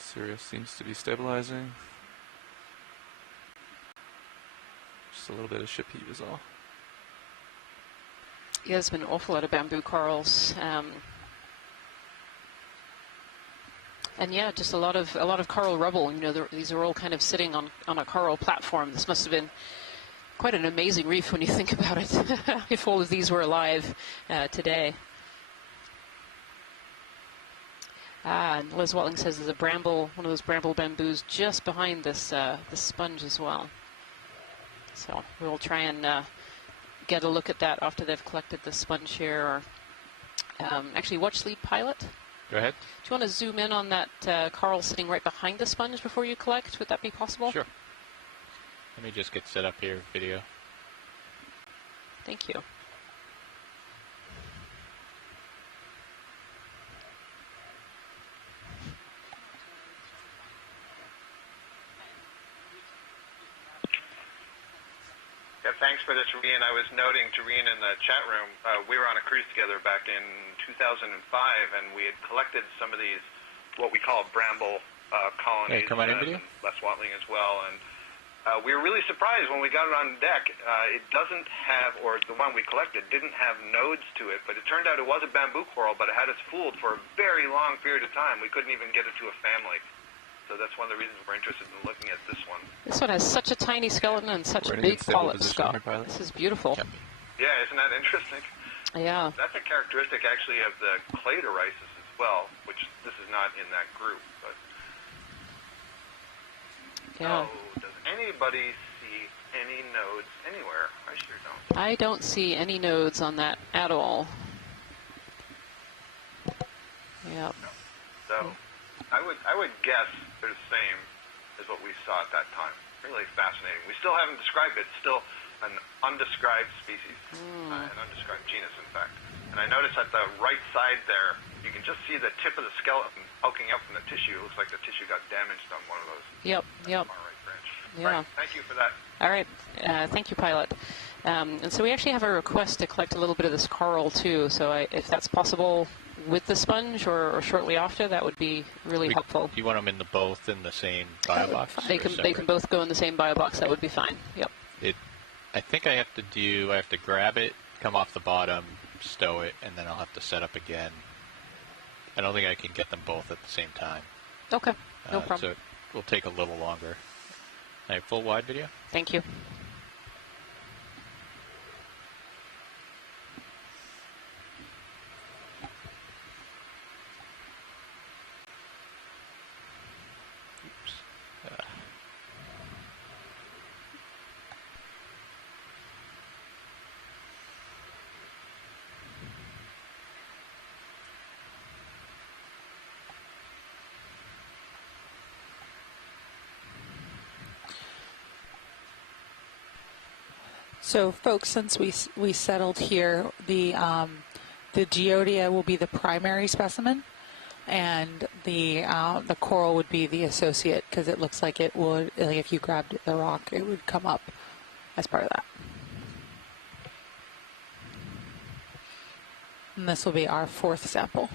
Sirius seems to be stabilizing. Just a little bit of ship heat is all. Yeah, there's been an awful lot of bamboo corals. And yeah, just a lot of coral rubble. You know, these are all kind of sitting on a coral platform. This must have been quite an amazing reef when you think about it, if all of these were alive today. And Liz Watling says there's a bramble, one of those bramble bamboos just behind this sponge as well. So we'll try and get a look at that after they've collected the sponge here. Or actually, watch lead pilot. Go ahead. Do you want to zoom in on that coral sitting right behind the sponge before you collect? Would that be possible? Sure. Let me just get set up here, video. Thank you. Yeah, thanks for this, Reen. I was noting to Reen in the chat room, we were on a cruise together back in 2005, and we had collected some of these, what we call Bramble colonies. Hey, come on in, video. Les Watling as well, and we were really surprised when we got it on deck. It doesn't have, or the one we collected didn't have nodes to it, but it turned out it was a bamboo coral, but it had us fooled for a very long period of time. We couldn't even get it to a family. So that's one of the reasons we're interested in looking at this one. This one has such a tiny skeleton and such big polyps, Scott. This is beautiful. Yeah, isn't that interesting? Yeah. That's a characteristic, actually, of the Cladorisis as well, which this is not in that group. But yeah. So, does anybody see any nodes anywhere? I sure don't. I don't see any nodes on that at all. Yep. No. So, I would guess they're the same as what we saw at that time. Really fascinating. We still haven't described it. It's still an undescribed species, an undescribed genus, in fact. And I noticed at the right side there, you can just see the tip of the skeleton poking up from the tissue. It looks like the tissue got damaged on one of those. Yep, yep. Far right branch. Yeah. Right, thank you for that. All right. Thank you, pilot. And so we actually have a request to collect a little bit of this coral, too. So if that's possible with the sponge or shortly after, that would be really helpful. You want them both in the same bio box? They can both go in the same bio box. That would be fine. Yep. I think I have to grab it, come off the bottom, stow it, and then I'll have to set up again. I don't think I can get them both at the same time. Okay, no problem. So it will take a little longer. All right, full wide video? Thank you. So, folks, since we settled here, the Geodia will be the primary specimen, and the coral would be the associate, because it looks like it would, like if you grabbed the rock, it would come up as part of that. And this will be our fourth sample.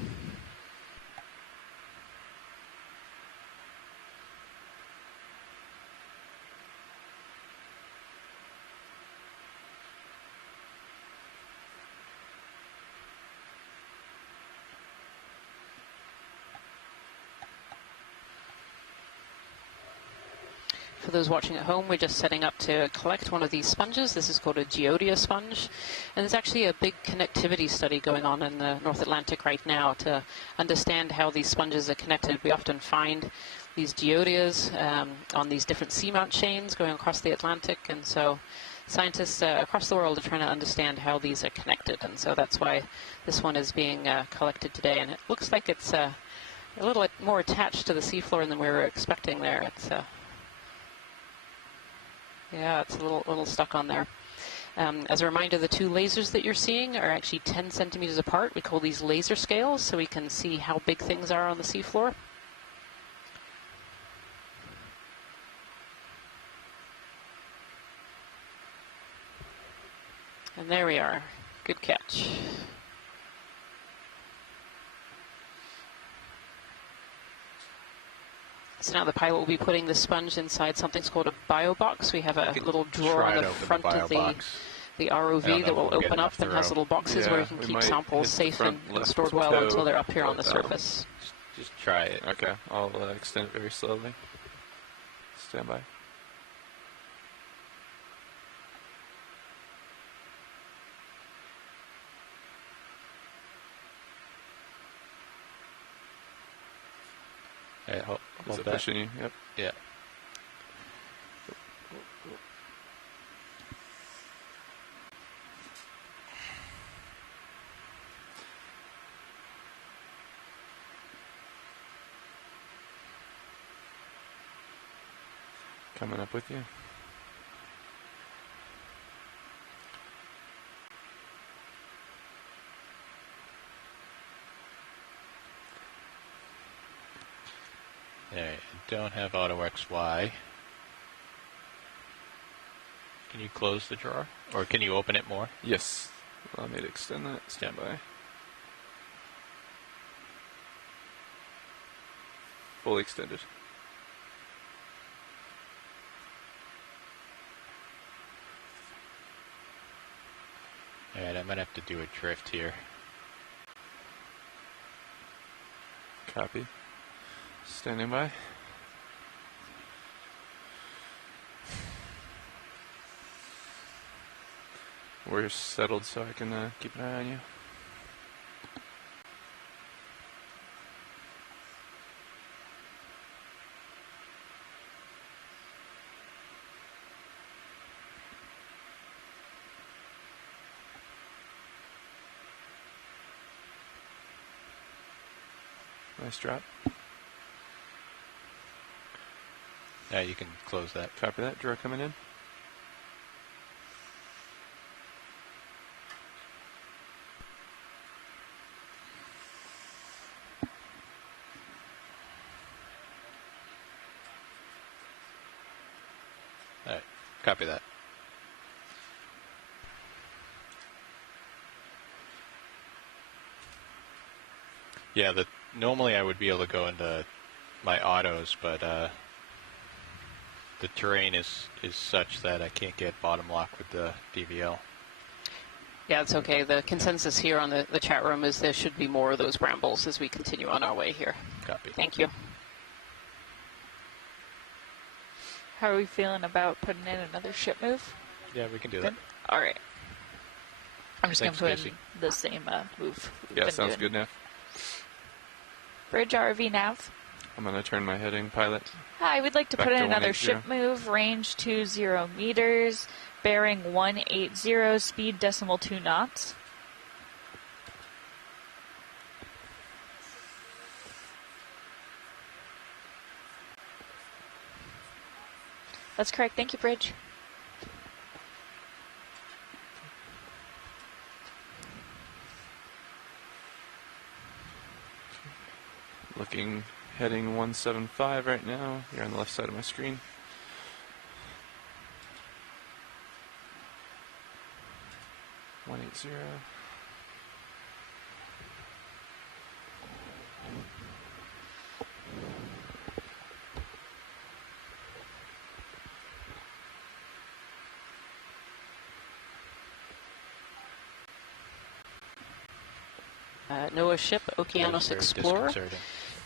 For those watching at home, we're just setting up to collect one of these sponges. This is called a Geodia sponge. And there's actually a big connectivity study going on in the North Atlantic right now to understand how these sponges are connected. We often find these Geodias on these different seamount chains going across the Atlantic. And so scientists across the world are trying to understand how these are connected. And so that's why this one is being collected today. And it looks like it's a little more attached to the seafloor than we were expecting there. It's yeah, it's a little stuck on there. As a reminder, the two lasers that you're seeing are actually 10 centimeters apart. We call these laser scales, so we can see how big things are on the seafloor. And there we are. Good catch. So now the pilot will be putting the sponge inside something called a bio box. We have a little drawer on the front of the ROV that will open up and has little boxes where you can keep samples safe and stored well until they're up here on the surface. Just try it. Okay, I'll extend it very slowly. Stand by. Hey, hold that. Pushing you? Yep. Yeah. Coming up with you. Alright, don't have auto XY. Can you close the drawer? Or can you open it more? Yes. Allow me to extend that. Stand by. Fully extended. Alright, I might have to do a drift here. Copy. Standing by. We're settled so I can keep an eye on you. Nice drop. Yeah, you can close that. Copy that. Drawer coming in. Alright, copy that. Yeah, normally I would be able to go into my autos, but the terrain is such that I can't get bottom lock with the DVL. Yeah, it's okay. The consensus here on the chat room is there should be more of those brambles as we continue on our way here. Copy. Thank you. How are we feeling about putting in another ship move? Yeah, we can do that. All right. I'm just going to put in the same move. Yeah, sounds good, Nav. Bridge ROV Nav. I'm going to turn my heading pilot. Hi, we'd like to put in another ship move, range 20 meters, bearing 180, speed decimal 2 knots. That's correct. Thank you, Bridge. Looking, heading 175 right now. You're on the left side of my screen. (180). NOAA ship, Okeanos Explorer,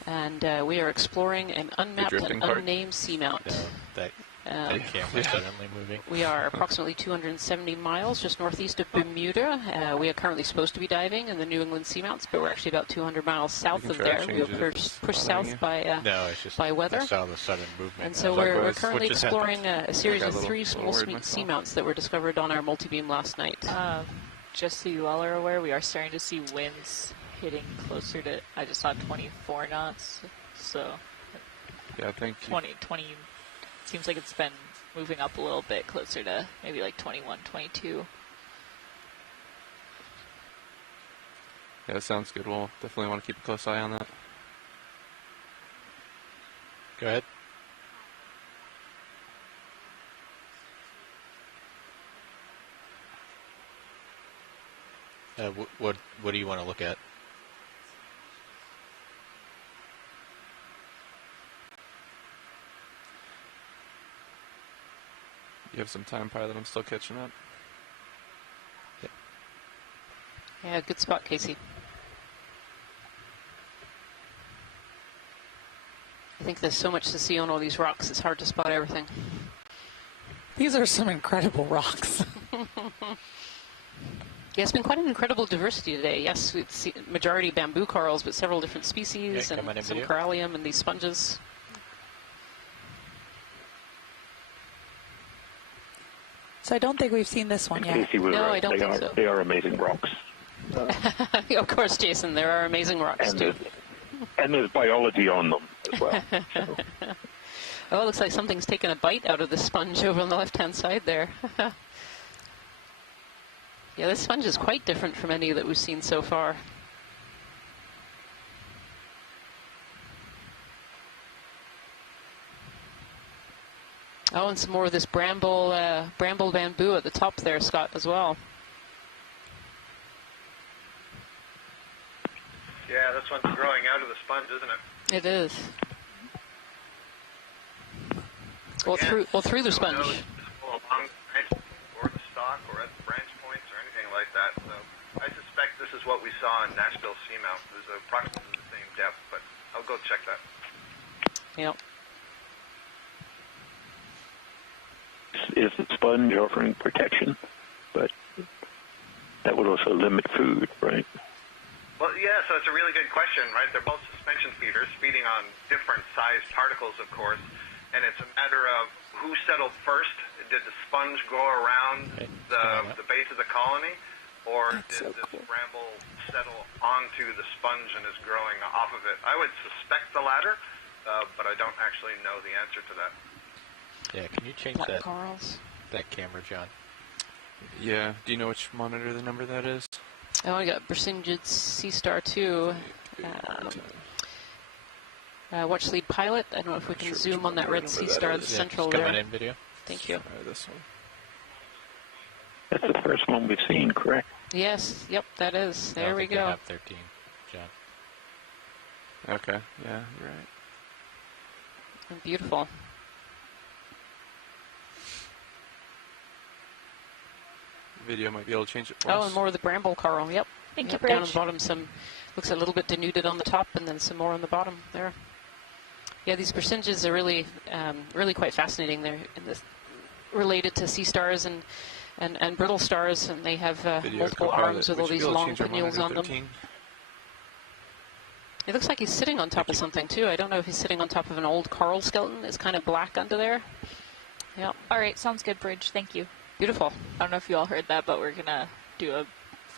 and we are exploring an unmapped and unnamed seamount. That camera's suddenly moving. We are approximately 270 miles just northeast of Bermuda. We are currently supposed to be diving in the New England Seamounts, but we're actually about 200 miles south of there. We were pushed south by weather. I saw the sudden movement. And so we're currently exploring a series of 3 small seamounts that were discovered on our multi-beam last night. Just so you all are aware, we are starting to see winds hitting closer to, I just saw 24 knots, so yeah, I think 20, seems like it's been moving up a little bit closer to maybe like 21, 22. Yeah, that sounds good. We'll definitely want to keep a close eye on that. Go ahead. What do you want to look at? You have some time, pilot. I'm still catching up. Yeah, good spot, Casey. I think there's so much to see on all these rocks, it's hard to spot everything. These are some incredible rocks. Yeah, it's been quite an incredible diversity today. Yes, it's majority bamboo corals, but several different species, and some corallium and these sponges. So I don't think we've seen this one yet. No, I don't think so. They are amazing rocks. Of course, Jason, there are amazing rocks too. And there's biology on them as well. Oh, it looks like something's taken a bite out of the sponge over on the left-hand side there. Yeah, this sponge is quite different from any that we've seen so far. Oh, and some more of this bramble bamboo at the top there, Scott, as well. Yeah, this one's growing out of the sponge, isn't it? It is. Well, through the sponge. Along or the stalk or at the branch points or anything like that. So I suspect this is what we saw in Nashville Seamount. There's approximately the same depth, but I'll go check that. Yep. Is the sponge offering protection? But that would also limit food, right? Well, yeah, so it's a really good question, right? They're both suspension feeders, feeding on different sized particles, of course, and it's a matter of who settled first. Did the sponge go around the base of the colony, or did this bramble settle onto the sponge and is growing off of it? I would suspect the latter, but I don't actually know the answer to that. Yeah, can you change that camera, John? Yeah, do you know which monitor the number that is? Oh, I got Bersingid Sea Star 2. Watch lead pilot. I don't know if we can zoom on that red Sea Star, the central there. Coming in video. Thank you. This one. That's the first one we've seen, correct? Yes. Yep, that is. There we go. I have 13, John. Okay. Yeah, you're right. Beautiful. video might be able to change it for us. us. And more of the bramble coral, yep. Thank you, down at the bottom, looks a little bit denuded on the top, and then some more on the bottom there. Yeah, these percentages are really quite fascinating. They're related to sea stars and brittle stars, and they have multiple arms with all these long pinnules on them. It looks like he's sitting on top of something, too. I don't know if he's sitting on top of an old coral skeleton. It's kind of black under there. Yeah. All right, sounds good, Bridge. Thank you. Beautiful. I don't know if you all heard that, but we're going to do a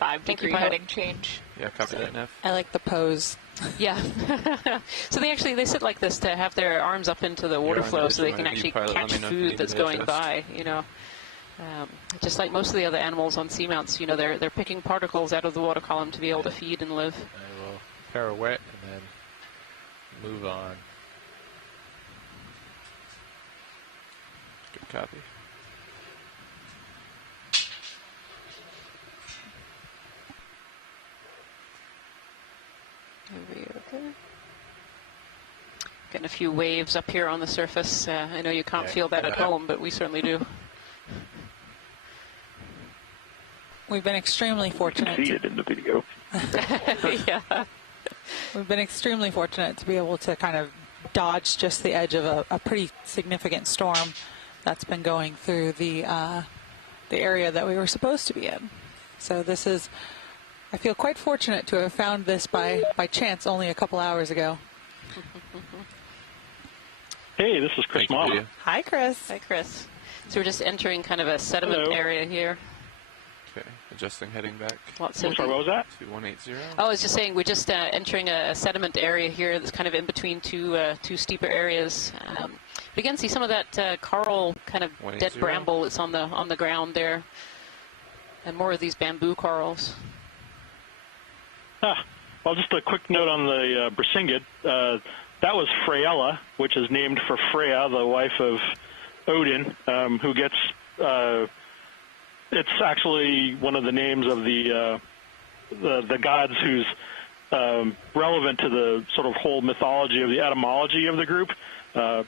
5-degree heading change. Yeah, copy that, Nev. I like the pose. Yeah. So they sit like this to have their arms up into the water flow so they can actually catch food that's going by, you know. Just like most of the other animals on seamounts, you know, they're picking particles out of the water column to be able to feed and live. I will pirouette and then move on. Good copy. Okay. Getting a few waves up here on the surface. I know you can't feel that at home, but we certainly do. We've been extremely fortunate. You can see it in the video. Yeah. We've been extremely fortunate to be able to kind of dodge just the edge of a pretty significant storm that's been going through the area that we were supposed to be in. So this is, I feel quite fortunate to have found this by chance only a couple hours ago. Hey, this is Chris Mom. Hi, Chris. Hi, Chris. So we're just entering kind of a sediment area here. Okay, adjusting heading back. Sorry, what was that? 2180. Oh, I was just saying we're just entering a sediment area here that's kind of in between two steeper areas. We can see some of that coral kind of dead bramble that's on the ground there, and more of these bamboo corals. Well, just a quick note on the Brisingid. That was Freyella, which is named for Freya, the wife of Odin, who gets... it's actually one of the names of the gods who's relevant to the sort of whole mythology of the etymology of the group. The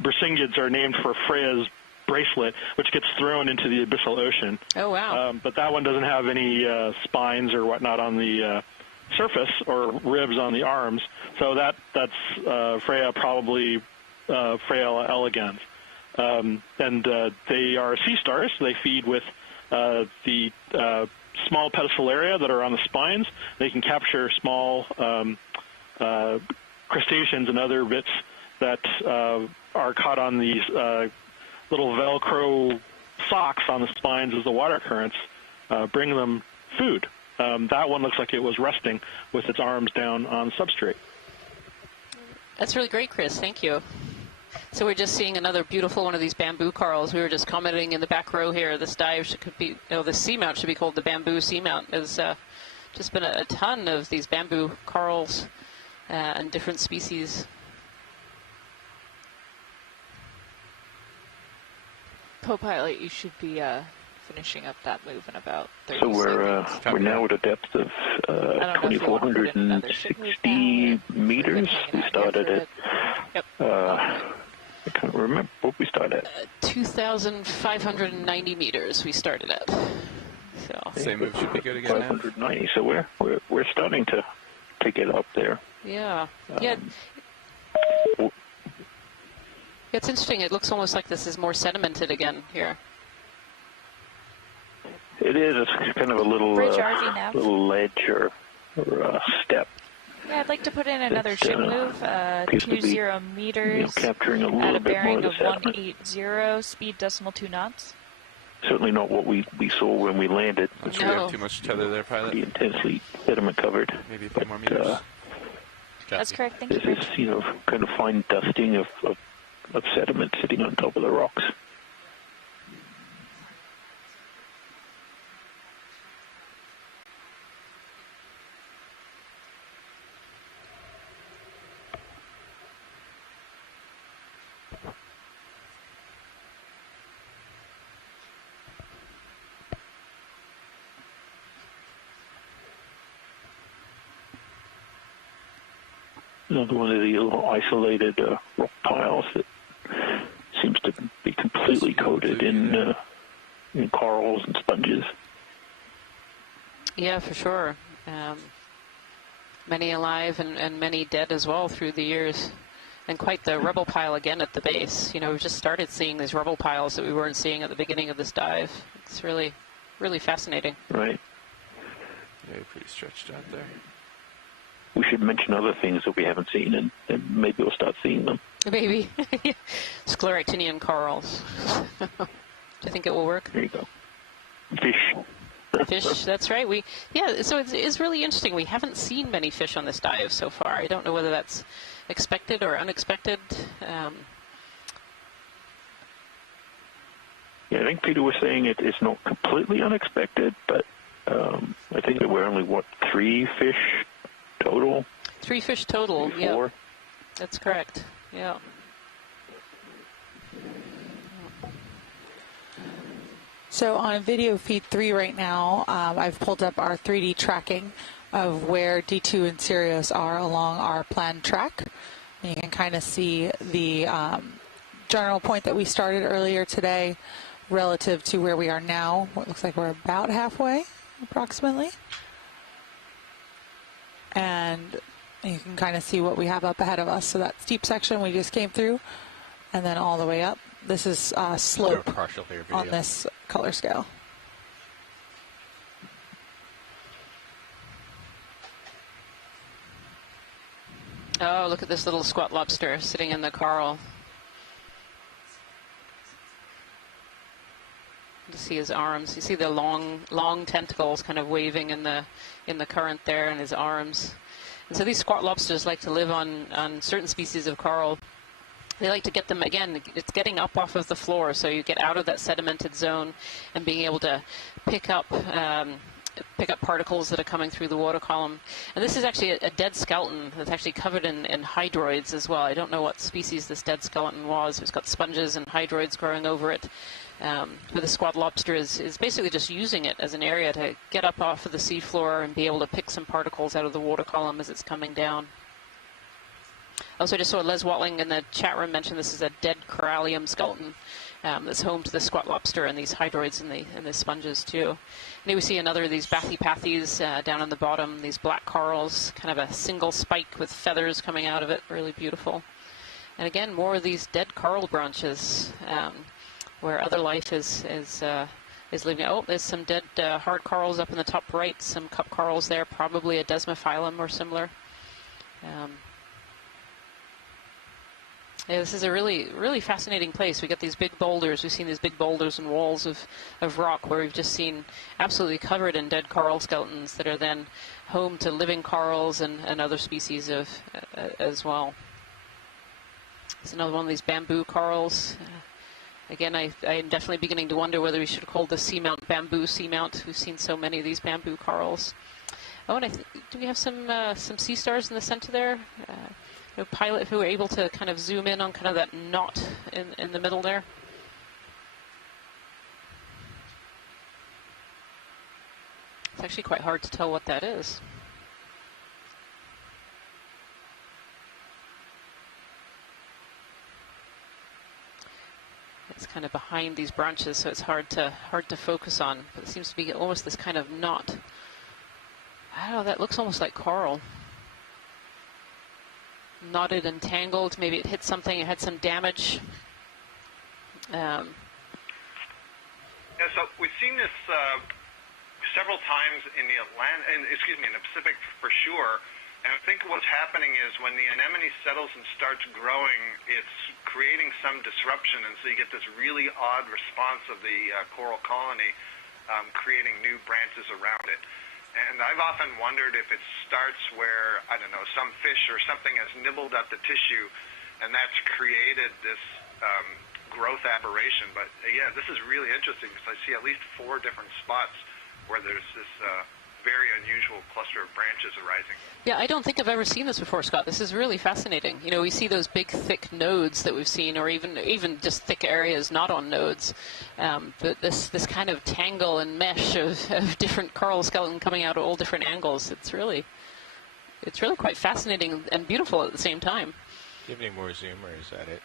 Brisingids are named for Freya's bracelet, which gets thrown into the abyssal ocean. Oh, wow. But that one doesn't have any spines or whatnot on the surface or ribs on the arms. So that's Freya, probably Freyella elegans. And they are sea stars. They feed with the small pedicelaria that are on the spines. They can capture small crustaceans and other bits that are caught on these little Velcro socks on the spines as the water currents bring them food. That one looks like it was resting with its arms down on substrate. That's really great, Chris. Thank you. So we're just seeing another beautiful one of these bamboo corals. We were just commenting in the back row here. This dive could be, the seamount should be called the bamboo seamount. There's just been a ton of these bamboo corals and different species. Co-pilot, you should be finishing up that move in about 30 seconds. So we're now at a depth of 2,460 meters. We started at, I can't remember what we started at. 2,590 meters we started at. So same move should be good again. 590. So we're starting to get up there. Yeah. It's interesting. It looks almost like this is more sedimented again here. It is. It's kind of a little ledge or step. Yeah, I'd like to put in another ship move, 20 meters, capturing a at a bit bearing more of 180, speed decimal 2 knots. Certainly not what we saw when we landed. Not sure we have too much tether there, pilot. Pretty intensely sediment covered. Maybe a few more meters. That's correct. Thank you. This is, kind of fine dusting of sediment sitting on top of the rocks. Another one of the little isolated rock piles that seems to be completely coated in corals and sponges. Yeah, for sure. Many alive and many dead as well through the years. And quite the rubble pile again at the base. You know, we've just started seeing these rubble piles that we weren't seeing at the beginning of this dive. It's really, really fascinating. Right. Yeah, pretty stretched out there. We should mention other things that we haven't seen, and maybe we'll start seeing them. Maybe. Scleractinian corals. Do you think it will work? There you go. Fish. Fish, that's right. So it's really interesting. We haven't seen many fish on this dive so far. I don't know whether that's expected or unexpected. Yeah, I think Peter was saying it's not completely unexpected, but I think that we're only, 3 fish total? 3 fish total, 4? Yeah. That's correct, yeah. So on video feed 3 right now, I've pulled up our 3D tracking of where D2 and Sirius are along our planned track. And you can kind of see the general point that we started earlier today relative to where we are now. What looks like we're about halfway, approximately. And you can kind of see what we have up ahead of us. So that steep section we just came through, and then all the way up. This is slope on this color scale. Oh, look at this little squat lobster sitting in the coral. You see his arms. You see the long tentacles kind of waving in the current there, and his arms. And so these squat lobsters like to live on certain species of coral. They like to get them, again, it's getting up off of the floor, so you get out of that sedimented zone and being able to pick up particles that are coming through the water column. And this is actually a dead skeleton that's actually covered in hydroids as well. I don't know what species this dead skeleton was. It's got sponges and hydroids growing over it. But the squat lobster is basically just using it as an area to get up off of the seafloor and be able to pick some particles out of the water column as it's coming down. Also, I just saw Les Watling in the chat room mention this is a dead corallium skeleton that's home to the squat lobster and these hydroids and the sponges too. And here we see another of these bathypathes down on the bottom, these black corals, kind of a single spike with feathers coming out of it, really beautiful. And again, more of these dead coral branches where other life is living. Oh, there's some dead hard corals up in the top right, some cup corals there, probably a desmophyllum or similar. Yeah, this is a really, really fascinating place. We got these big boulders. We've seen these big boulders and walls of rock where we've just seen absolutely covered in dead coral skeletons that are then home to living corals and other species as well. There's another one of these bamboo corals. Again, I am definitely beginning to wonder whether we should call the Seamount bamboo seamount. We've seen so many of these bamboo corals. Oh, and do we have some sea stars in the center there? Pilot who were able to kind of zoom in on kind of that knot in the middle there. It's actually quite hard to tell what that is. It's kind of behind these branches, so it's hard to focus on. But it seems to be almost this kind of knot. I don't know, that looks almost like coral. Knotted and tangled. Maybe it hit something. It had some damage. Yeah, so we've seen this several times in the in the Pacific for sure. And I think what's happening is when the anemone settles and starts growing, it's creating some disruption, and so you get this really odd response of the coral colony, creating new branches around it. And I've often wondered if it starts where, I don't know, some fish or something has nibbled at the tissue, and that's created this growth aberration. But yeah, this is really interesting because I see at least 4 different spots where there's this very unusual cluster of branches arising. Yeah, I don't think I've ever seen this before, Scott. This is really fascinating. You know, we see those big, thick nodes that we've seen, or even just thick areas not on nodes. But this kind of tangle and mesh of different coral skeleton coming out at all different angles. It's really quite fascinating and beautiful at the same time. Do you have any more zoom, or is that it?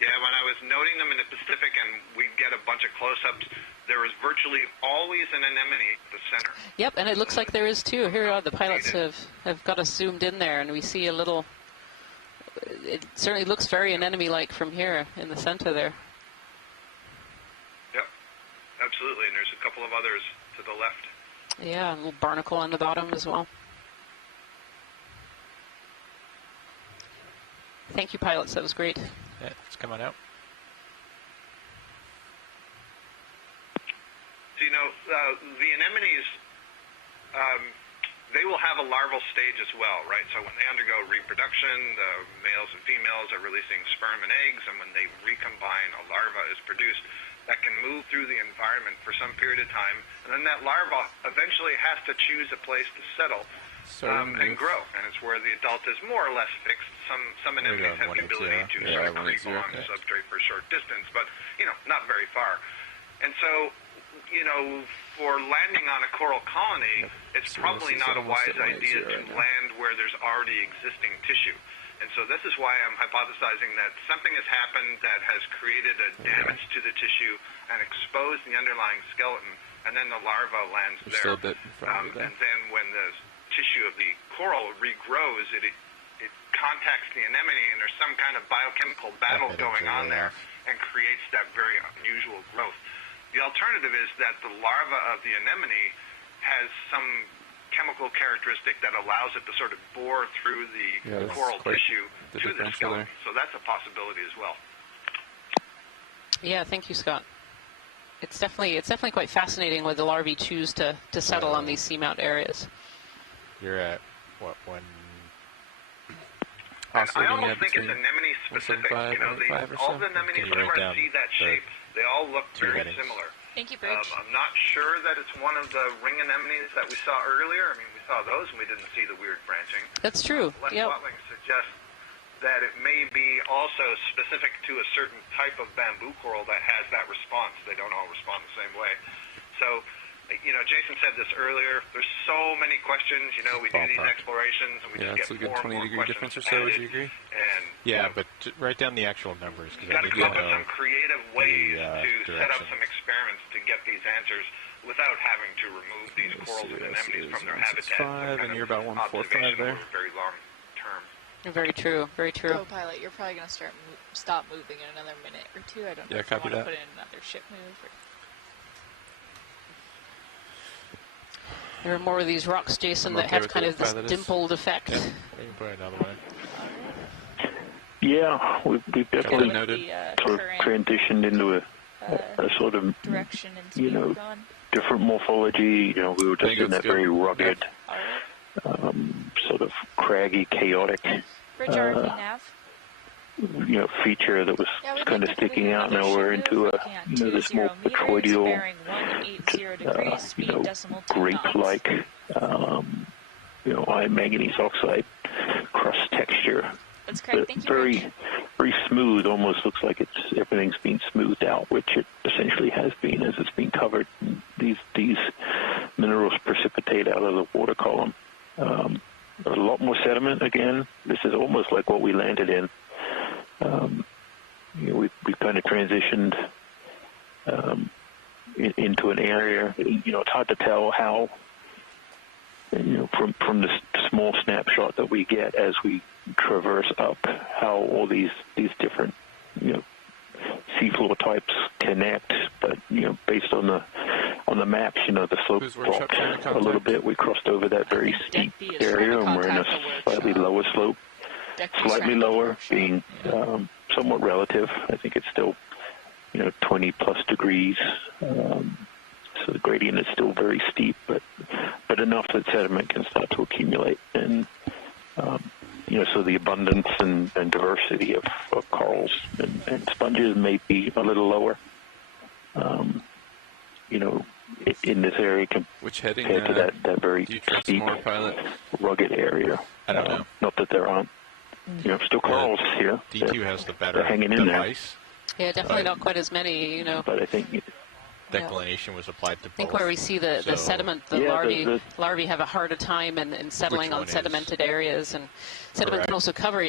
Yeah, when I was noting them in the Pacific and we'd get a bunch of close-ups, there was virtually always an anemone at the center. Yep, and it looks like there is too. Here the pilots have got us zoomed in there, and we see a little, it certainly looks very anemone-like from here in the center there. Yep, absolutely, and there's a couple of others to the left. Yeah, a little barnacle on the bottom as well. Thank you, pilots. That was great. Yeah, it's coming out. So, you know, the anemones, they will have a larval stage as well, right? So when they undergo reproduction, the males and females are releasing sperm and eggs, and when they recombine, a larva is produced that can move through the environment for some period of time, and then that larva eventually has to choose a place to settle and grow, and it's where the adult is more or less fixed. Some anemones have the ability to sort of creep along the substrate for a short distance, but, you know, not very far. And so, you know, for landing on a coral colony, it's probably not a wise idea to land where there's already existing tissue. And so this is why I'm hypothesizing that something has happened that has created a damage to the tissue and exposed the underlying skeleton, and then the larva lands there. And then when the tissue of the coral regrows, it contacts the anemone, and there's some kind of biochemical battle going on there and creates that very unusual growth. The alternative is that the larva of the anemone has some chemical characteristic that allows it to sort of bore through the coral tissue to the skeleton. So that's a possibility as well. Yeah, thank you, Scott. It's definitely quite fascinating where the larvae choose to settle on these seamount areas. You're at what, one? And I almost think it's anemone specific. You know, all the anemones, whenever I see that shape, they all look very similar. Thank you, Bridge. I'm not sure that it's one of the ring anemones that we saw earlier. I mean, we saw those and we didn't see the weird branching. That's true. Les Watling suggests that it may be also specific to a certain type of bamboo coral that has that response. They don't all respond the same way. So, you know, Jason said this earlier. There's so many questions. You know, we do these explorations and we just get more and more 20-degree difference or so. Would you agree? And yeah, but write down the actual numbers. You've got to come up with some creative ways to set up some experiments to get these answers without having to remove these corals and anemones from their habitat. And you're about 145 there. Very long term. Very true. Very true. Co-pilot, you're probably going to stop moving in another minute or two. I don't know if copy you want that. to put in another ship move. There are more of these rocks, Jason, that have kind of this dimpled effect. Yeah, we can put another one. Yeah, we've definitely sort of transitioned into a sort of, you know, different morphology. You know, we were just in that very rugged, sort of craggy, chaotic, you know, feature that was kind of sticking out. Now we're into a, you know, this more petroidal, you know, grape-like, you know, iron manganese oxide crust texture. That's great. Thank you, very, very smooth. Almost looks like everything's been smoothed out, which it essentially has been as it's been covered. These minerals precipitate out of the water column. A lot more sediment again. This is almost like what we landed in. You know, we kind of transitioned into an area. You know, it's hard to tell how. You know, from the small snapshot that we get as we traverse up, how all these different, you know, seafloor types connect. But you know, based on the maps, you know, the slope dropped a little bit. We crossed over that very steep area, and we're in a slightly lower slope. Slightly lower, being somewhat relative. I think it's still, you know, 20 plus degrees. So the gradient is still very steep, but enough that sediment can start to accumulate. And, you know, so the abundance and diversity of corals and sponges may be a little lower, you know, in this area compared to that very steep, rugged area. I don't know. Not that there aren't, you know, still corals here. D2 has the better hanging in there. device. Yeah, definitely not quite as many, you know. But I think declination was applied to both. I think where we see the sediment, the larvae have a harder time in settling on sedimented areas, and sediment can also cover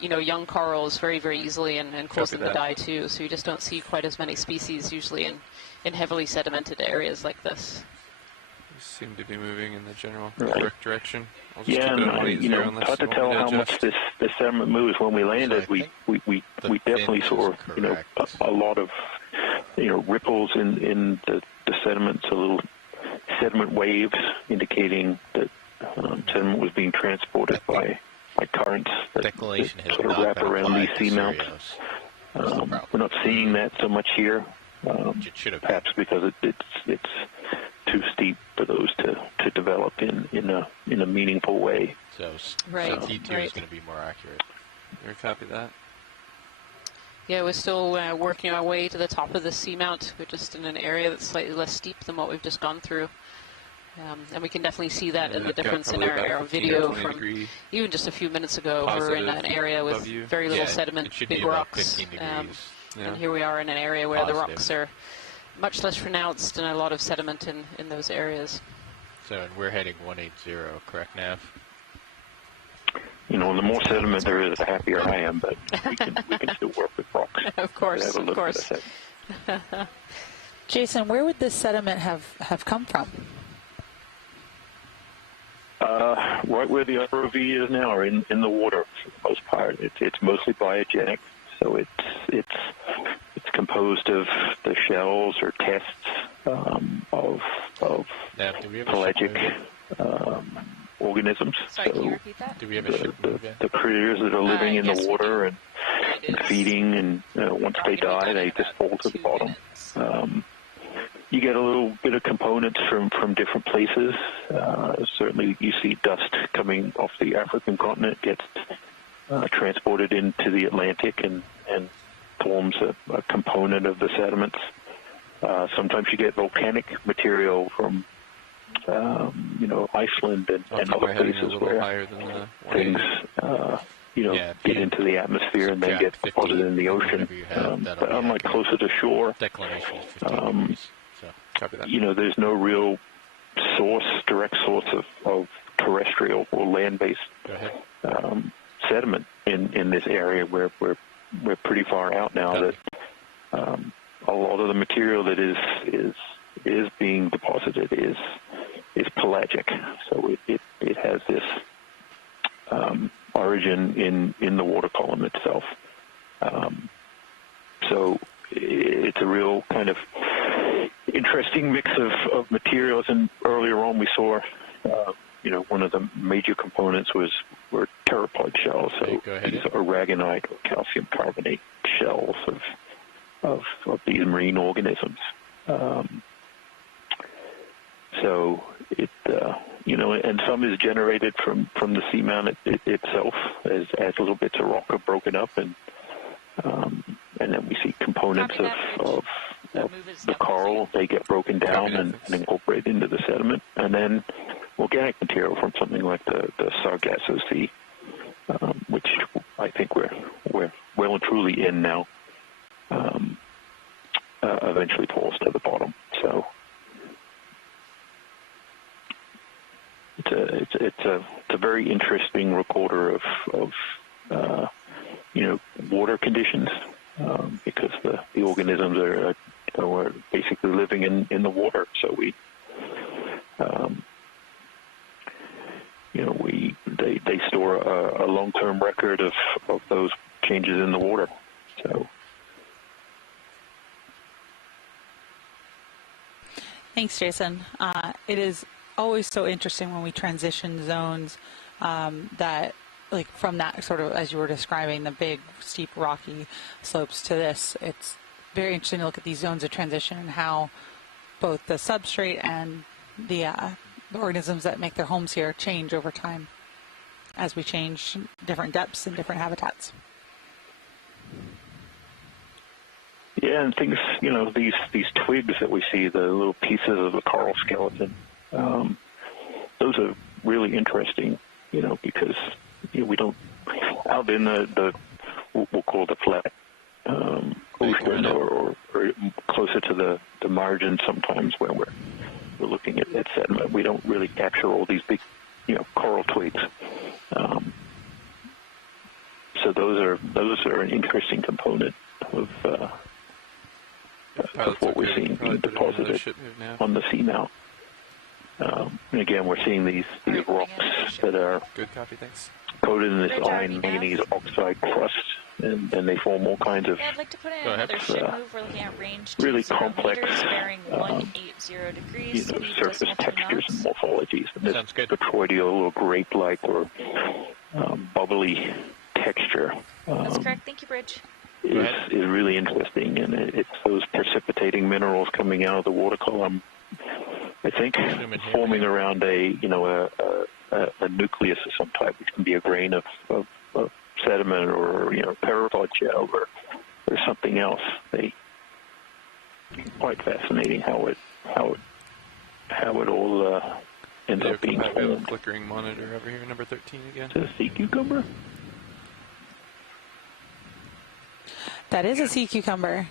young corals very, very easily and cause them to die too. So you just don't see quite as many species usually in heavily sedimented areas like this. We seem to be moving in the general correct direction. I'll just keep it at 180 hard to tell how much this sediment moves. When we landed, we definitely saw a lot of ripples in the sediment, so little sediment waves indicating that sediment was being transported by currents that sort of wrap around these seamounts. We're not seeing that so much here, perhaps because it's too steep for those to develop in a meaningful way. So T2 is going to be more accurate. Very copy that. Yeah, we're still working our way to the top of the seamount. We're just in an area that's slightly less steep than what we've just gone through. And we can definitely see that in the difference in our video from even just a few minutes ago. We're in an area with very little sediment, big rocks. And here we are in an area where the rocks are much less pronounced and a lot of sediment in those areas. So we're heading 180, correct, Nav? The more sediment there is, the happier I am, but we can still work with rocks. Of course, of course. Jason, where would this sediment have come from? Right where the ROV is now, or in the water for the most part. It's mostly biogenic, so it's composed of the shells or tests of pelagic organisms. Sorry, can you repeat that? Do we have a ship the critters that are living in the water and feeding, and once they die, they just fall to the bottom. You get a little bit of components from different places. Certainly, you see dust coming off the African continent, gets transported into the Atlantic and forms a component of the sediments. Sometimes you get volcanic material from Iceland and other places where things get into the atmosphere and then get deposited in the ocean. But unlike closer to shore, there's no real direct source of terrestrial or land-based sediment in this area where we're pretty far out now. That a lot of the material that is being deposited is pelagic, so it has this origin in the water column itself. So it's a real kind of interesting mix of materials. And earlier on, we saw one of the major components were pteropod shells. So these aragonite or calcium carbonate shells of these marine organisms. So it and some is generated from the seamount itself as little bits of rock are broken up, and then we see components of the coral. They get broken down and incorporated into the sediment, and then organic material from something like the Sargasso Sea, which I think we're well and truly in now. Eventually falls to the bottom. So it's a very interesting recorder of water conditions, because the organisms are basically living in the water. So they store a long-term record of those changes in the water. So. Thanks, Jason. It is always so interesting when we transition zones that, like, from that sort of, as you were describing, the big, steep, rocky slopes to this. It's very interesting to look at these zones of transition and how both the substrate and the organisms that make their homes here change over time as we change different depths and different habitats. Yeah, and things, these twigs that we see, the little pieces of the coral skeleton, those are really interesting, because we don't, out in we'll call it the flat ocean or closer to the margin sometimes when we're looking at sediment. We don't really capture all these big, coral twigs. So those are an interesting component of what we're seeing being deposited on the seamount. And again, we're seeing these rocks that are coated in this iron manganese oxide crust, and they form all kinds of I'd like to put in another ship move. We're looking at range really complex bearing 180 degrees, surface textures and morphologies. And this botryoidal or grape-like or bubbly texture That's correct. Thank you, Bridge. is really interesting, and it's those precipitating minerals coming out of the water column, I think, forming around a nucleus of some type, which can be a grain of sediment or pteropod shell or something else. Quite fascinating how it all ends up being formed. Flickering monitor over here, number 13 again. Is it a sea cucumber? That is a sea cucumber.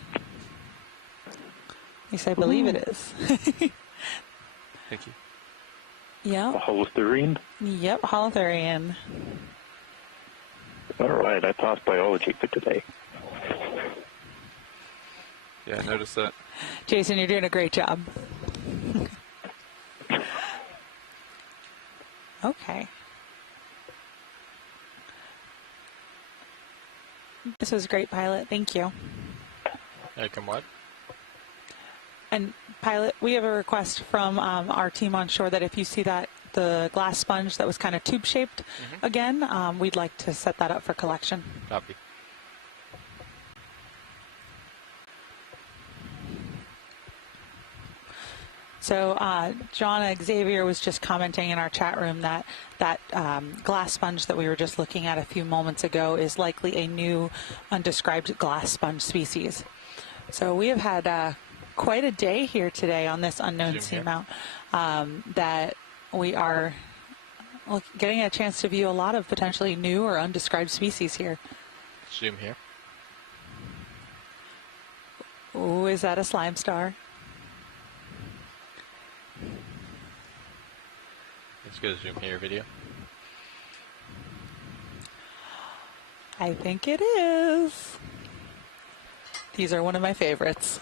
At least I believe it is. Thank you. Yeah. A holothuриan? Yep, holothuриan. All right, I passed biology for today. Yeah, I noticed that. Jason, you're doing a great job. Okay. This was great, Pilot. Thank you. Come what? And Pilot, we have a request from our team on shore that if you see the glass sponge that was kind of tube-shaped again, we'd like to set that up for collection. Copy. So John Xavier was just commenting in our chat room that glass sponge that we were just looking at a few moments ago is likely a new undescribed glass sponge species. So we have had quite a day here today on this unknown seamount that we are getting a chance to view a lot of potentially new or undescribed species here. Zoom here. Oh, is that a slime star? Let's go zoom here video. I think it is. These are one of my favorites.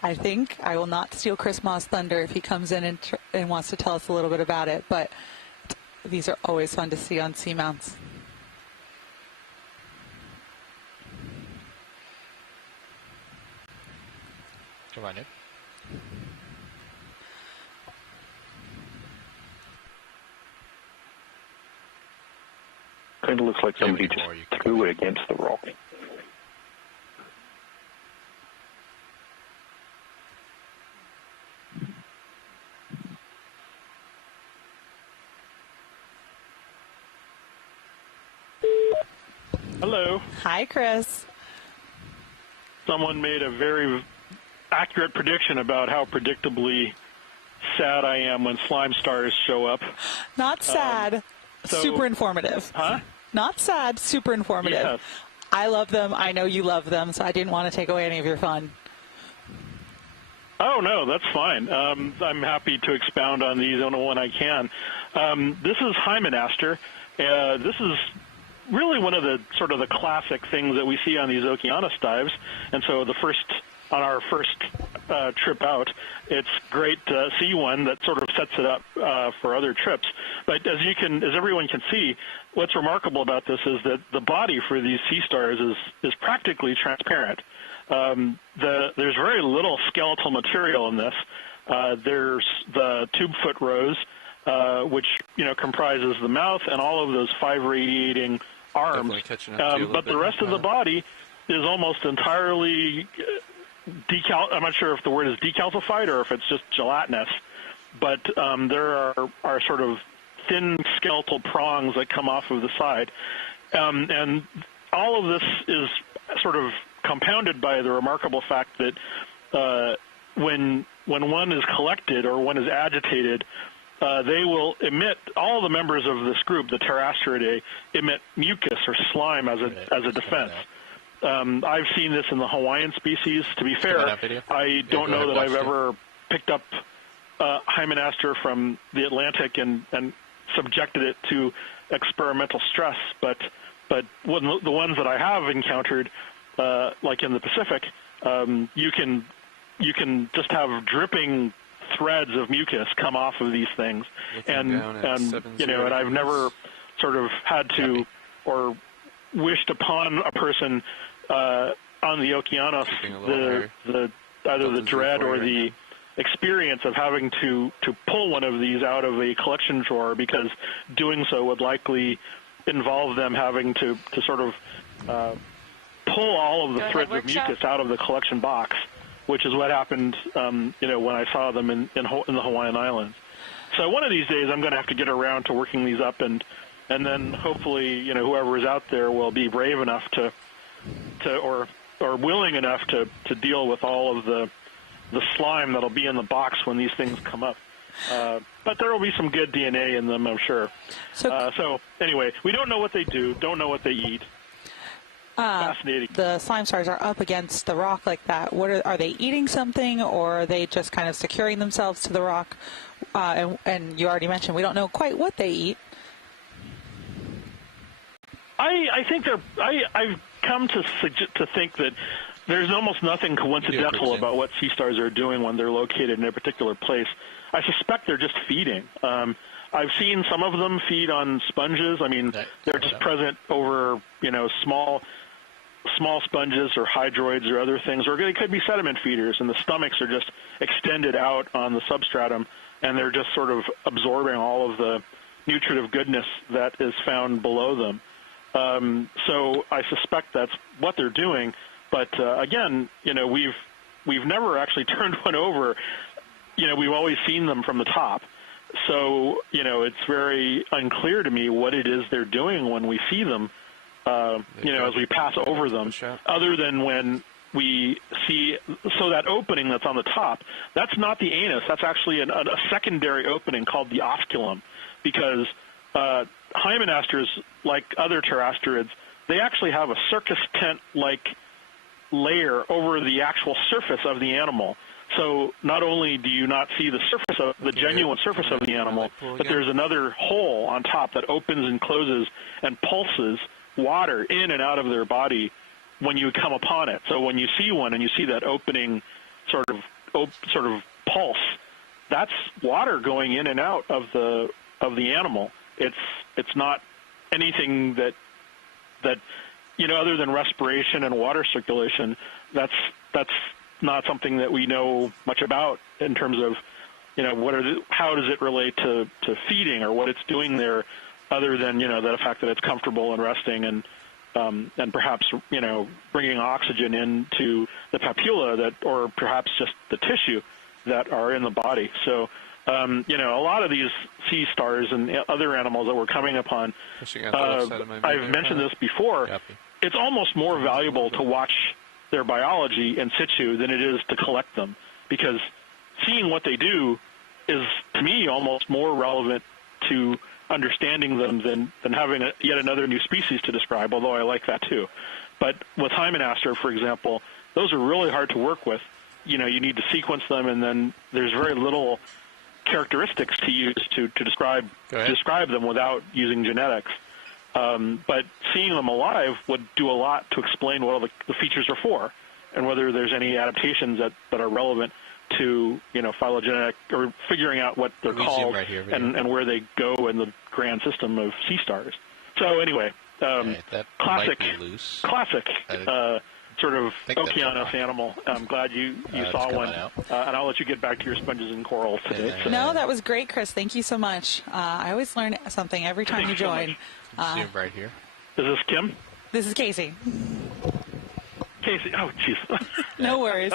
I think I will not steal Chris Ma's thunder if he comes in and wants to tell us a little bit about it, but these are always fun to see on seamounts. Come on in. Kind of looks like somebody just threw it against the rock. Hello. Hi, Chris. Someone made a very accurate prediction about how predictably sad I am when slime stars show up. Not sad, super informative. Huh? Not sad, super informative. Yes. I love them. I know you love them, so I didn't want to take away any of your fun. Oh, no, that's fine. I'm happy to expound on these when I can. This is Hymenaster. This is really one of the sort of the classic things that we see on these Okeanos dives. And so on our first trip out, it's great to see one that sort of sets it up for other trips. But as everyone can see, what's remarkable about this is that the body for these sea stars is practically transparent. There's very little skeletal material in this. There's the tube foot rows, which comprises the mouth and all of those 5 radiating arms. But the rest of the body is almost entirely I'm not sure if the word is decalcified or if it's just gelatinous, but there are sort of thin skeletal prongs that come off of the side. And all of this is sort of compounded by the remarkable fact that when one is collected or one is agitated, they will emit, all the members of this group, the Pterastiridae, emit mucus or slime as a defense. I've seen this in the Hawaiian species. To be fair, I don't know that I've ever picked up Hymenaster from the Atlantic and subjected it to experimental stress, but the ones that I have encountered, like in the Pacific, you can just have dripping threads of mucus come off of these things, and I've never sort of had to or wished upon a person on the Okeanos either the dread or the experience of having to pull one of these out of a collection drawer, because doing so would likely involve them having to sort of pull all of the threads of mucus out of the collection box, which is what happened when I saw them in the Hawaiian Islands. So one of these days I'm going to have to get around to working these up, and then hopefully whoever is out there will be brave enough to or willing enough to deal with all of the slime that'll be in the box when these things come up. But there will be some good DNA in them, I'm sure. So anyway, we don't know what they do, don't know what they eat. Fascinating. The slime stars are up against the rock like that. Are they eating something, or are they just kind of securing themselves to the rock? And you already mentioned we don't know quite what they eat. I think I've come to think that there's almost nothing coincidental about what sea stars are doing when they're located in a particular place. I suspect they're just feeding. I've seen some of them feed on sponges. I mean, they're just present over, small sponges or hydroids or other things, or they could be sediment feeders, and the stomachs are just extended out on the substratum, and they're just sort of absorbing all of the nutritive goodness that is found below them. So I suspect that's what they're doing. But again, we've never actually turned one over. We've always seen them from the top. So it's very unclear to me what it is they're doing when we see them. As we pass over them, other than when we see, so that opening that's on the top, that's not the anus. That's actually a secondary opening called the osculum, because hymenasters, like other pterasterids, they actually have a circus tent-like layer over the actual surface of the animal. So not only do you not see the surface of the genuine surface of the animal, but there's another hole on top that opens and closes and pulses water in and out of their body when you come upon it. So when you see one and you see that opening sort of pulse, that's water going in and out of the animal. It's not anything that other than respiration and water circulation. That's not something that we know much about in terms of how does it relate to feeding or what it's doing there, other than the fact that it's comfortable and resting and perhaps bringing oxygen into the papilla or perhaps just the tissue that are in the body. So a lot of these sea stars and other animals that we're coming upon, I've mentioned this before, it's almost more valuable to watch their biology in situ than it is to collect them, because seeing what they do is, to me, almost more relevant to understanding them than having yet another new species to describe, although I like that too. But with Hymenaster, for example, those are really hard to work with. You need to sequence them, and then there's very little characteristics to use to describe them without using genetics. But seeing them alive would do a lot to explain what all the features are for, and whether there's any adaptations that are relevant to phylogenetic, or figuring out what they're called and where they go in the grand system of sea stars. So anyway, classic sort of Okeanos animal. I'm glad you saw one, and I'll let you get back to your sponges and corals today. No, that was great, Chris. Thank you so much. I always learn something every time you join. See him right here. Is this Kim? This is Casey. Casey, oh jeez. No worries.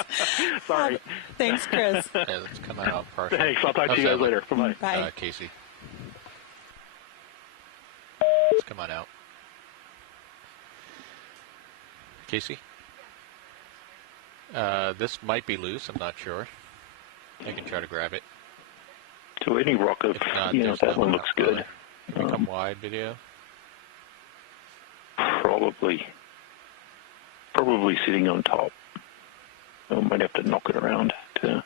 Sorry. Thanks, Chris. Yeah, let's come out partial. Thanks. I'll talk to you guys later. Bye-bye. Bye. Casey. Let's come on out. Casey? This might be loose. I'm not sure. I can try to grab it. So any rock of, that one looks good. Become wide video. probably sitting on top. I might have to knock it around to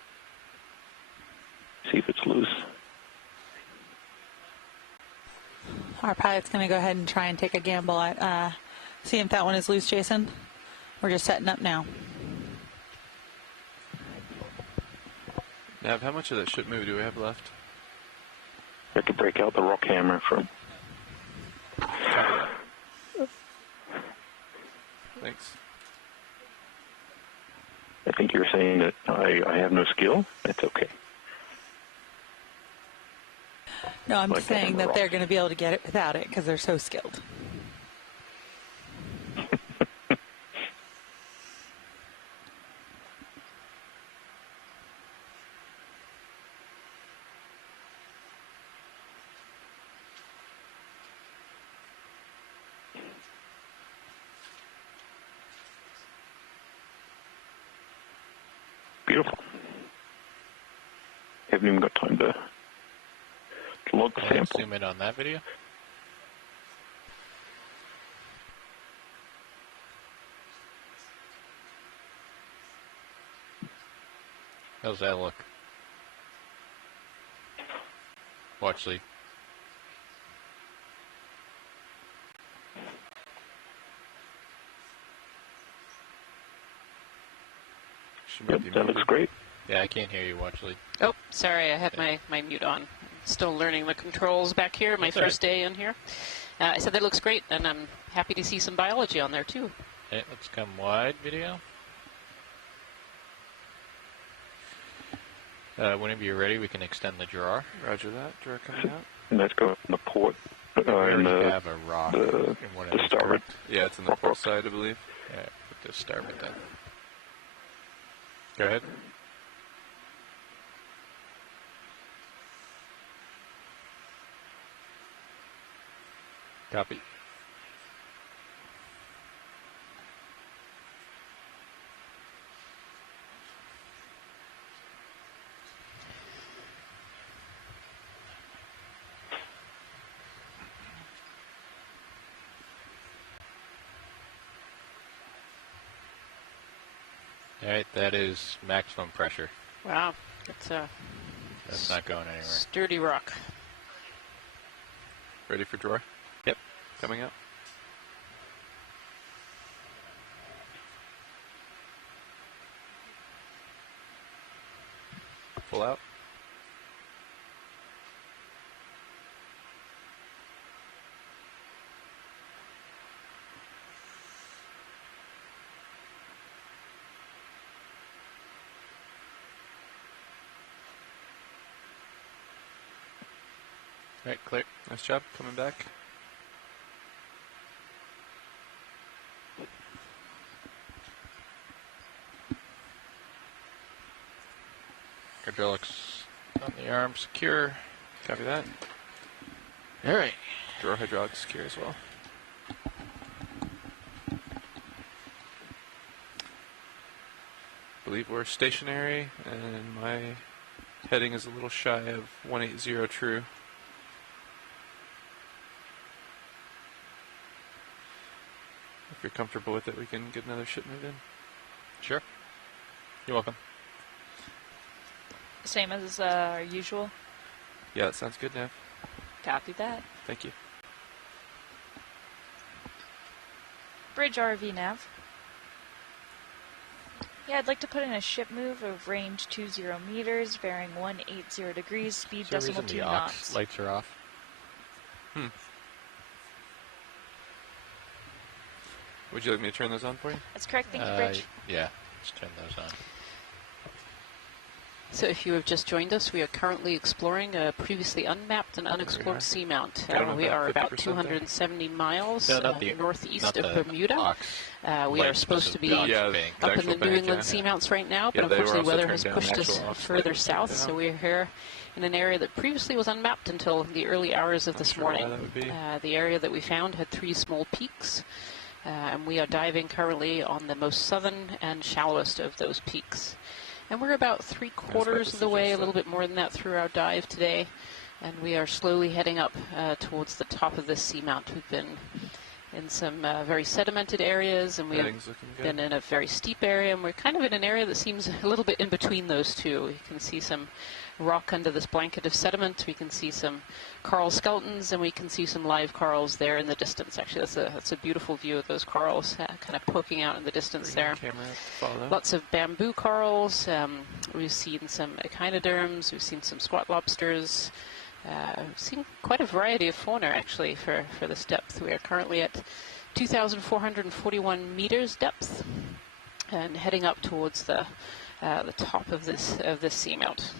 see if it's loose. Our pilot's going to go ahead and try and take a gamble at seeing if that one is loose, Jason. We're just setting up now. Nav, how much of that ship move do we have left? I could break out the rock hammer from. Thanks. I think you're saying that I have no skill. That's okay. No, I'm saying that they're going to be able to get it without it because they're so skilled. Beautiful. Haven't even got time to log the sample. Zoom in on that video. How's that look? Watch lead. Yep, that looks great. Yeah, I can't hear you, watch lead. Oh, sorry, I had my mute on. Still learning the controls back here, my first day in here. I said that looks great, and I'm happy to see some biology on there, too. Okay, let's come wide video. Whenever you're ready, we can extend the drawer. Roger that. Drawer coming out. And let's go in the port. We already have a rock in one of the starboard. Yeah, it's in the port side, I believe. Yeah, put the starboard then. Go ahead. Copy. All right, that is maximum pressure. Wow, that's not going anywhere. Sturdy rock. Ready for drawer? Yep. Coming up. Full out. Right, clear. Nice job. Coming back. Hydraulics on the arm secure. Copy that. All right. Drawer hydraulics secure as well. I believe we're stationary, and my heading is a little shy of 180 true. If you're comfortable with it, we can get another ship moved in. Sure. You're welcome. Same as our usual. Yeah, that sounds good, Nav. Copy that. Thank you. Bridge RV nav. Yeah, I'd like to put in a ship move of range 20 meters, bearing 180 degrees, speed decimal 2 knots. Lights are off. Would you like me to turn those on for you? That's correct, thank you, Bridge. Yeah, let's turn those on. So if you have just joined us, we are currently exploring a previously unmapped and unexplored seamount. We are about 270 miles northeast of Bermuda. We are supposed to be up in the New England seamounts right now, but unfortunately weather has pushed us further south, so we're here in an area that previously was unmapped until the early hours of this morning. The area that we found had 3 small peaks, and we are diving currently on the most southern and shallowest of those peaks. And we're about 3/4 of the way, a little bit more than that, through our dive today. And we are slowly heading up towards the top of this seamount. We've been in some very sedimented areas, and we've been in a very steep area, and we're kind of in an area that seems a little bit in between those two. You can see some rock under this blanket of sediment. We can see some coral skeletons, and we can see some live corals there in the distance. Actually, that's a beautiful view of those corals kind of poking out in the distance there. Lots of bamboo corals. We've seen some echinoderms. We've seen some squat lobsters. We've seen quite a variety of fauna, actually, for this depth. We are currently at 2,441 meters depth, and heading up towards the top of this seamount.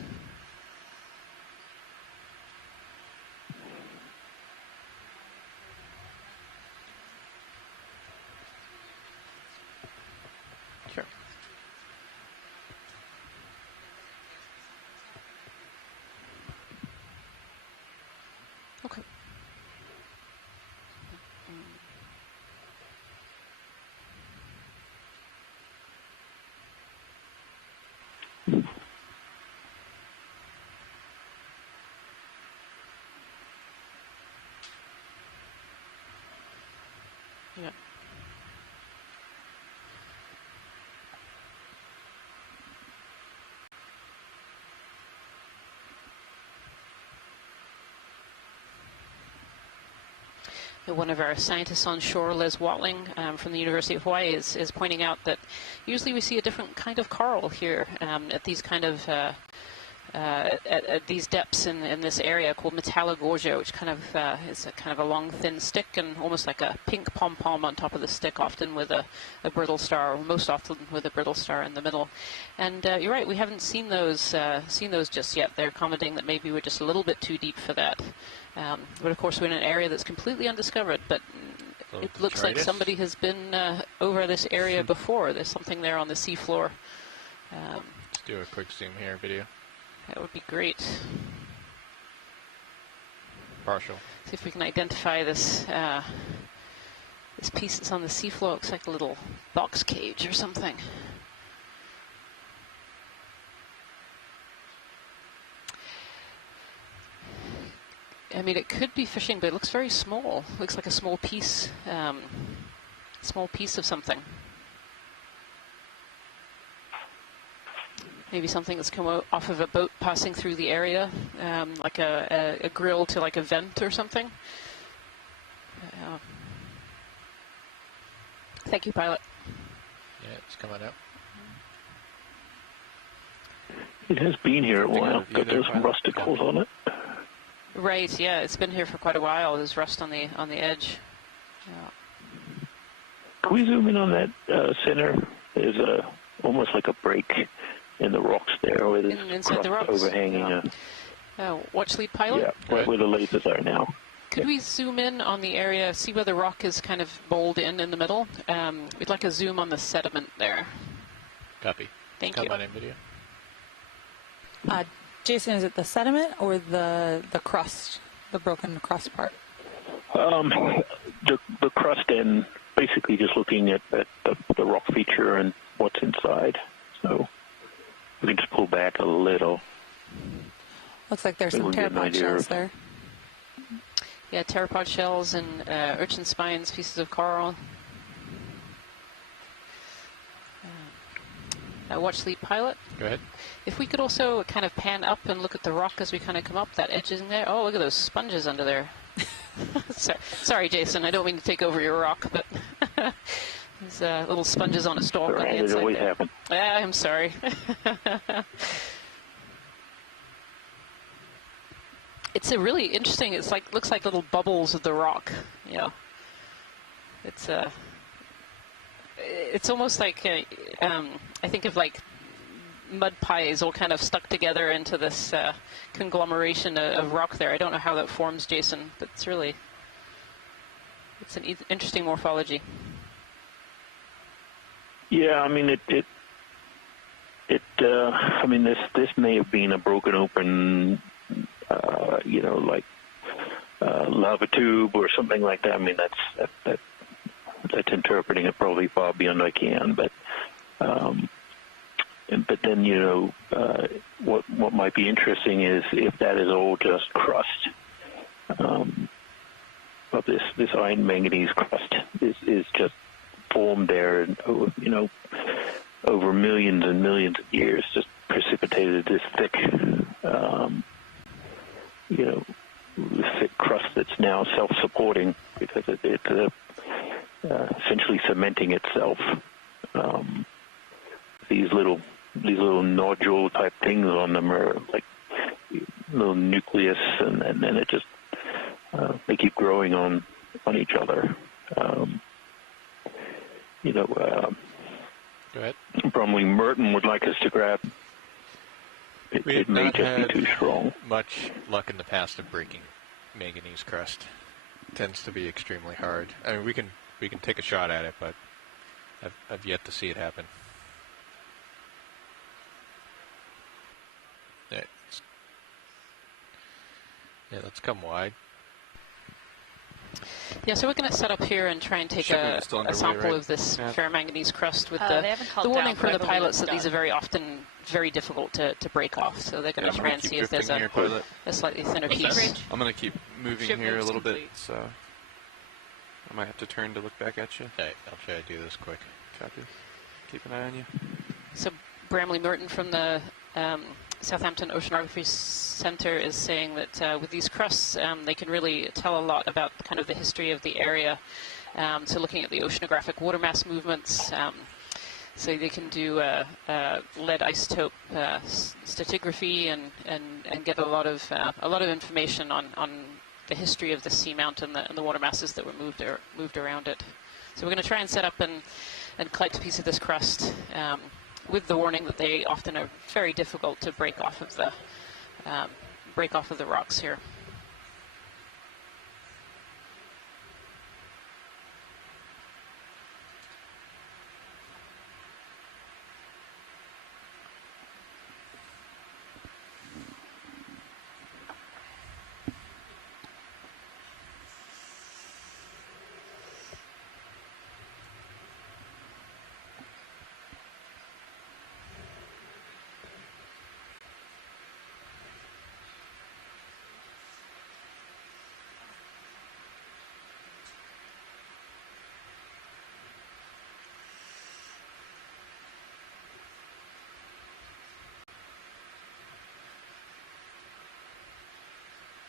Sure. Okay. Yeah. One of our scientists on shore, Les Watling, from the University of Hawaii, is pointing out that usually we see a different kind of coral here at these kind of at these depths in this area called Metallogorgia, which kind of is a kind of a long, thin stick and almost like a pink pom-pom on top of the stick, often with a brittle star, or most often with a brittle star in the middle. And you're right, we haven't seen those just yet. They're commenting that maybe we're just a little bit too deep for that. But of course, we're in an area that's completely undiscovered, but it looks like somebody has been over this area before. There's something there on the seafloor. Let's do a quick zoom here video. That would be great. Partial. See if we can identify this this piece that's on the seafloor. Looks like a little box cage or something. I mean, it could be fishing, but it looks very small. Looks like a small piece of something. Maybe something that's come off of a boat passing through the area, like a grill to like a vent or something. Thank you, pilot. Yeah, it's coming up. It has been here a while, but there's some rusticles on it. Right, yeah, it's been here for quite a while. There's rust on the edge. Yeah. Can we zoom in on that center? There's almost like a break in the rocks there, where there's inside the rocks overhanging. Watch lead pilot? Yeah, right where the lasers are now. Could we zoom in on the area, see where the rock is kind of bowled in the middle? We'd like a zoom on the sediment there. Copy. Thank you. Come on in video. Jason, is it the sediment or the crust, the broken crust part? The crust, and basically just looking at the rock feature and what's inside. So we can just pull back a little. Looks like there's some pteropod shells there. Yeah, pteropod shells and urchin spines, pieces of coral. Watch lead pilot. Go ahead. If we could also kind of pan up and look at the rock as we kind of come up, that edge is in there. Oh, look at those sponges under there. Sorry, Jason, I don't mean to take over your rock, but there's little sponges on a stalk on the inside. It always happens. I'm sorry. It's a really interesting. It's like looks like little bubbles of the rock. You know, it's almost like I think of like mud pies all kind of stuck together into this conglomeration of rock there. I don't know how that forms, Jason, but it's an interesting morphology. Yeah, I mean I mean this may have been a broken open, like lava tube or something like that. I mean that's interpreting it probably far beyond I can, but then what might be interesting is if that is all just crust, this iron manganese crust is just formed there, and over millions and millions of years, just precipitated this thick, thick crust that's now self-supporting because it's essentially cementing itself. These little nodule type things on them are like little nucleus, and then it just they keep growing on each other. Go ahead. Bromley Merton would like us to grab. It may just be too strong. Much luck in the past of breaking manganese crust. It tends to be extremely hard. I mean, we can take a shot at it, but I've yet to see it happen. Yeah, let's come wide. Yeah, so we're going to set up here and try and take a sample of this ferromanganese crust with the warning from the pilots that these are very often very difficult to break off. So they're going to try and see if there's a slightly thinner piece. I'm going to keep moving here a little bit, so I might have to turn to look back at you. Okay, I'll try to do this quick. Copy. Keep an eye on you. So Bramley Merton from the Southampton Oceanography Center is saying that with these crusts, they can really tell a lot about kind of the history of the area. So looking at the oceanographic water mass movements, so they can do lead isotope stratigraphy and get a lot of information on the history of the seamount and the water masses that were moved around it. So we're going to try and set up and collect a piece of this crust. With the warning that they often are very difficult to break off of the rocks here.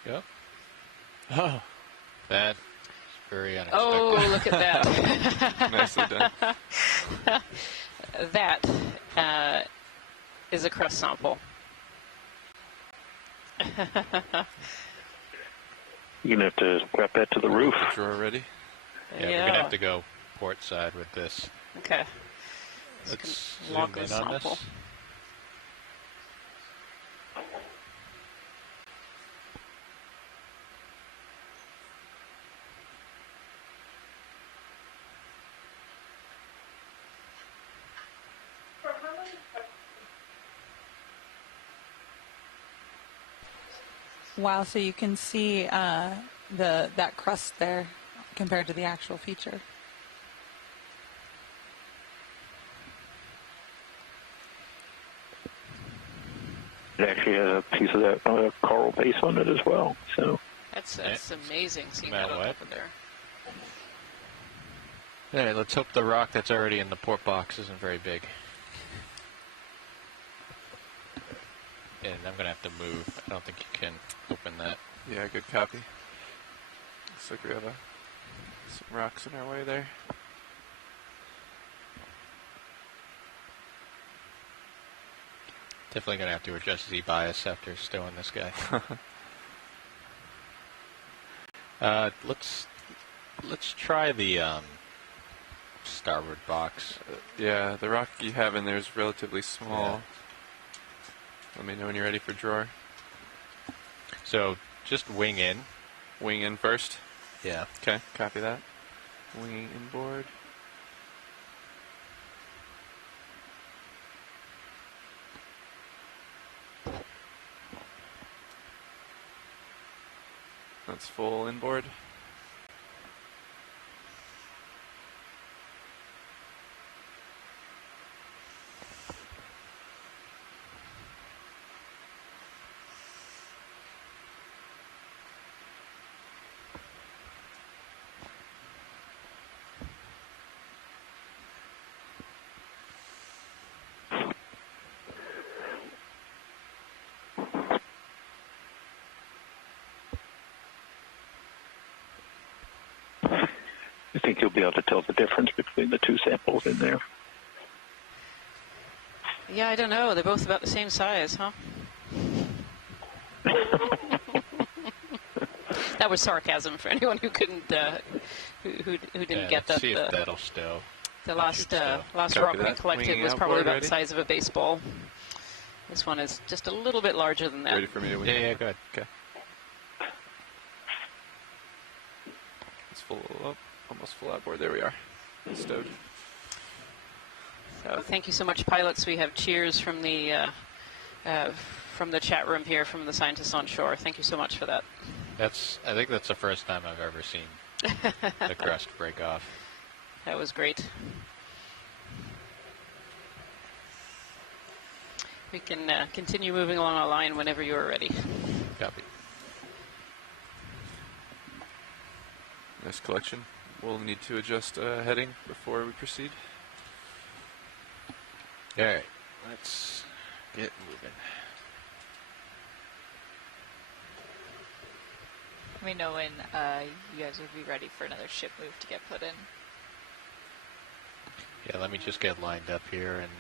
Yep. Oh, that is very unexpected. Oh, look at that. Nicely done. That is a crust sample. You're going to have to wrap that to the roof. Drawer ready? Yeah, we're going to have to go port side with this. Okay. Let's log zoom the in on sample. this. Wow, so you can see that crust there compared to the actual feature. It actually has a piece of that coral base on it as well. So that's amazing seeing that on top of there. All right, let's hope the rock that's already in the port box isn't very big. And I'm going to have to move. I don't think you can open that. Yeah, good copy. Looks like we have some rocks in our way there. Definitely going to have to adjust Z-bias after stowing this guy. Let's try the starboard box. Yeah, the rock you have in there is relatively small. Yeah. Let me know when you're ready for drawer. So just wing in. Wing in first? Yeah. Okay, copy that. Winging inboard. That's full inboard. You think you'll be able to tell the difference between the two samples in there? Yeah, I don't know. They're both about the same size, huh? That was sarcasm for anyone who couldn't, who didn't get that. See if that'll stow. The last rock we collected was probably about the size of a baseball. This one is just a little bit larger than that. Ready for me to wing? Yeah, go ahead. Okay. It's full up, almost full outboard. There we are. Stowed. So thank you so much, pilots. We have cheers from the chat room here from the scientists on shore. Thank you so much for that. I think that's the first time I've ever seen the crust break off. That was great. We can continue moving along our line whenever you are ready. Copy. Nice collection. We'll need to adjust heading before we proceed. All right, let's get moving. Let me know when you guys would be ready for another ship move to get put in. Yeah, let me just get lined up here, and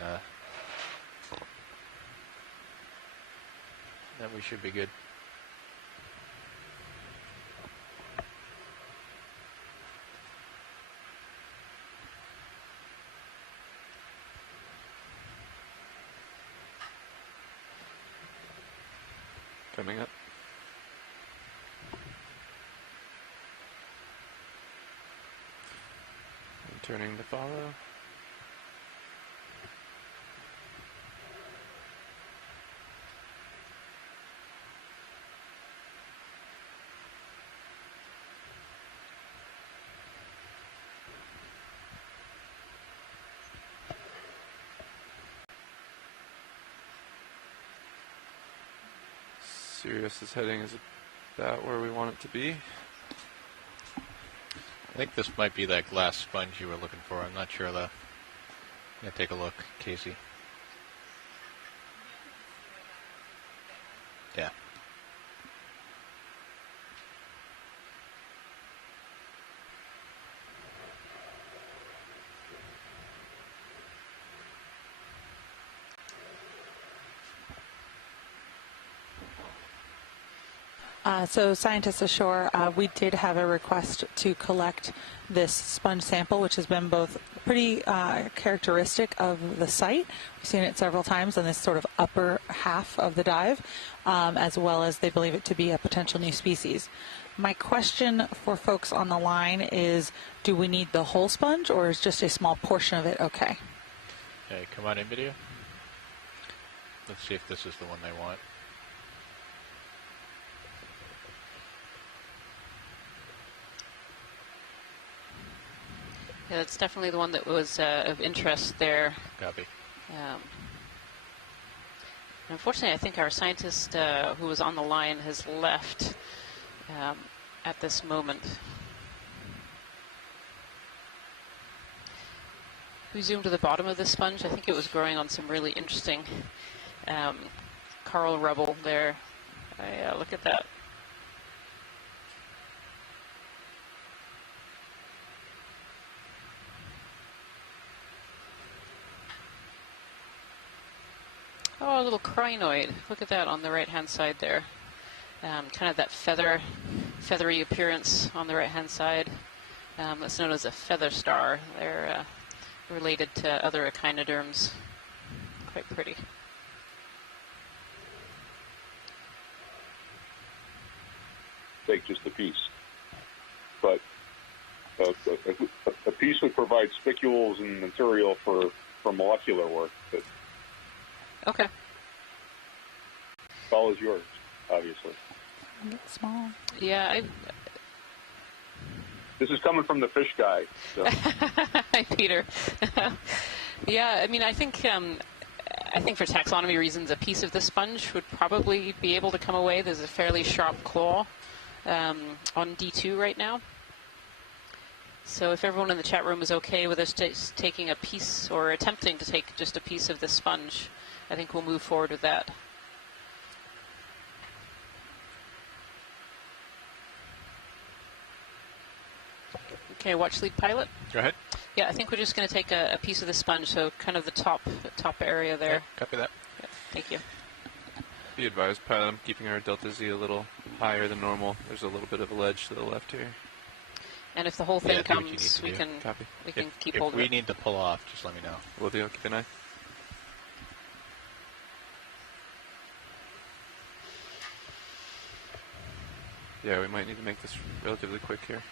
then we should be good. Coming up. And turning to follow. Sirius's heading is about where we want it to be. I think this might be that glass sponge you were looking for. I'm not sure though. Yeah, take a look, Casey. Yeah. So scientists ashore, we did have a request to collect this sponge sample, which has been both pretty characteristic of the site. We've seen it several times in this sort of upper half of the dive, as well as they believe it to be a potential new species. My question for folks on the line is, do we need the whole sponge, or is just a small portion of it okay? Okay, come on in video. Let's see if this is the one they want. Yeah, that's definitely the one that was of interest there. Copy. Unfortunately, I think our scientist who was on the line has left at this moment. We zoomed to the bottom of the sponge. I think it was growing on some really interesting coral rubble there. Look at that. Oh, a little crinoid. Look at that on the right-hand side there. Kind of that feathery appearance on the right-hand side. That's known as a feather star. They're related to other echinoderms. Quite pretty. Take just a piece. But a piece would provide spicules and material for molecular work. But okay. All is yours, obviously. Small. Yeah, This is coming from the fish guy. So. Hi, Peter. Yeah, I mean, I think for taxonomy reasons, a piece of the sponge would probably be able to come away. There's a fairly sharp claw on D2 right now. So if everyone in the chat room is okay with us taking a piece or attempting to take just a piece of the sponge, I think we'll move forward with that. Okay, watch lead pilot. Go ahead. Yeah, I think we're just going to take a piece of the sponge, so kind of the top area there. Okay, copy that. Yeah, thank you. Be advised, pilot, I'm keeping our delta Z a little higher than normal. There's a little bit of a ledge to the left here. And if the whole thing comes, we can keep hold of it. If we need to pull off, just let me know. Will do. Keep an eye. Yeah, we might need to make this relatively quick here.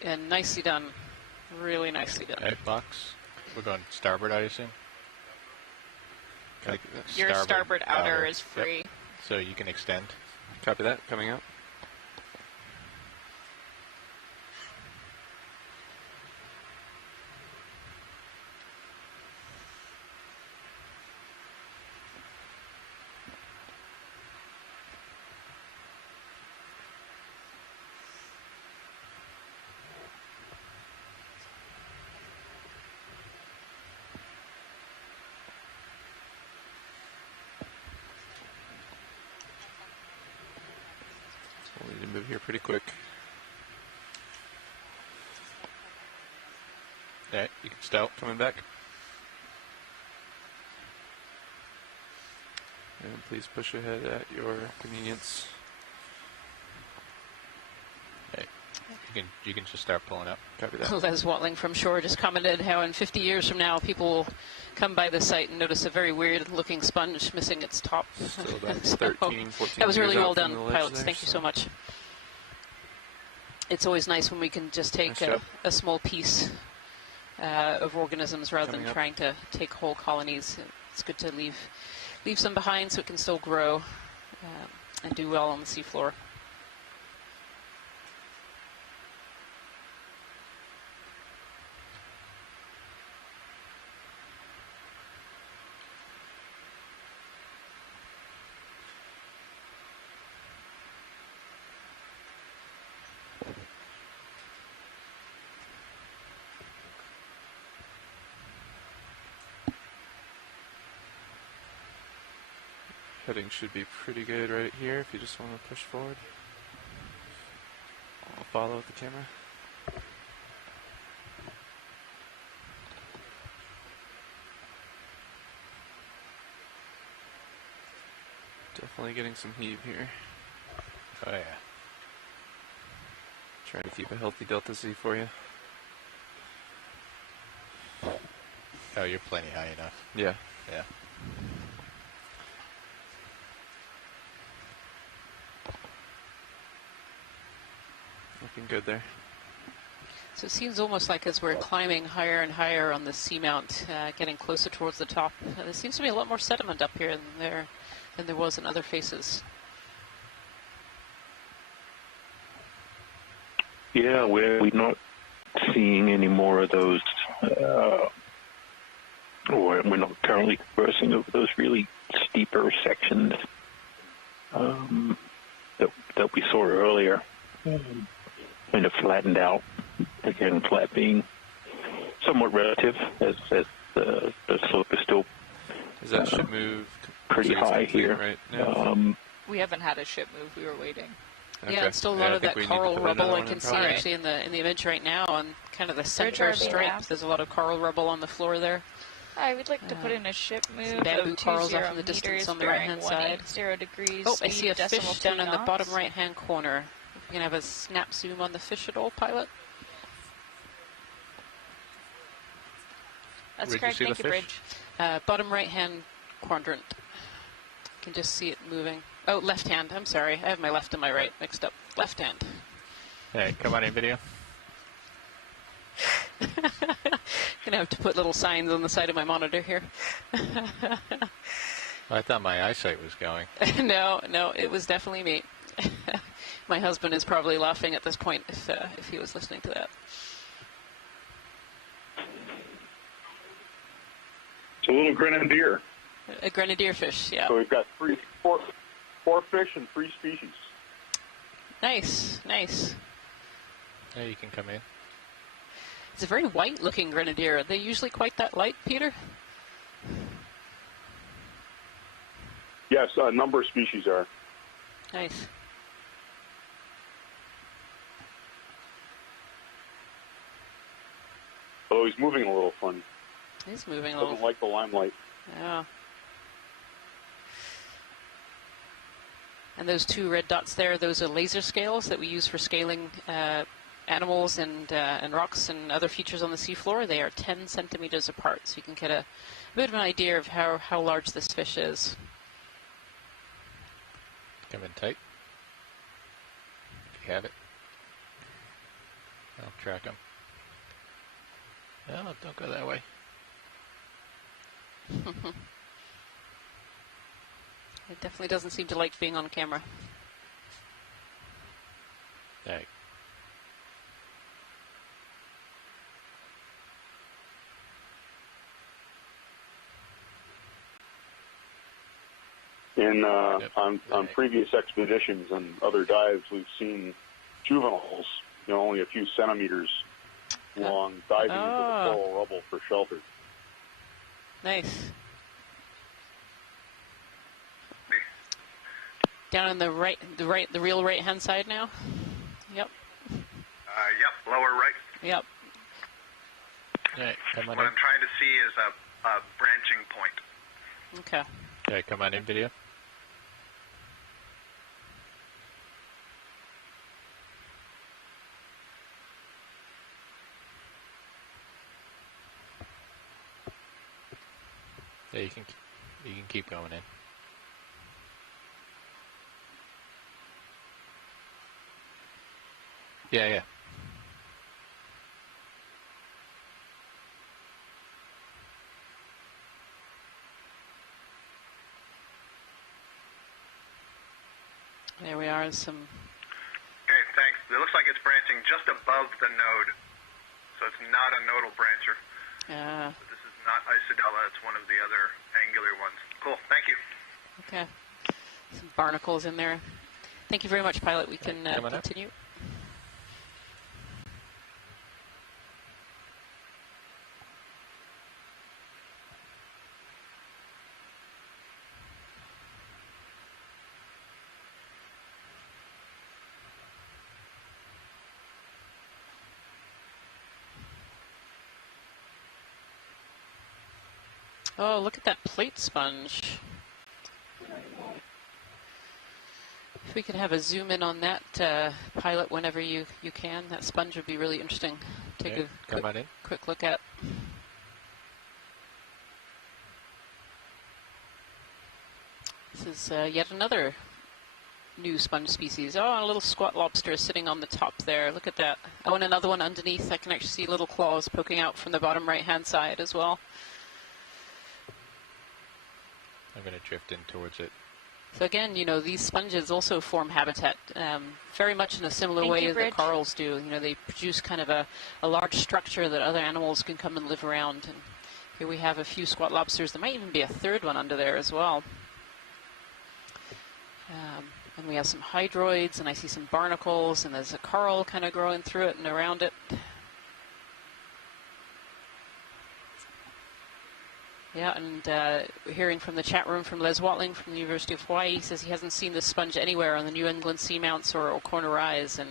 And nicely done. Really nicely done. Okay, box. We're going starboard, I assume? Okay. Your starboard outer is free. Yep. So you can extend. Copy that. Coming out. We'll need to move here pretty quick. Yeah, you can stow. Coming back. And please push ahead at your convenience. Hey, you can just start pulling up. Copy that. Les Watling from shore just commented how in 50 years from now people will come by the site and notice a very weird looking sponge missing its top. Still about 13, 14 that was really years well out done, from the ledge pilots. there, Thank you so much. It's always nice when we can just take a small piece of organisms rather than trying to take whole colonies. It's good to leave some behind so it can still grow and do well on the seafloor. Heading should be pretty good right here if you just want to push forward. I'll follow with the camera. Definitely getting some heave here. Oh yeah. Trying to keep a healthy delta Z for you. Oh, you're plenty high enough. Yeah. Yeah. Looking good there. So it seems almost like as we're climbing higher and higher on the seamount, getting closer towards the top, there seems to be a lot more sediment up here than there was in other faces. Yeah, we're not seeing any more of those, or we're not currently conversing over those really steeper sections that we saw earlier. Kind of flattened out. Again, flat being somewhat relative, as the slope is still ship move pretty high here. Right now. We haven't had a ship move. We were waiting. Okay. Yeah, it's still a lot of that coral rubble I can see actually in the image right now on kind of the center stripe. There's a lot of coral rubble on the floor there. I would like to put in a ship move bamboo of corals 20 off in the distance meters on the right-hand side. 0 degrees. Oh, I see a fish down in the knots. bottom right-hand corner. We can have a snap zoom on the fish at all, pilot. That's correct. Thank you, Bridge. Bottom right-hand quadrant. You can just see it moving. Oh, left hand. I'm sorry. I have my left and my right mixed up. Left hand. Hey, come on in video. Gonna have to put little signs on the side of my monitor here. I thought my eyesight was going. No, it was definitely me. My husband is probably laughing at this point if he was listening to that. It's a little Grenadier. A Grenadier fish, yeah. So we've got four fish and 3 species. Nice, nice. Yeah, you can come in. It's a very white-looking Grenadier. Are they usually quite that light, Peter? Yes, a number of species are. Nice. Although he's moving a little funny. He's moving a little. Doesn't like the limelight. Yeah. And those 2 red dots there, those are laser scales that we use for scaling animals and rocks and other features on the seafloor. They are 10 centimeters apart, so you can get a bit of an idea of how large this fish is. Come in tight. If you have it. I'll track him. No, don't go that way. It definitely doesn't seem to like being on camera. Hey. On previous expeditions and other dives, we've seen juveniles, only a few centimeters long, diving into the coral rubble for shelter. Nice. Down on the real right-hand side now. Yep. Yep, lower right. Yep. Right, come on what in. I'm trying to see is a branching point. Okay. Okay, come on in, video. Yeah, you can keep going in. Yeah. There we are. Some. Okay, thanks. It looks like it's branching just above the node, so it's not a nodal brancher. Yeah. So this is not Isidella. It's one of the other angular ones. Cool. Thank you. Okay. Some barnacles in there. Thank you very much, pilot. We can continue. Oh, look at that plate sponge. If we could have a zoom in on that, pilot, whenever you can, that sponge would be really interesting. Take a quick look at. This is yet another new sponge species. Oh, a little squat lobster is sitting on the top there. Look at that. Oh, and another one underneath. I can actually see little claws poking out from the bottom right-hand side as well. I'm going to drift in towards it. So again, these sponges also form habitat very much in a similar way that corals do. They produce kind of a large structure that other animals can come and live around. And here we have a few squat lobsters. There might even be a third one under there as well. And we have some hydroids, and I see some barnacles, and there's a coral kind of growing through it and around it. Yeah, and hearing from the chat room from Les Watling from the University of Hawaii, he says he hasn't seen this sponge anywhere on the New England Seamounts or Octocorals, and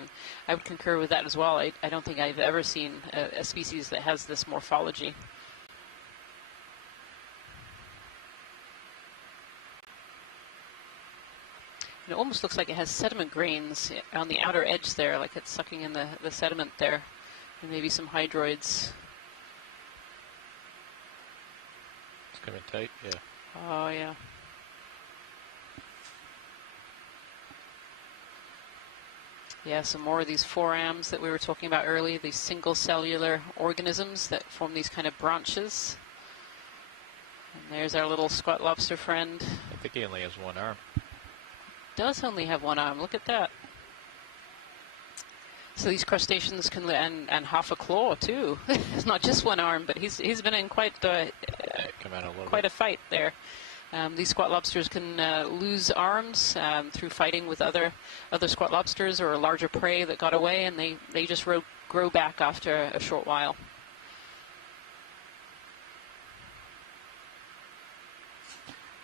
I would concur with that as well. I don't think I've ever seen a species that has this morphology. It almost looks like it has sediment grains on the outer edge there, like it's sucking in the sediment there, and maybe some hydroids. Coming tight, yeah. Oh, yeah. Yeah, some more of these forams that we were talking about earlier, these single cellular organisms that form these kind of branches. And there's our little squat lobster friend. I think he only has one arm. Does only have one arm, look at that. So these crustaceans can and half a claw too. It's not just one arm, but he's been in quite quite a fight there. These squat lobsters can lose arms through fighting with other squat lobsters or larger prey that got away, and they just grow back after a short while.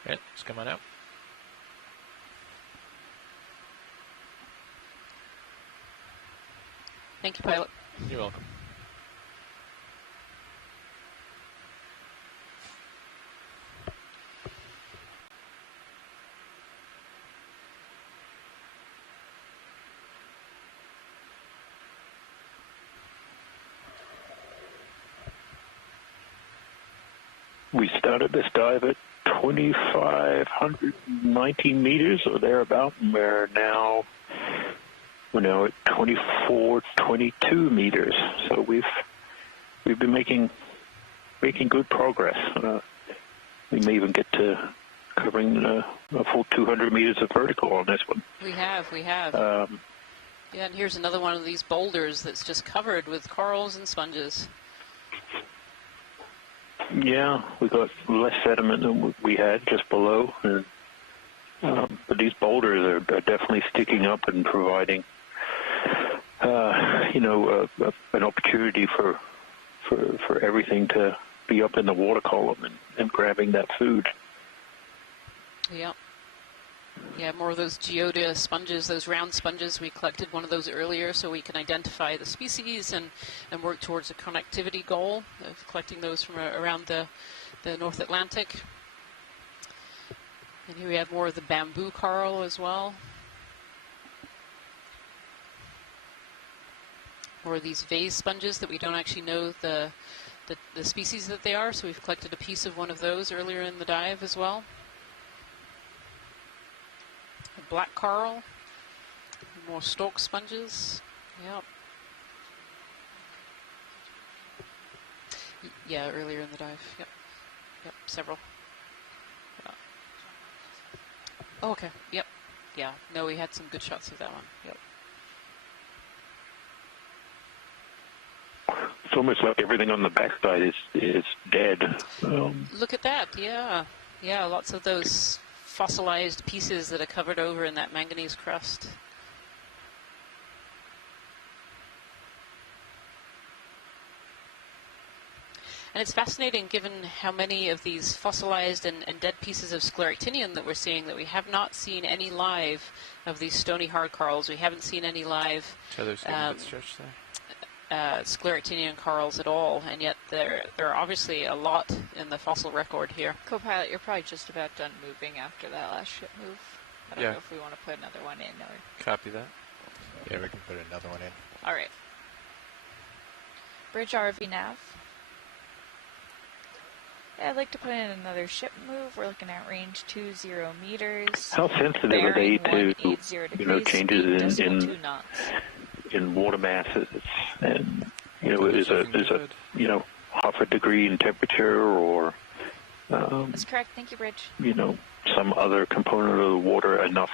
Yeah, it's coming out. Thank you, pilot. You're welcome. We started this dive at 2,519 meters or thereabout, and we're now at 2,422 meters. So we've been making good progress. We may even get to covering a full 200 meters of vertical on this one. We have. Yeah, and here's another one of these boulders that's just covered with corals and sponges. Yeah, we got less sediment than we had just below, and, but these boulders are definitely sticking up and providing, an opportunity for everything to be up in the water column and grabbing that food. Yeah. Yeah, more of those geoda sponges, those round sponges. We collected one of those earlier so we can identify the species and work towards a connectivity goal of collecting those from around the North Atlantic. And here we have more of the bamboo coral as well. More of these vase sponges that we don't actually know the species that they are, so we've collected a piece of one of those earlier in the dive as well. Black coral, more stalk sponges. Yep. Yeah, earlier in the dive. Yep, several. Oh, okay. Yep. Yeah. No, we had some good shots of that one. Yep. It's almost like everything on the backside is dead. Look at that. Yeah. Yeah. Lots of those fossilized pieces that are covered over in that manganese crust. And it's fascinating given how many of these fossilized and dead pieces of scleractinian that we're seeing, that we have not seen any live of these stony hard corals. We haven't seen any live scleractinian corals at all, and yet there are obviously a lot in the fossil record here. Co-pilot, you're probably just about done moving after that last ship move. I don't know if we want to put another one in or... Copy that. Yeah, we can put another one in. All right. Bridge ROV nav. Yeah, I'd like to put in another ship move. We're looking at range 20 meters. How sensitive are they to changes in water masses, and is a half a degree in temperature, or that's correct. Thank you, Bridge. Some other component of the water enough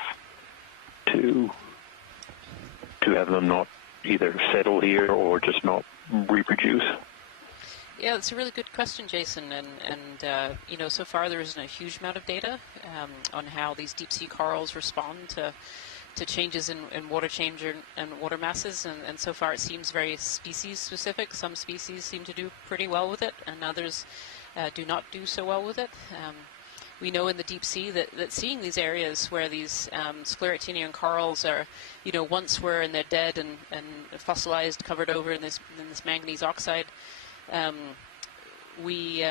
to have them not either settle here or just not reproduce? Yeah, it's a really good question, Jason. And so far there isn't a huge amount of data on how these deep sea corals respond to changes in water change and water masses. And so far it seems very species specific. Some species seem to do pretty well with it, and others do not do so well with it. We know in the deep sea that seeing these areas where these scleractinian corals are, once were and they're dead and fossilized, covered over in this manganese oxide. We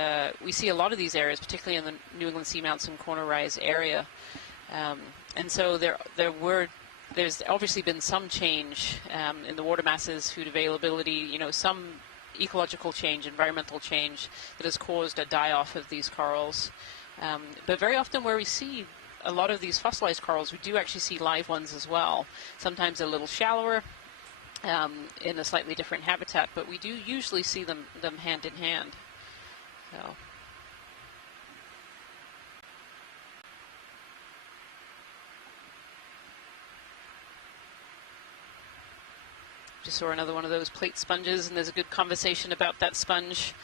see a lot of these areas, particularly in the New England Seamounts and Corner Rise area, and so there's obviously been some change in the water masses, food availability, some ecological change, environmental change that has caused a die-off of these corals. But very often where we see a lot of these fossilized corals, we do actually see live ones as well. Sometimes a little shallower, in a slightly different habitat, but we do usually see them hand in hand. So. Just saw another one of those plate sponges, and there's a good conversation about that sponge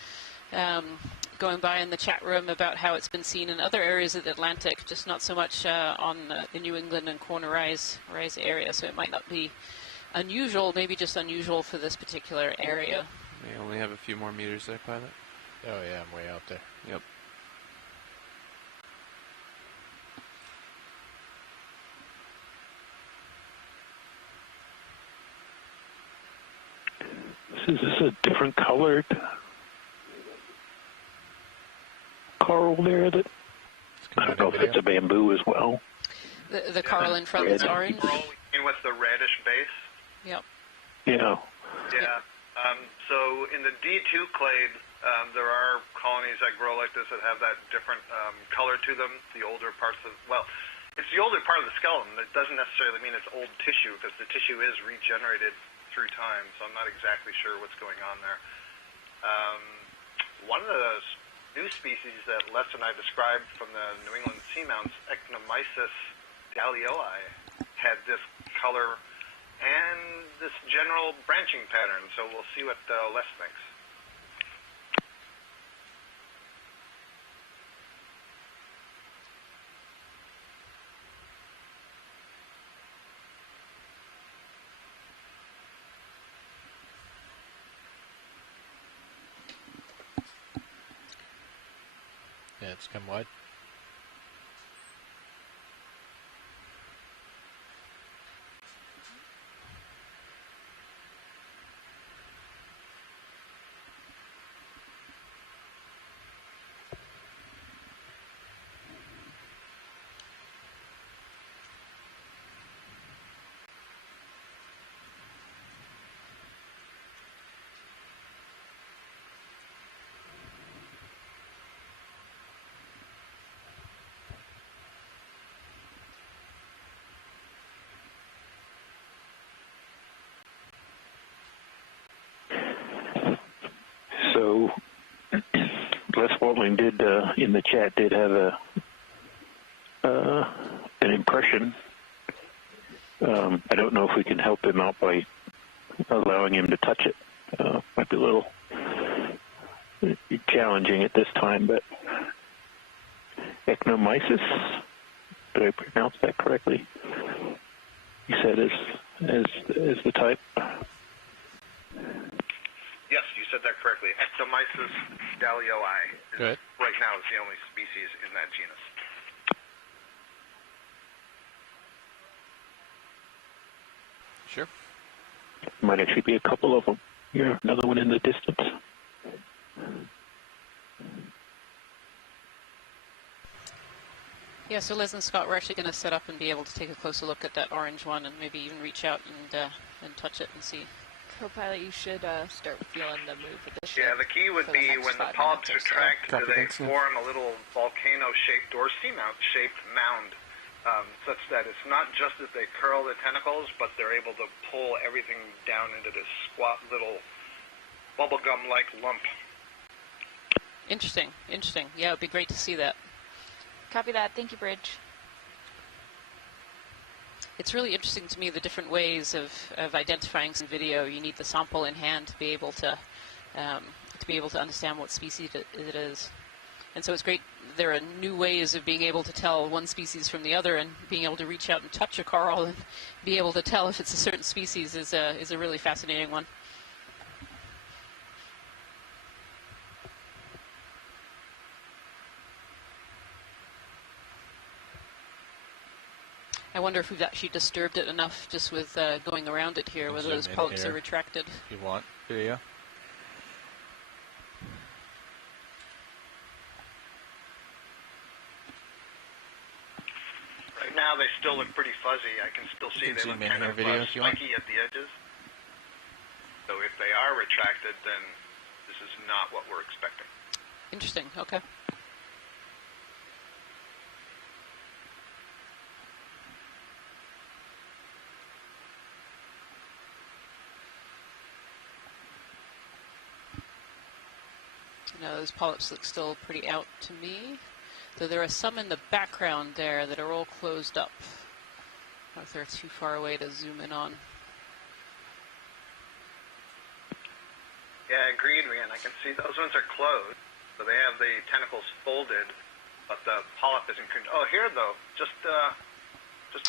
going by in the chat room about how it's been seen in other areas of the Atlantic, just not so much on the New England and Corner Rise area. So it might not be unusual, maybe just unusual for this particular area. We only have a few more meters there, pilot. Oh yeah, I'm way out there. Yep. Is this a different colored coral there? That I don't know if it's a bamboo as well. The coral in front is orange. With the reddish base. Yep. Yeah. Yeah. So in the D2 clade, there are colonies that grow like this that have that different color to them. The older parts of, well, it's the older part of the skeleton. It doesn't necessarily mean it's old tissue, because the tissue is regenerated through time, so I'm not exactly sure what's going on there. One of the new species that Les and I described from the New England Seamounts, Ecnomysis dallioi, had this color and this general branching pattern, so we'll see what Les thinks. Yeah, it's come wide. So, Les Waltling did in the chat did have an impression. I don't know if we can help him out by allowing him to touch it. Might be a little challenging at this time, but Ecnomysis, did I pronounce that correctly? You said as the type. Yes, you said that correctly. Ectomysis dallioi. Good. Right now is the only species in that genus. Sure. Might actually be a couple of them. Here, another one in the distance. Yeah, so Liz and Scott, we're actually going to set up and be able to take a closer look at that orange one and maybe even reach out and touch it and see. Co-pilot, you should start feeling the move of the ship. Yeah, the key would be when the polyps retract, do they form a little volcano-shaped or seamount-shaped mound, such that it's not just that they curl the tentacles, but they're able to pull everything down into this squat little bubblegum-like lump. Interesting, interesting. Yeah, it would be great to see that. Copy that. Thank you, Bridge. It's really interesting to me the different ways of identifying some video. You need the sample in hand to be able to understand what species it is. And so it's great. There are new ways of being able to tell one species from the other, and being able to reach out and touch a coral and be able to tell if it's a certain species is a really fascinating one. I wonder if we've actually disturbed it enough just with going around it here, whether those polyps are retracted. If you want video. Right now they still look pretty fuzzy. I can still see they look kind of spiky at the edges. So if they are retracted, then this is not what we're expecting. Interesting. Okay. Now those polyps look still pretty out to me, though there are some in the background there that are all closed up. I don't know if they're too far away to zoom in on. Yeah, agreed, Rian. I can see those ones are closed. So they have the tentacles folded, but the polyp isn't. Oh, here though, just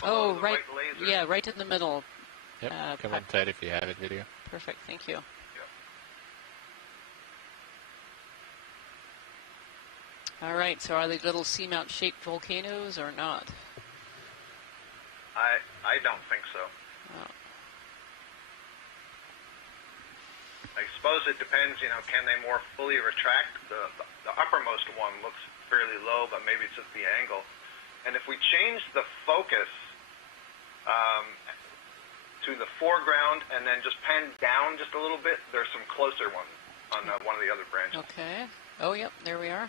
below the right laser. Yeah, right in the middle. Yep. Come inside if you have it, video. Perfect. Thank you. Yep. All right. So are they little seamount-shaped volcanoes or not? I don't think so. Oh. I suppose it depends. Can they more fully retract? The uppermost one looks fairly low, but maybe it's just the angle. And if we change the focus to the foreground and then just pan down just a little bit, there's some closer ones on one of the other branches. Okay. Oh, yep. There we are.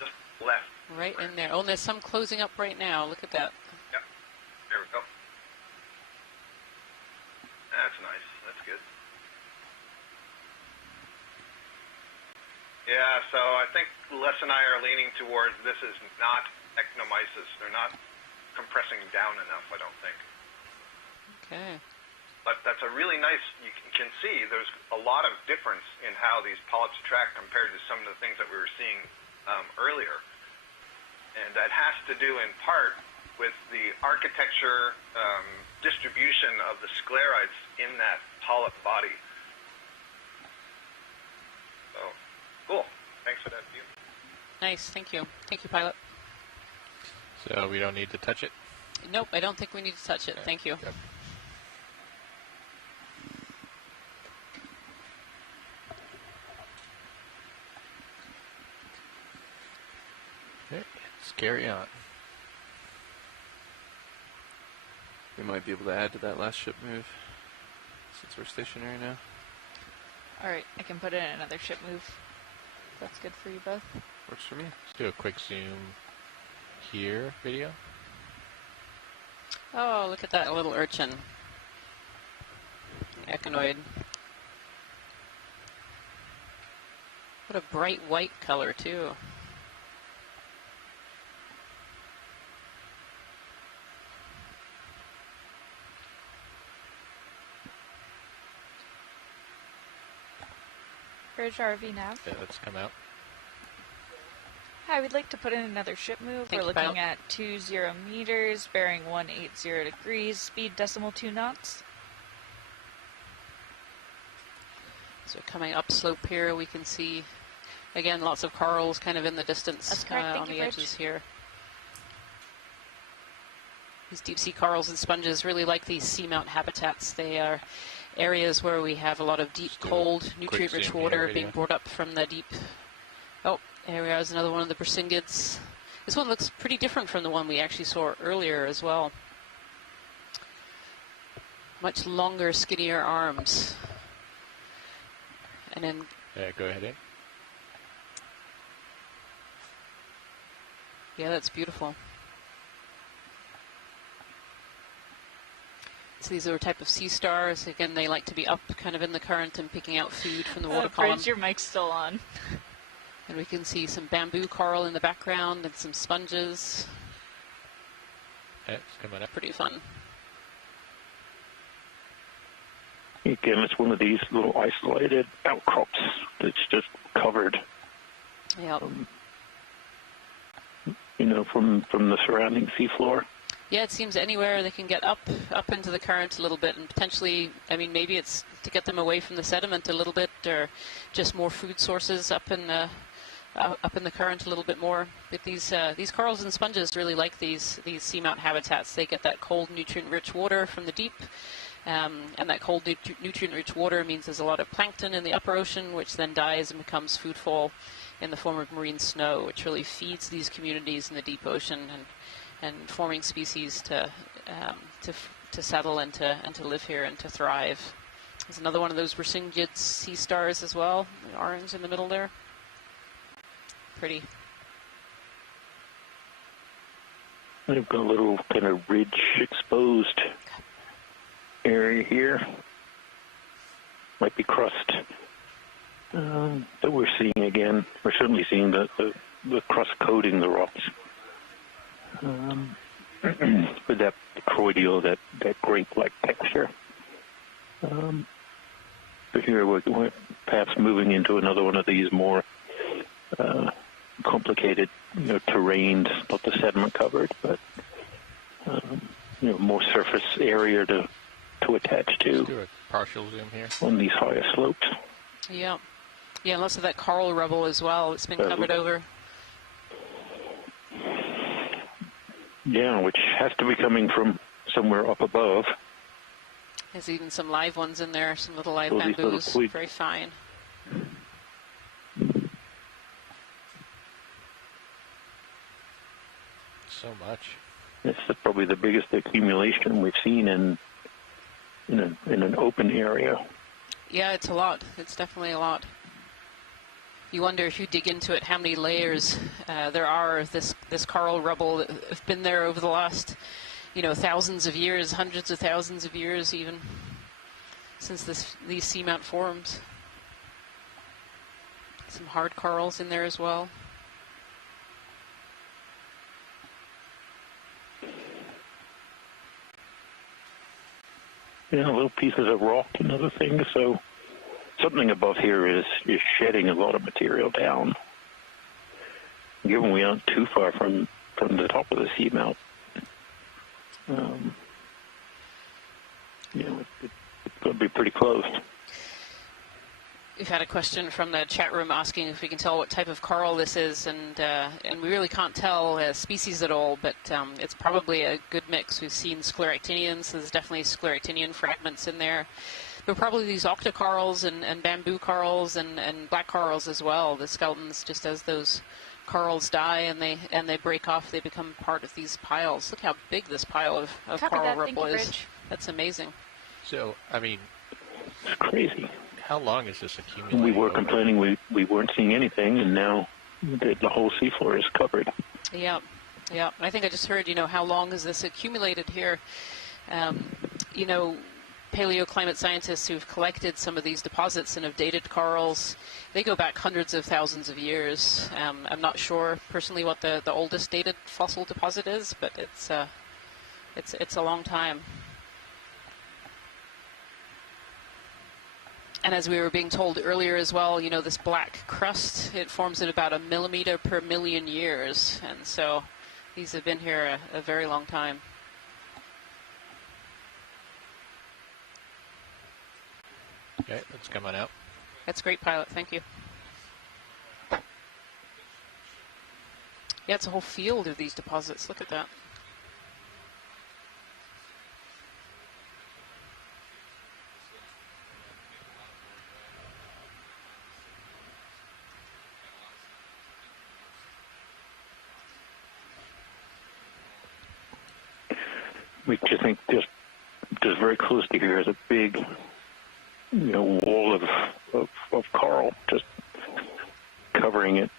Just left. Right in there. Oh, and there's some closing up right now. Look at that. Yep. There we go. That's nice. That's good. Yeah, so I think Les and I are leaning towards this is not ectomysis. They're not compressing down enough, I don't think. Okay. But that's a really nice, you can see there's a lot of difference in how these polyps attract compared to some of the things that we were seeing earlier. And that has to do in part with the architecture distribution of the sclerites in that polyp body. So, cool. Thanks for that view. Nice. Thank you. Thank you, pilot. So we don't need to touch it? Nope, I don't think we need to touch it. Thank you. Yep. Okay, let's carry on. We might be able to add to that last ship move since we're stationary now. Alright, I can put in another ship move. That's good for you both. Works for me. Let's do a quick zoom here video. Oh, look at that little urchin. Echinoid. What a bright white color, too. Bridge RV nav. Yeah, let's come out. Hi, we'd like to put in another ship move. We're looking at 20 meters, bearing 180 degrees, speed decimal 2 knots. So coming upslope here, we can see, again, lots of corals kind of in the distance. That's correct. On the edges here. These deep sea corals and sponges really like these seamount habitats. They are areas where we have a lot of deep, cold, nutrient-rich water being brought up from the deep. Oh, there we are. There's another one of the Brisinghids. This one looks pretty different from the one we actually saw earlier as well. Much longer, skinnier arms. And then... Yeah, go ahead in. Yeah, that's beautiful. So these are a type of sea stars. Again, they like to be up kind of in the current and picking out food from the water column. Bridge, your mic's still on. And we can see some bamboo coral in the background and some sponges. Yeah, it's coming up. Pretty fun. Again, it's one of these little isolated outcrops that's just covered. Yeah. From the surrounding seafloor. Yeah, it seems anywhere they can get up into the current a little bit, and potentially, I mean, maybe it's to get them away from the sediment a little bit, or just more food sources up in the current a little bit more. But these corals and sponges really like these seamount habitats. They get that cold, nutrient-rich water from the deep, and that cold, nutrient-rich water means there's a lot of plankton in the upper ocean, which then dies and becomes foodful in the form of marine snow, which really feeds these communities in the deep ocean and forming species to settle and to live here and to thrive. There's another one of those Brisingid sea stars as well, the orange in the middle there. Pretty. I've got a little kind of ridge exposed area here. Might be crust that we're seeing again. We're certainly seeing the crust coating the rocks. With that choroidal, that grape-like texture. But here we're perhaps moving into another one of these more complicated, terrains, not the sediment covered, but more surface area to attach to. Let's do a partial zoom here On these higher slopes. Yeah, and lots of that coral rubble as well. It's been covered over. Yeah, which has to be coming from somewhere up above. There's even some live ones in there, some little live bamboos, very fine. So much. It's probably the biggest accumulation we've seen in an open area. Yeah, it's a lot. It's definitely a lot. You wonder if you dig into it how many layers there are of this coral rubble that have been there over the last, thousands of years, hundreds of thousands of years even, since these seamount forms. Some hard corals in there as well. Yeah, little pieces of rock and other things, so something above here is shedding a lot of material down. Given we aren't too far from the top of the seamount, it's going to be pretty close. We've had a question from the chat room asking if we can tell what type of coral this is, and we really can't tell species at all, but it's probably a good mix. We've seen scleractinians, so there's definitely scleractinian fragments in there. But probably these octocorals and bamboo corals and black corals as well. The skeletons, just as those corals die and they break off, they become part of these piles. Look how big this pile of coral rubble is. That's amazing. So, I mean, it's crazy. How long is this accumulating? We were complaining we weren't seeing anything, and now the whole seafloor is covered. Yeah. I think I just heard, how long is this accumulated here? Paleoclimate scientists who've collected some of these deposits and have dated corals, they go back hundreds of thousands of years. I'm not sure personally what the oldest dated fossil deposit is, but it's a long time. And as we were being told earlier as well, this black crust, it forms at about 1 millimeter per million years. And so these have been here a very long time. Okay, that's coming out. That's great, Pilot. Thank you. Yeah, it's a whole field of these deposits. Look at that. We just think just very close to here is a big, wall of coral just covering it.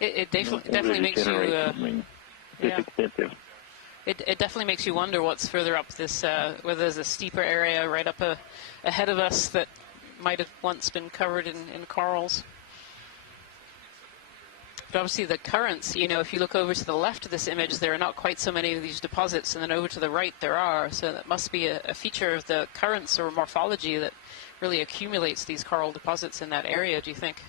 It definitely makes you. It's expensive. It definitely makes you wonder what's further up this, whether there's a steeper area right up ahead of us that might have once been covered in corals. But obviously the currents, if you look over to the left of this image, there are not quite so many of these deposits, and then over to the right there are. So that must be a feature of the currents or morphology that really accumulates these coral deposits in that area, do you think?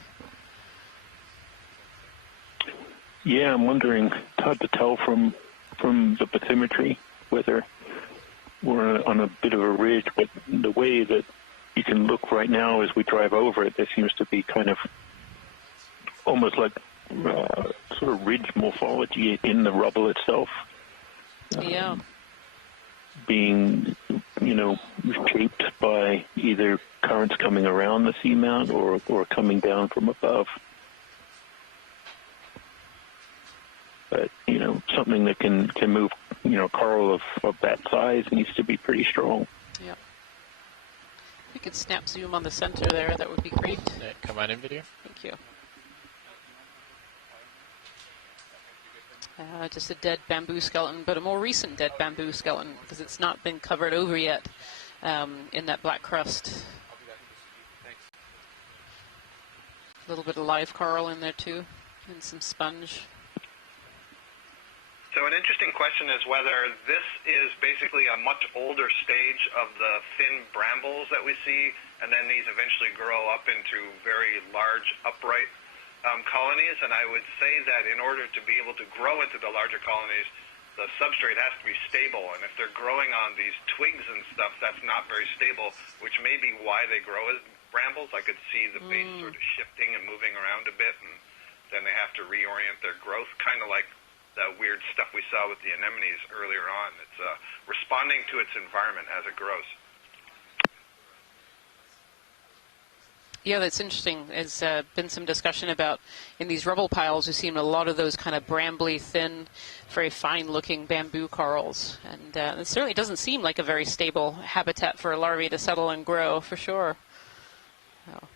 Yeah, I'm wondering. It's hard to tell from the bathymetry whether we're on a bit of a ridge, but the way that you can look right now as we drive over it, there seems to be kind of almost like sort of ridge morphology in the rubble itself. Yeah. Being, shaped by either currents coming around the seamount or coming down from above. But, something that can move, coral of that size needs to be pretty strong. Yeah. If you could snap zoom on the center there, that would be great. Yeah, come on in video. Thank you. Just a dead bamboo skeleton, but a more recent dead bamboo skeleton because it's not been covered over yet in that black crust. A little bit of live coral in there too, and some sponge. So an interesting question is whether this is basically a much older stage of the thin brambles that we see, and then these eventually grow up into very large upright colonies, and I would say that in order to be able to grow into the larger colonies, the substrate has to be stable, and if they're growing on these twigs and stuff, that's not very stable, which may be why they grow as brambles. I could see the base sort of shifting and moving around a bit, and then they have to reorient their growth, kind of like the weird stuff we saw with the anemones earlier on. It's responding to its environment as it grows. Yeah, that's interesting. There's been some discussion about in these rubble piles, we've seen a lot of those kind of brambly, thin, very fine-looking bamboo corals. And it certainly doesn't seem like a very stable habitat for a larvae to settle and grow, for sure. Oh.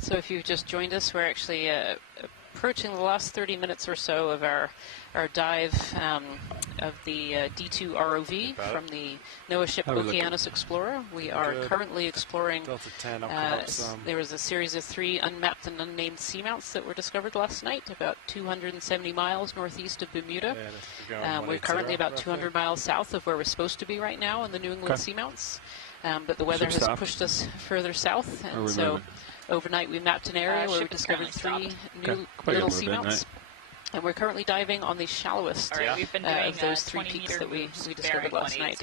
So if you've just joined us, we're actually approaching the last 30 minutes or so of our dive of the D2 ROV from the NOAA ship Okeanos Explorer. We are currently exploring, there was a series of 3 unmapped and unnamed seamounts that were discovered last night, about 270 miles northeast of Bermuda. We're currently about 200 miles south of where we're supposed to be right now in the New England Seamounts. But the weather has pushed us further south, and so overnight we mapped an area where we discovered 3 new little seamounts. And we're currently diving on the shallowest of those 3 peaks that we discovered last night.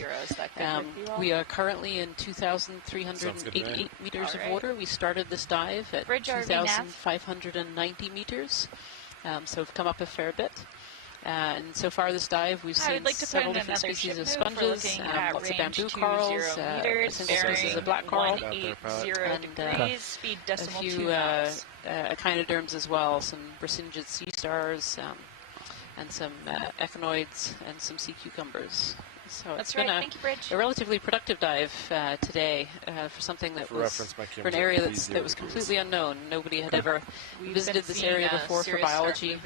We are currently in 2,388 meters of water. We started this dive at 2,590 meters, so we've come up a fair bit. And so far this dive, we've seen several different species of sponges, lots of bamboo corals, a single species of black coral, and a few echinoderms as well, some bracingid sea stars, and some echinoids, and some sea cucumbers. So it's been a relatively productive dive today for something that was for an area that was completely unknown. Nobody had ever visited this area before for biology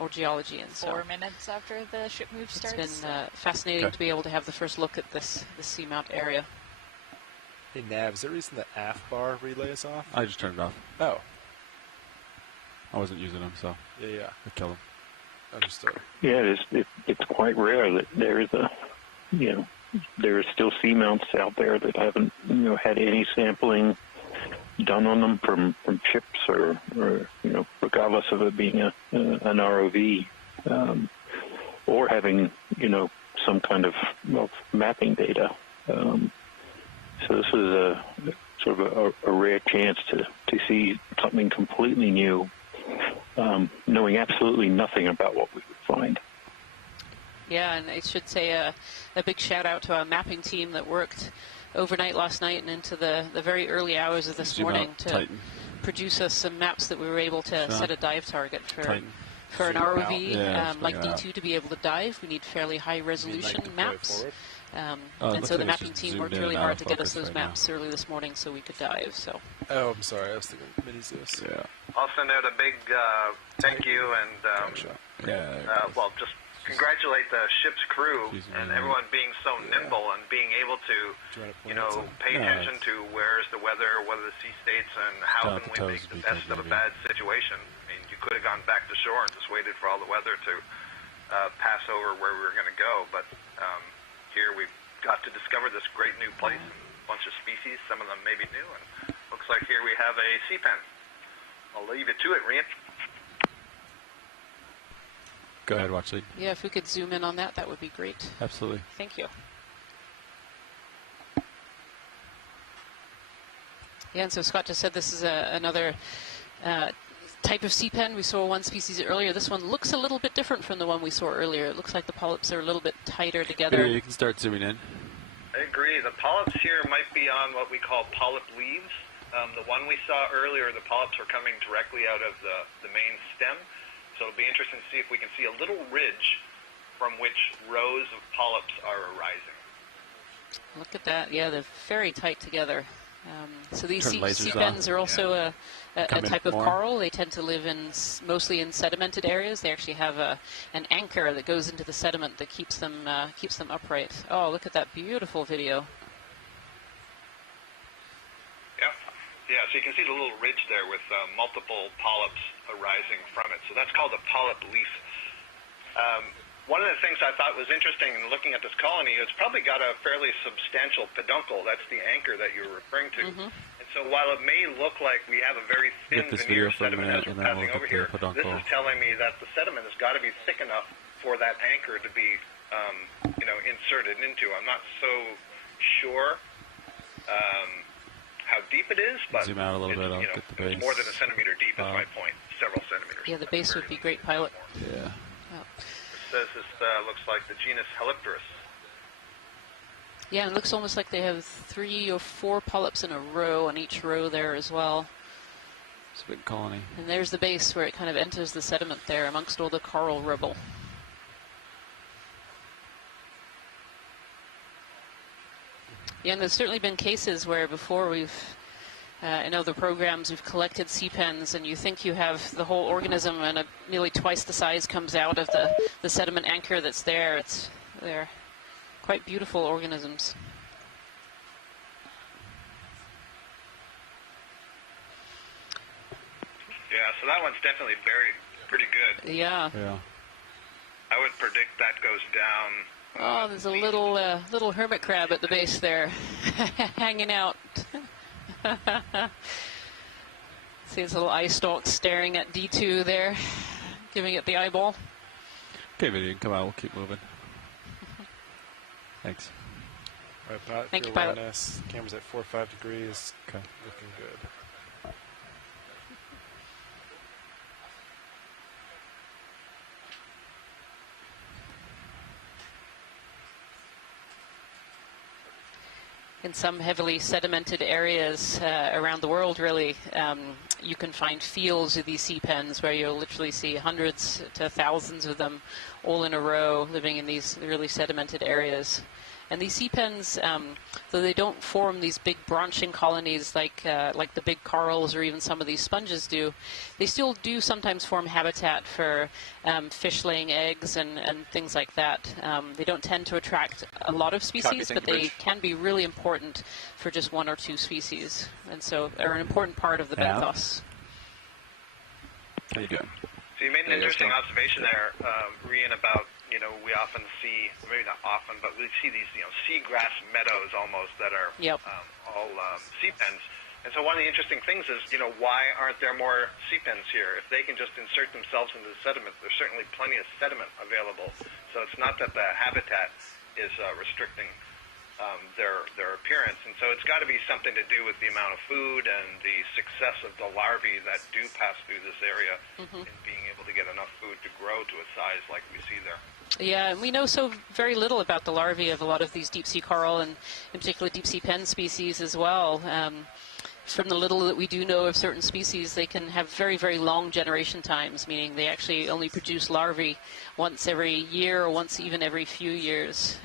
or geology, and so 4 minutes after the ship move starts. It's been fascinating to be able to have the first look at this seamount area. Hey Nav, is there a reason the aft bar relay is off? I just turned it off. Oh, I wasn't using them, so yeah, I killed them. Understood. Yeah, it's quite rare that there is there are still seamounts out there that haven't, had any sampling done on them from ships or regardless of it being an ROV, or having, some kind of mapping data. So this is a sort of a rare chance to see something completely new, knowing absolutely nothing about what we would find. Yeah, and I should say a big shout out to our mapping team that worked overnight last night and into the very early hours of this morning to produce us some maps that we were able to set a dive target for an ROV like D2 to be able to dive. We need fairly high resolution maps. And so the mapping team worked really hard to get us those maps early this morning so we could dive. So. Oh, I'm sorry. I was thinking Mini Zeus. Yeah. I'll send out a big thank you and just congratulate the ship's crew and everyone being so nimble and being able to, pay attention to where's the weather, what are the sea states, and how can we make the best of a bad situation. I mean, you could have gone back to shore and just waited for all the weather to pass over where we were going to go, but here we've got to discover this great new place, and a bunch of species, some of them may be new, and looks like here we have a sea pen. I'll leave you to it, Rian. Go ahead, Watch Lead. Yeah, if we could zoom in on that, that would be great. Absolutely. Thank you. Yeah, and so Scott just said this is another type of sea pen. We saw one species earlier. This one looks a little bit different from the one we saw earlier. It looks like the polyps are a little bit tighter together. Yeah, you can start zooming in. I agree. The polyps here might be on what we call polyp leaves. The one we saw earlier, the polyps are coming directly out of the main stem. So it'll be interesting to see if we can see a little ridge from which rows of polyps are arising. Look at that. Yeah, they're very tight together. So these sea pens are also a type of coral. They tend to live in mostly in sedimented areas. They actually have an anchor that goes into the sediment that keeps them upright. Oh, look at that beautiful video. Yeah, so you can see the little ridge there with multiple polyps arising from it. So that's called a polyp leaf. One of the things I thought was interesting in looking at this colony, it's probably got a fairly substantial peduncle. That's the anchor that you're referring to. And so while it may look like we have a very thin veneer of sediment as we're passing over here, this is telling me that the sediment has got to be thick enough for that anchor to be, inserted into. I'm not so sure how deep it is, but zoom out a little bit. I'll get the base. It's more than a centimeter deep is my point. Several centimeters. Yeah, the base would be great, Pilot. Yeah. Says this looks like the genus Helipterus. Yeah, it looks almost like they have 3 or 4 polyps in a row on each row there as well. It's a big colony. And there's the base where it kind of enters the sediment there amongst all the coral rubble. Yeah, and there's certainly been cases where before we've in other programs, we've collected sea pens, and you think you have the whole organism, and nearly twice the size comes out of the sediment anchor that's there. They're quite beautiful organisms. Yeah, so that one's definitely pretty good. Yeah. I would predict that goes down. Oh, there's a little hermit crab at the base there, hanging out. See his little eye stalk staring at D2 there, giving it the eyeball. Okay, video, you can come out. We'll keep moving. Thanks. All right, Pat. Thank you, Pilot. Camera's at 4-5 degrees. Okay. Looking good. In some heavily sedimented areas around the world, really, you can find fields of these sea pens where you'll literally see hundreds to thousands of them all in a row living in these really sedimented areas. And these sea pens, though they don't form these big branching colonies like the big corals or even some of these sponges do, they still do sometimes form habitat for fish laying eggs and things like that. They don't tend to attract a lot of species, but they can be really important for just 1 or 2 species, and so are an important part of the benthos. How you doing? So you made an interesting observation there, Rian, about we often see, maybe not often, but we see these, seagrass meadows almost that are all sea pens. And so one of the interesting things is, why aren't there more sea pens here? If they can just insert themselves into the sediment, there's certainly plenty of sediment available. So it's not that the habitat is restricting their appearance. And so it's got to be something to do with the amount of food and the success of the larvae that do pass through this area in being able to get enough food to grow to a size like we see there. Yeah, and we know so very little about the larvae of a lot of these deep-sea coral and in particular deep-sea pen species as well. From the little that we do know of certain species, they can have very, very long generation times, meaning they actually only produce larvae once every year or once even every few years.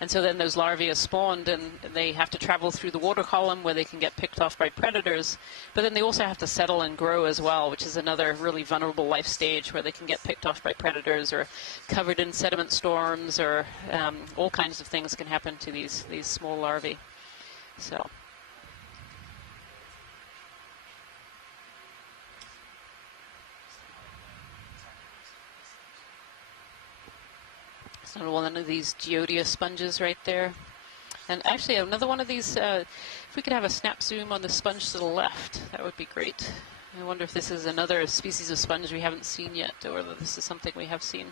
And so then those larvae are spawned and they have to travel through the water column where they can get picked off by predators. But then they also have to settle and grow as well, which is another really vulnerable life stage where they can get picked off by predators or covered in sediment storms, or all kinds of things can happen to these small larvae. So. So one of these Geodia sponges right there. And actually another one of these, if we could have a snap zoom on the sponge to the left, that would be great. I wonder if this is another species of sponge we haven't seen yet, or whether this is something we have seen.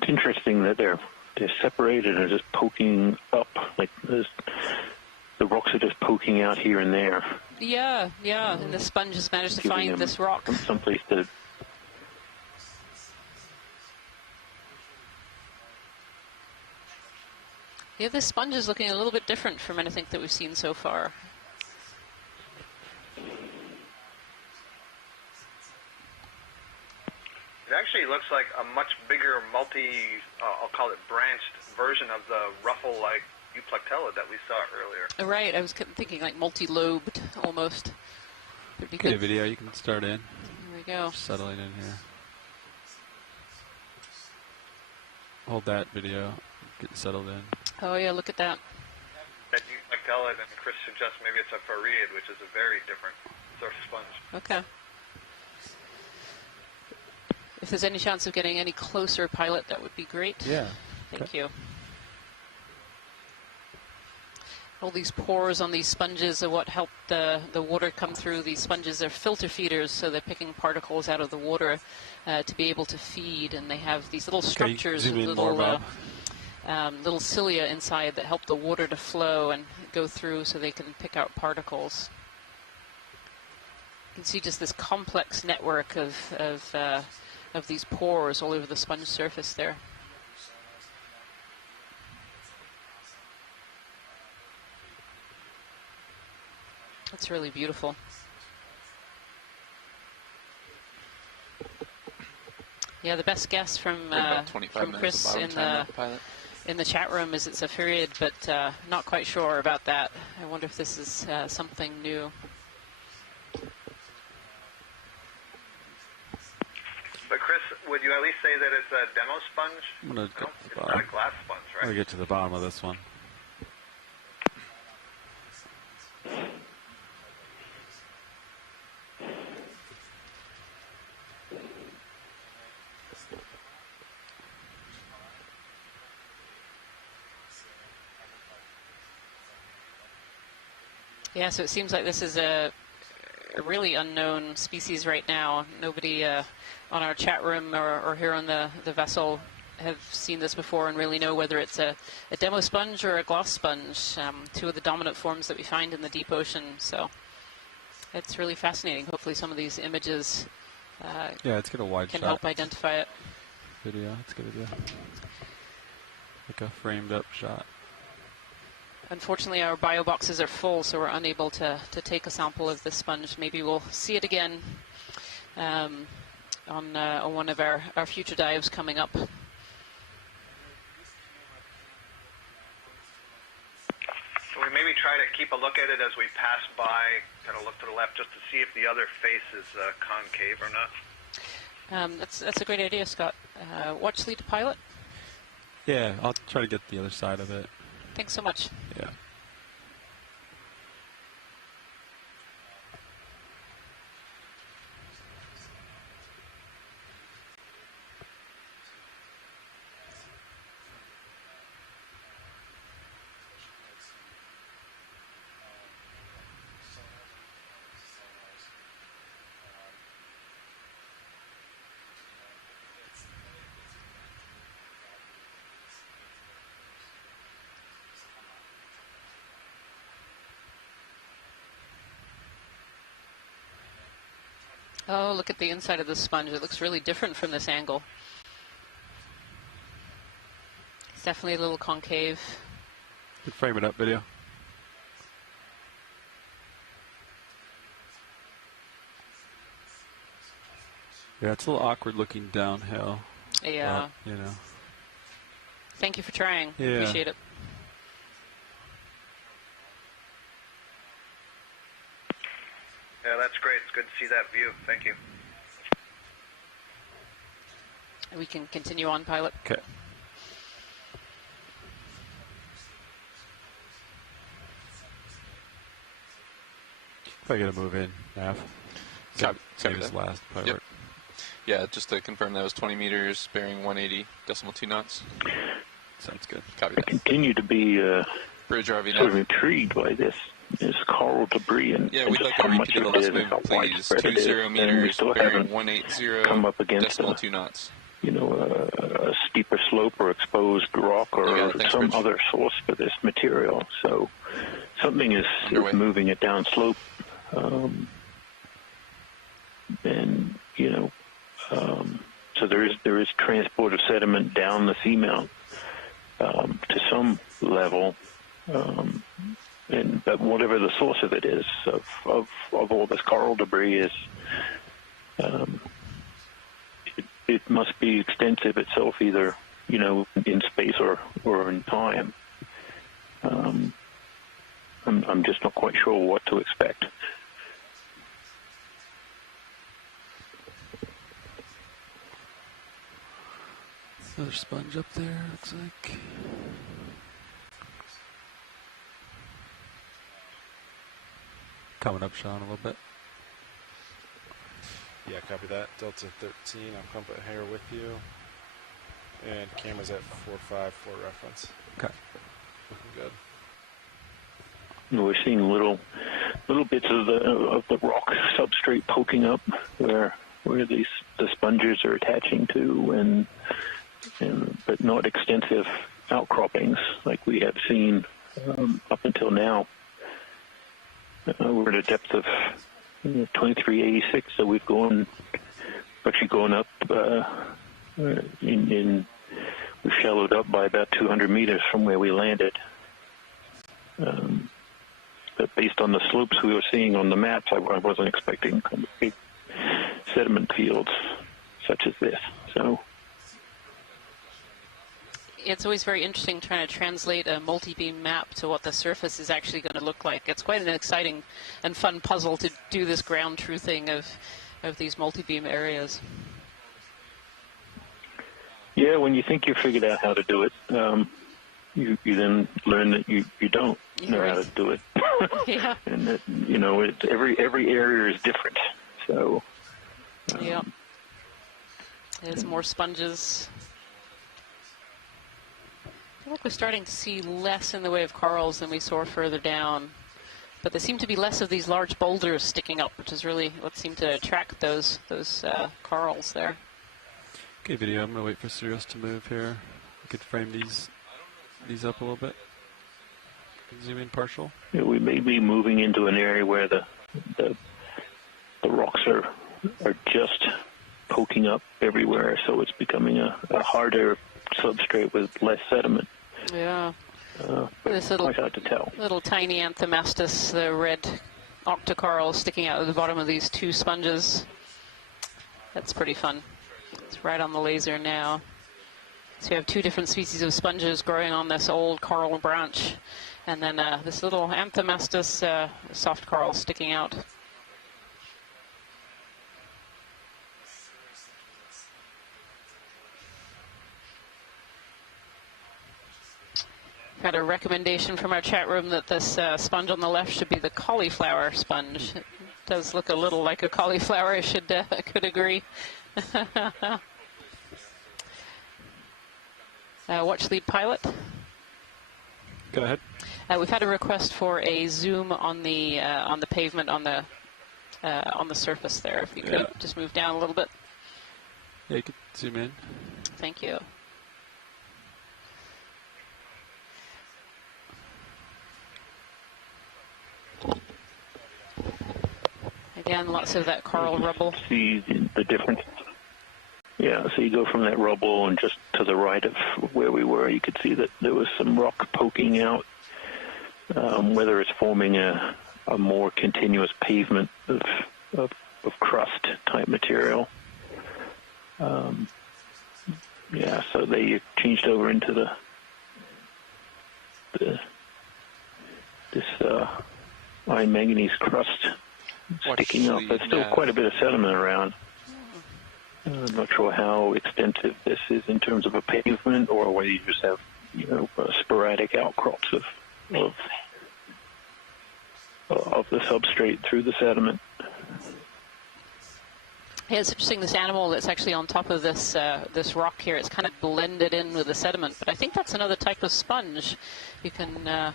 It's interesting that they're separated and just poking up, like the rocks are just poking out here and there. Yeah, and the sponge has managed to find this rock. Someplace to... Yeah, this sponge is looking a little bit different from anything that we've seen so far. like a much bigger I'll call it branched version of the ruffle-like Euplectella that we saw earlier. Right, I was thinking like multi-lobed almost. Okay, video, you can start in. Here we go. Settling in here. Hold that video, getting settled in. Oh yeah, look at that. That Euplectella, and Chris suggests maybe it's a Fareid, which is a very different sort of sponge. Okay. If there's any chance of getting any closer, pilot, that would be great. Yeah. Thank you. All these pores on these sponges are what help the water come through. These sponges are filter feeders, so they're picking particles out of the water to be able to feed, and they have these little structures with little cilia inside that help the water to flow and go through so they can pick out particles. You can see just this complex network of these pores all over the sponge surface there. That's really beautiful. Yeah, the best guess from Chris in the chat room is it's a Fareid, but not quite sure about that. I wonder if this is something new. But Chris, would you at least say that it's a demo sponge? I'm gonna get to the bottom. It's not a glass sponge, right? I'm gonna get to the bottom of this one. Yeah, so it seems like this is a really unknown species right now. Nobody on our chat room or here on the vessel have seen this before and really know whether it's a demo sponge or a gloss sponge, two of the dominant forms that we find in the deep ocean. So it's really fascinating. Hopefully some of these images yeah, let's get a wide can shot. help identify it. Video, let's get a video. Like a framed up shot. Unfortunately, our bio boxes are full, so we're unable to take a sample of this sponge. Maybe we'll see it again on one of our future dives coming up. So we maybe try to keep a look at it as we pass by, kind of look to the left just to see if the other face is concave or not. That's a great idea, Scott. Watch lead to pilot. Yeah, I'll try to get the other side of it. Thanks so much. Yeah. Oh, look at the inside of the sponge. It looks really different from this angle. It's definitely a little concave. Good frame it up video. Yeah, it's a little awkward looking downhill. Yeah. But, you know. Thank you for trying. Yeah. Appreciate it. Yeah, that's great. It's good to see that view. Thank you. We can continue on, pilot. Okay. If I get to move in, Nav. Copy this last pilot. Yep. Yeah, just to confirm that was 20 meters, bearing 180.2 knots. Sounds good. Copy I that. continue to be Bridge RV sort of now. intrigued by this coral debris and Yeah, we'd like a how much repeat of of the it last is, how move, please. widespread it is, 20 and we meters, still bearing haven't come up against 180.2 knots. a steeper slope or exposed rock or some other source for this material. So something is moving it down slope, and so there is transport of sediment down the seamount to some level, but whatever the source of it is, of all this coral debris is, it must be extensive itself, either in space or in time. I'm just not quite sure what to expect. Another sponge up there, looks like. Coming up, Sean, a little bit. Yeah, copy that. Delta 13, I'll pump it here with you. And camera's at 4.5 for reference. Okay. Good. We're seeing little bits of the rock substrate poking up where the sponges are attaching to, but not extensive outcroppings like we have seen up until now. We're at a depth of 2386, so we've actually gone up we've shallowed up by about 200 meters from where we landed. But based on the slopes we were seeing on the maps, I wasn't expecting kind of big sediment fields such as this. So it's always very interesting trying to translate a multi-beam map to what the surface is actually going to look like. It's quite an exciting and fun puzzle to do this ground truthing of these multi-beam areas. Yeah, when you think you figured out how to do it, you then learn that you don't know how to do it. Yeah. And that, every area is different. So yeah. There's more sponges. I feel like we're starting to see less in the way of corals than we saw further down. But there seem to be less of these large boulders sticking up, which is really what seemed to attract those corals there. Okay, video. I'm going to wait for Sirius to move here. We could frame these up a little bit. Zoom in partial. Yeah, we may be moving into an area where the rocks are just poking up everywhere, so it's becoming a harder substrate with less sediment. Yeah. This quite hard to tell. Little tiny Anthomastus, the red Octocoral sticking out of the bottom of these two sponges. That's pretty fun. It's right on the laser now. So you have two different species of sponges growing on this old coral branch, and then this little Anthomastus soft coral sticking out. Got a recommendation from our chat room that this sponge on the left should be the cauliflower sponge. It does look a little like a cauliflower, I could agree. Watch lead pilot. Go ahead. We've had a request for a zoom on the pavement on the surface there. If you could just move down a little bit. Yeah, you could zoom in. Thank you. Again, lots of that coral rubble. See the difference. Yeah, so you go from that rubble and just to the right of where we were, you could see that there was some rock poking out. Whether it's forming a more continuous pavement of crust type material. Yeah, so they changed over into this iron manganese crust sticking up. There's still quite a bit of sediment around. I'm not sure how extensive this is in terms of a pavement, or whether you just have, sporadic outcrops of the substrate through the sediment. Yeah, it's interesting. This animal that's actually on top of this this rock here, it's kind of blended in with the sediment. But I think that's another type of sponge. You can,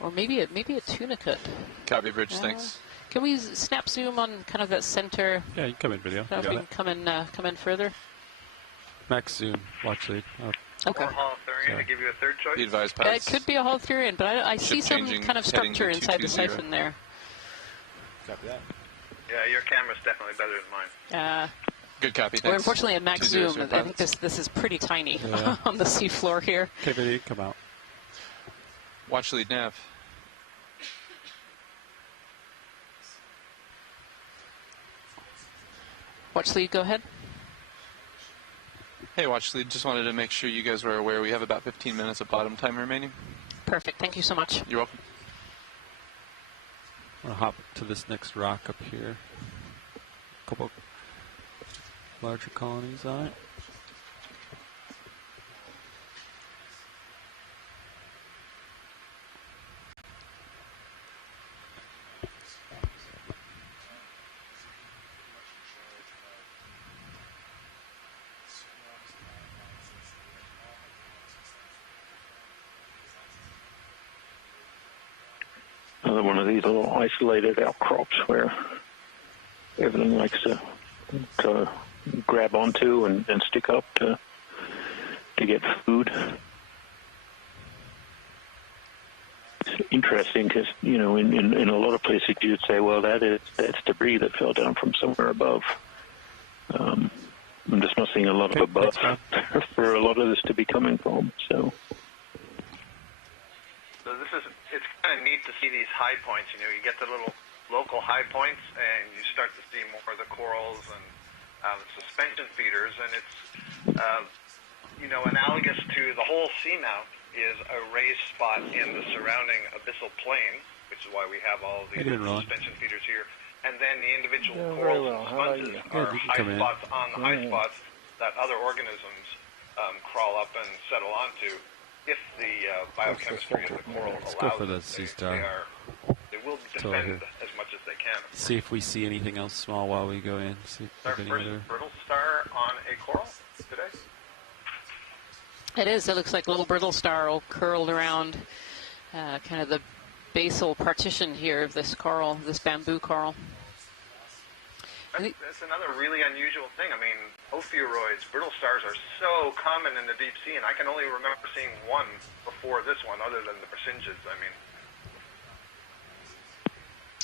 or maybe a tunicate. Copy, Bridge. Thanks. Can we snap zoom on kind of that center? Yeah, you can come in video. If we can come in further. Max zoom, watch lead. Okay. Or Holothurian to give you a third choice? Be advised, pilots. It could be a Holothurian, but I see some kind of structure inside the siphon there. Copy that. Yeah, your camera's definitely better than mine. Good copy, thanks. We're unfortunately at max zoom. I think this is pretty tiny on the seafloor here. Okay, video, come out. Watch lead nav. Watch lead, go ahead. Hey, Watch Lead. Just wanted to make sure you guys were aware we have about 15 minutes of bottom time remaining. Perfect. Thank you so much. You're welcome. I'm going to hop to this next rock up here. A couple larger colonies on it. Another one of these little isolated outcrops where everything likes to grab onto and stick up to get food. It's interesting because, you know, in a lot of places you'd say, well, that's debris that fell down from somewhere above. I'm just not seeing a lot of above for a lot of this to be coming from. So it's kind of neat to see these high points. You know, you get the little local high points, and you start to see more of the corals and suspension feeders, and it's you know, analogous to the whole seamount is a raised spot in the surrounding abyssal plain, which is why we have all of these suspension feeders here. And then the individual corals and sponges are high spots on the high spots that other organisms crawl up and settle onto. If the biochemistry of the coral allows go for the sea star. They will defend as much as they can. See if we see anything else small while we go in. See if our first brittle star on a coral today. It is. It looks like a little brittle star all curled around kind of the basal partition here of this coral, this bamboo coral. That's another really unusual thing. I mean, ophiuroids, brittle stars are so common in the deep sea, and I can only remember seeing one before this one, other than the persinges. I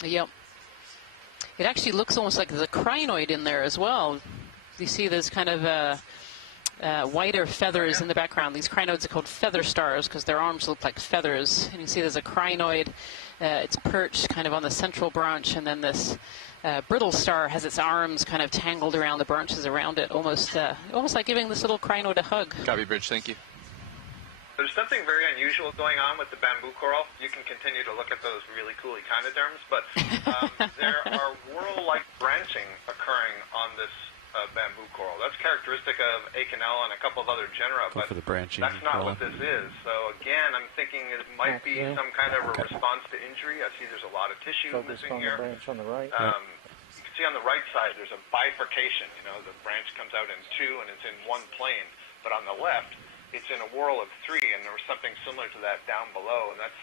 mean, yep. It actually looks almost like there's a crinoid in there as well. You see there's kind of whiter feathers in the background. These crinoids are called feather stars because their arms look like feathers. And you see there's a crinoid. It's perched kind of on the central branch, and then this brittle star has its arms kind of tangled around the branches around it, almost like giving this little crinoid a hug. Copy, Bridge. Thank you. There's something very unusual going on with the bamboo coral. You can continue to look at those really cool echinoderms, but there are whorl-like branching occurring on this bamboo coral. That's characteristic of Okeanos and a couple of other genera, but that's not what this is. So again, I'm thinking it might be some kind of a response to injury. I see there's a lot of tissue missing here. Branch on the right. You can see on the right side there's a bifurcation. You know, the branch comes out in two and it's in one plane, but on the left it's in a whorl of three, and there was something similar to that down below, and that's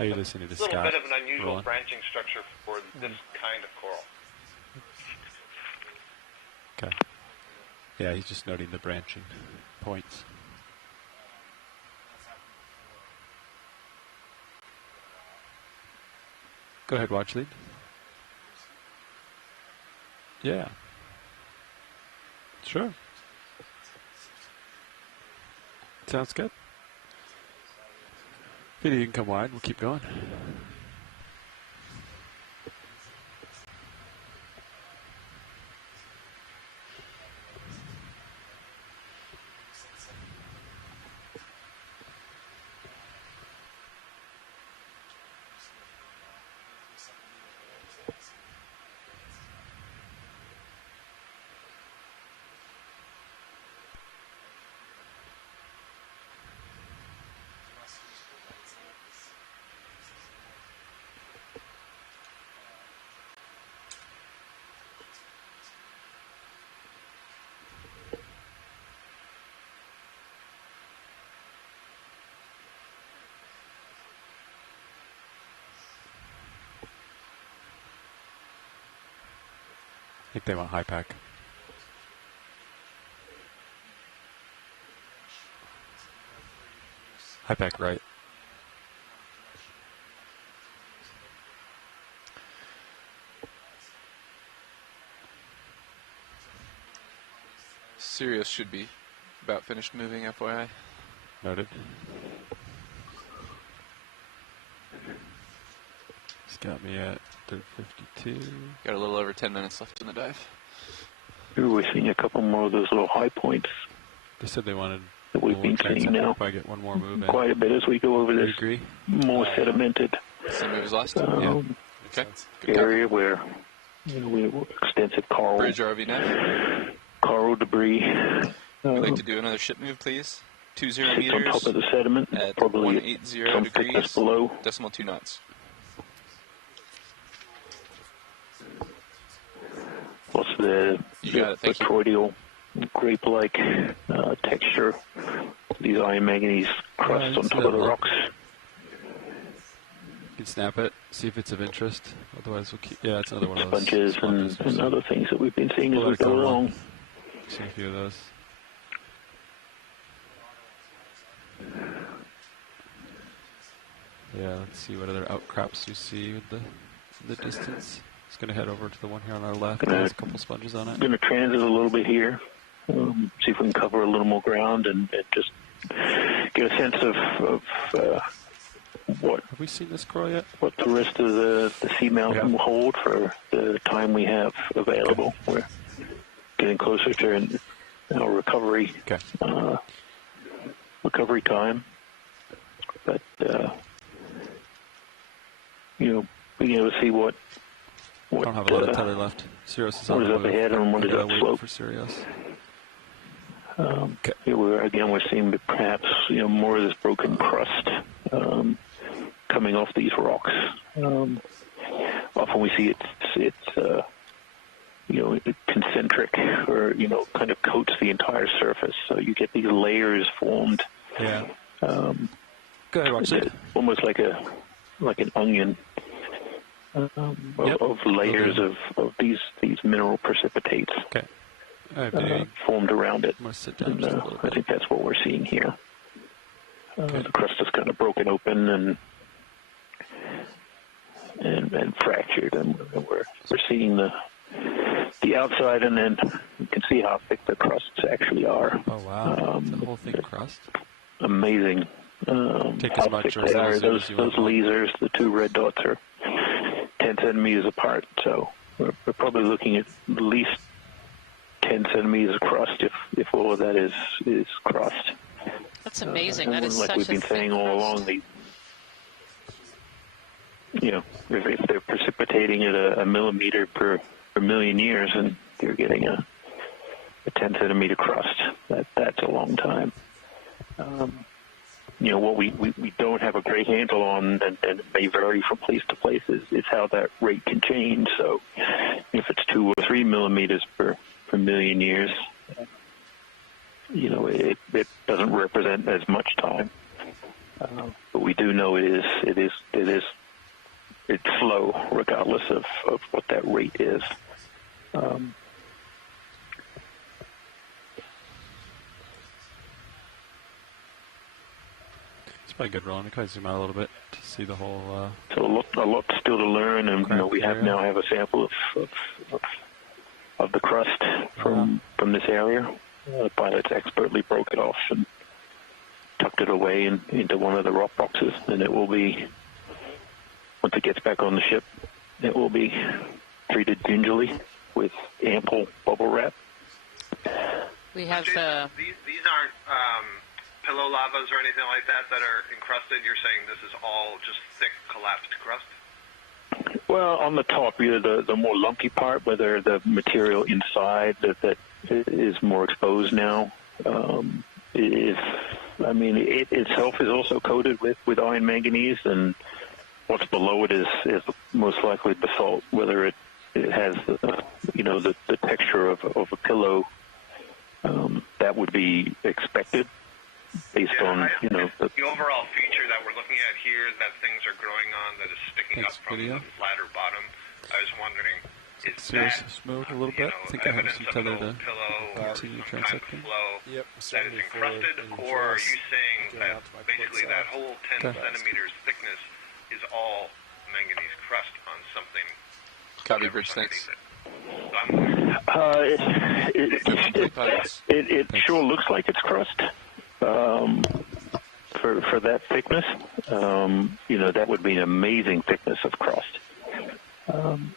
a little bit of an unusual branching structure for this kind of coral. Okay. Yeah, he's just noting the branching points. Go ahead, Watch Lead. Yeah. Sure. Sounds good. Video, you can come wide. We'll keep going. I think they want high pack. High pack right. Sirius should be about finished moving, FYI. Noted. He's got me at 352. Got a little over 10 minutes left in the dive. We're seeing a couple more of those little high points They said they wanted that we've been seeing now. If I get one more move in. Quite a bit as we go over this more sedimented area where we have extensive coral. Bridge ROV now. Coral debris. We'd like to do another ship move, please. 20 meters on top of the sediment, at probably 180 degrees below. Decimal 2 knots. What's the cordial grape-like texture? These iron manganese crusts on top of the rocks. You can snap it, see if it's of interest. Otherwise, we'll keep. Yeah, it's another one of those sponges and other things that we've been seeing as we go along. See a few of those. Yeah, let's see what other outcrops we see with the distance. Just going to head over to the one here on our left. There's a couple sponges on it. Going to transit a little bit here. See if we can cover a little more ground and just get a sense of what. Have we seen this coral yet? What the rest of the seamount will hold for the time we have available. We're getting closer to our recovery. Recovery time, but being able to see what I don't have a lot of tether left. Sirius is what is up ahead and what is upslope for Sirius. We're seeing perhaps more of this broken crust coming off these rocks. Often we see it's concentric, or kind of coats the entire surface, so you get these layers formed. Yeah. Go ahead, Roxy. Almost like an onion of layers of these mineral precipitates. Okay. Formed around it. And, I think that's what we're seeing here. The crust is kind of broken open and fractured, and we're seeing the outside, and then you can see how thick the crusts actually are. Oh wow! The whole thing crust. Amazing. Take as much they are. Those lasers, the two red dots, are 10 centimeters apart. So we're probably looking at least 10 centimeters of crust if all of that is crust. That's amazing. That is like such we've been saying all along. If they're precipitating at a millimeter per million years, and you're getting a 10 centimeter crust, that's a long time. What we don't have a great handle on, and it may vary from place to place, is how that rate can change. So if it's 2 or 3 millimeters per million years, it doesn't represent as much time. But we do know it's slow, regardless of what that rate is. It's probably good, Ron. Can I zoom out a little bit to see the whole? So a lot still to learn, and we now have a sample of the crust from this area. The pilots expertly broke it off and tucked it away into one of the rock boxes, and it will be, once it gets back on the ship, it will be treated gingerly with ample bubble wrap. We have these aren't pillow lavas or anything like that are encrusted. You're saying this is all just thick collapsed crust? Well, on the top, the more lumpy part, whether the material inside that is more exposed now, it itself is also coated with iron manganese, and what's below it is most likely basalt, whether it has the texture of a pillow. That would be expected based on the overall feature that we're looking at here, that things are growing on, that is sticking up from the flatter bottom. I was wondering, is that smooth a little bit? I think I have some tether to continue transecting. Yep, that is encrusted, or are you saying that basically that whole 10 centimeters thickness is all manganese crust on something? Copy, bridge, thanks. It sure looks like it's crust. For that thickness, that would be an amazing thickness of crust. I'm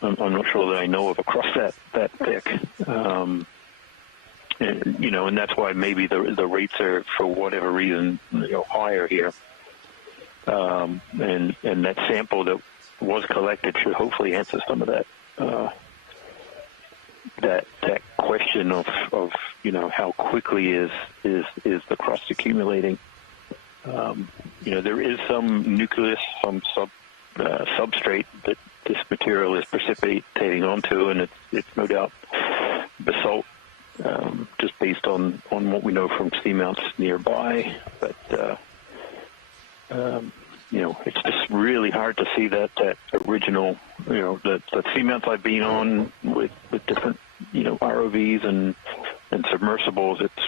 not sure that I know of a crust that thick. and that's why maybe the rates are, for whatever reason, higher here. And that sample that was collected should hopefully answer some of that that question of how quickly is the crust accumulating. There is some nucleus, some substrate that this material is precipitating onto, and it's no doubt basalt, just based on what we know from seamounts nearby. But it's just really hard to see that original, the seamounts I've been on with different, ROVs and submersibles. It's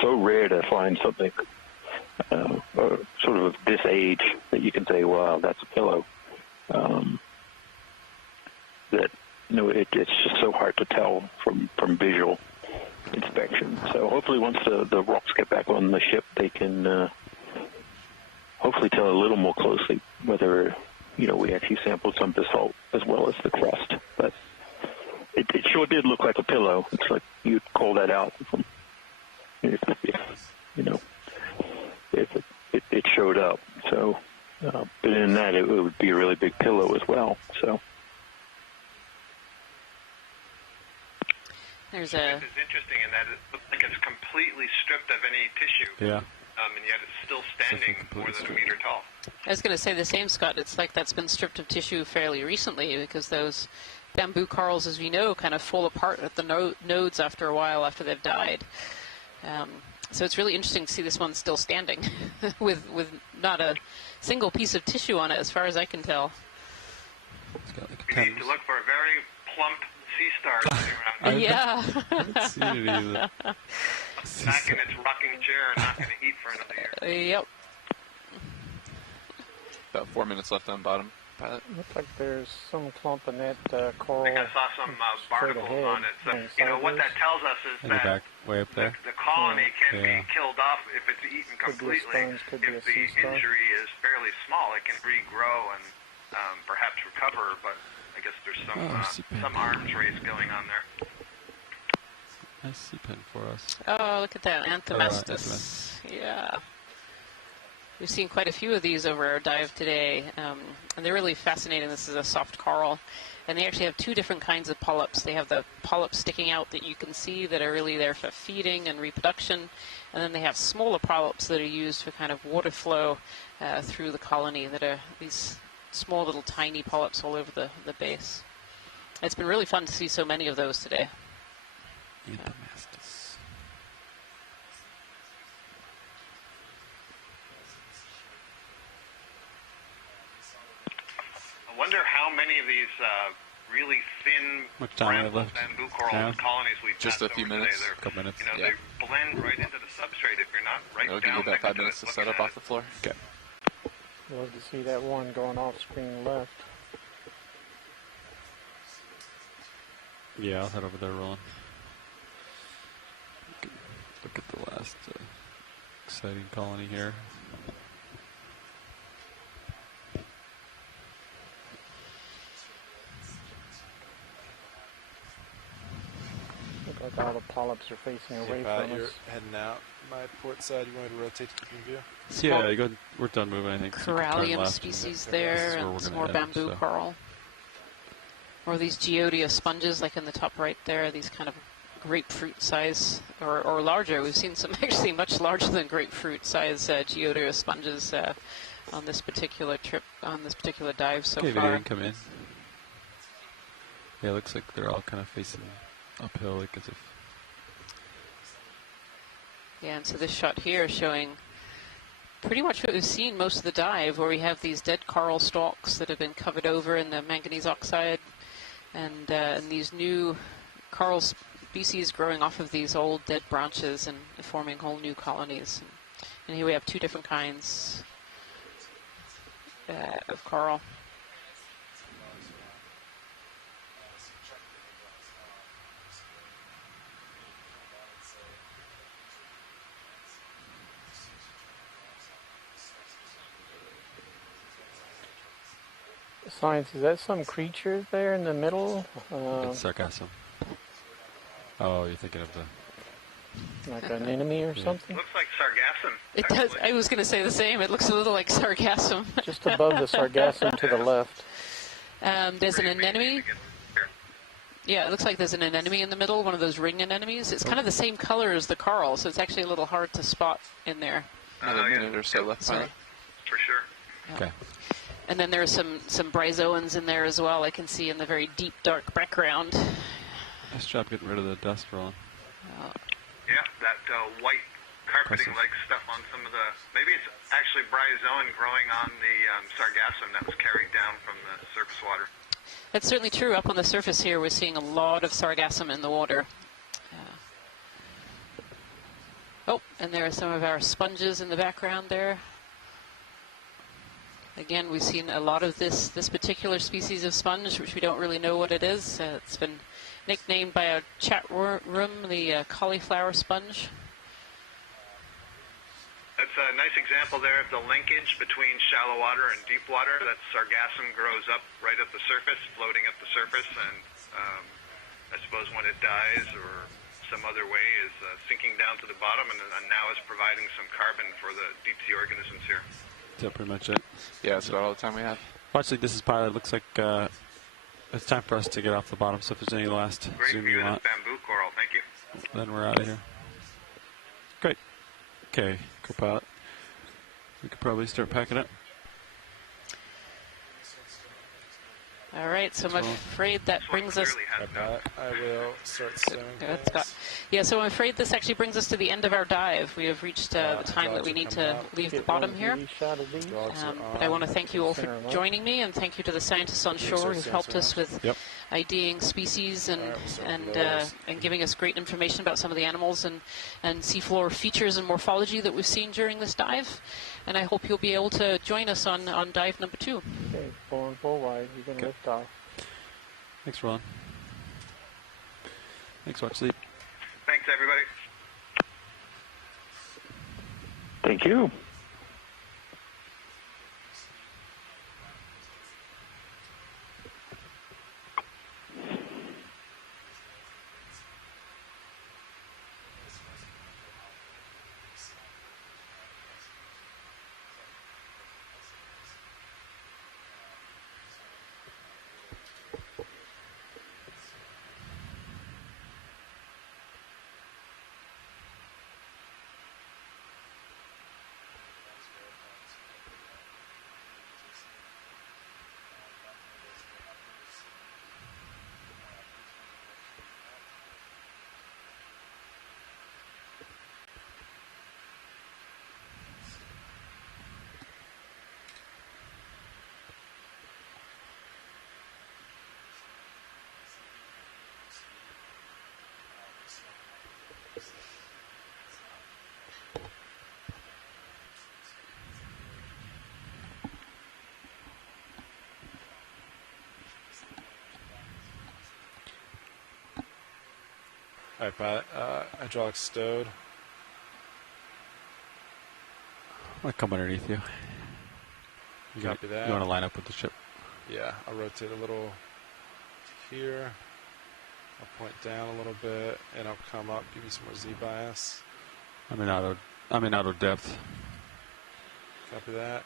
so rare to find something sort of this age that you can say, wow, that's a pillow. That it's just so hard to tell from visual inspection. So hopefully once the rocks get back on the ship, they can hopefully tell a little more closely whether we actually sampled some basalt as well as the crust. But it sure did look like a pillow. It's like you'd call that out from if it showed up. So, but in that it would be a really big pillow as well. So. There's It's interesting in that it looks like it's completely stripped of any tissue. Yeah. And yet it's still standing more than a meter tall. I was going to say the same, Scott. It's like that's been stripped of tissue fairly recently, because those bamboo corals, as we know, kind of fall apart at the nodes after a while after they've died. So it's really interesting to see this one still standing with not a single piece of tissue on it, as far as I can tell. It's got like we need to look for a very plump sea star around here. Yeah. I haven't seen it either. Back in its rocking chair and not going to eat for another year. Yep. About 4 minutes left on bottom, pilot. Looks like there's some clump in that coral. I think I saw some barnacles on it. So, what that tells us is that way up there. the colony can be killed off if it's eaten completely. Could be if the injury is fairly small, it can regrow and perhaps recover, but I guess there's some arms race going on there. Nice sea pen for us. Oh, look at that, Anthemestus. Yeah. We've seen quite a few of these over our dive today, and they're really fascinating. This is a soft coral, and they actually have two different kinds of polyps. They have the polyps sticking out that you can see that are really there for feeding and reproduction, and then they have smaller polyps that are used for kind of water flow through the colony, that are these small little tiny polyps all over the base. It's been really fun to see so many of those today. Anthemestus. I wonder how many of these really thin bramble bamboo coral colonies we've just a few minutes. Today. Couple minutes. They blend right into the substrate if you're not right I'll down give you about 5 minutes to set up off the floor. Okay. Love to see that one going off screen left. Yeah, I'll head over there, Roland. Look at the last exciting colony here. Look like all the polyps are facing away from you're us. heading out my port side. You want to rotate to keep in view? So yeah, you go, we're done moving, I think. Corallium species there, and some more bamboo coral. Or these Geodia sponges, like in the top right there, these kind of grapefruit size, or larger. We've seen some actually much larger than grapefruit size Geodia sponges on this particular trip, on this particular dive so far. Okay, come in. Yeah, it looks like they're all kind of facing uphill, like as if. Yeah, and so this shot here is showing pretty much what we've seen most of the dive, where we have these dead coral stalks that have been covered over in the manganese oxide, and these new coral species growing off of these old dead branches and forming whole new colonies. And here we have two different kinds of coral. Science, is that some creature there in the middle? It's sargassum. Oh, you're thinking of the Like an enemy or something? Looks like sargassum. It does. I was going to say the same. It looks a little like sargassum. Just above the sargassum to the left. There's an anemone. Yeah, it looks like there's an anemone in the middle, one of those ring anemones. It's kind of the same color as the coral, so it's actually a little hard to spot in there. Another minute or so left. For sure. Okay. And then there's some bryozoans in there as well, I can see in the very deep, dark background. Nice job getting rid of the dust, Roland. Yeah, that white carpeting-like stuff on some of the... Maybe it's actually bryozoan growing on the sargassum that was carried down from the surface water. That's certainly true. Up on the surface here, we're seeing a lot of sargassum in the water. Oh, and there are some of our sponges in the background there. Again, we've seen a lot of this particular species of sponge, which we don't really know what it is. It's been nicknamed by our chat room the cauliflower sponge. That's a nice example there of the linkage between shallow water and deep water. That sargassum grows up right at the surface, floating at the surface, and I suppose when it dies or some other way is sinking down to the bottom and now is providing some carbon for the deep sea organisms here. Is that pretty much it? Yeah, that's about all the time we have. Well, actually, this is pilot. It looks like it's time for us to get off the bottom, so if there's any last zoom you want. Bamboo coral, thank you. Then we're out of here. Great. Okay, co-pilot. We could probably start packing up. All right, so I'm afraid that brings us... I will start stowing. Yeah, so I'm afraid this actually brings us to the end of our dive. We have reached the time that we need to leave the bottom here. But I want to thank you all for joining me, and thank you to the scientists on shore who've helped us with IDing species and giving us great information about some of the animals and seafloor features and morphology that we've seen during this dive. And I hope you'll be able to join us on dive number 2. Okay, pulling full wide. You're going to lift off. Thanks, Ron. Thanks, Watch Sleep. Thanks, everybody. Thank you. All right, pilot. Hydraulics stowed. I'm going to come underneath you. Copy that. You want to line up with the ship? Yeah, I'll rotate a little here. I'll point down a little bit, and I'll come up, give you some more Z-bias. I'm in auto depth. Copy that.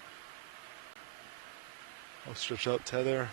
I'll stretch out tether.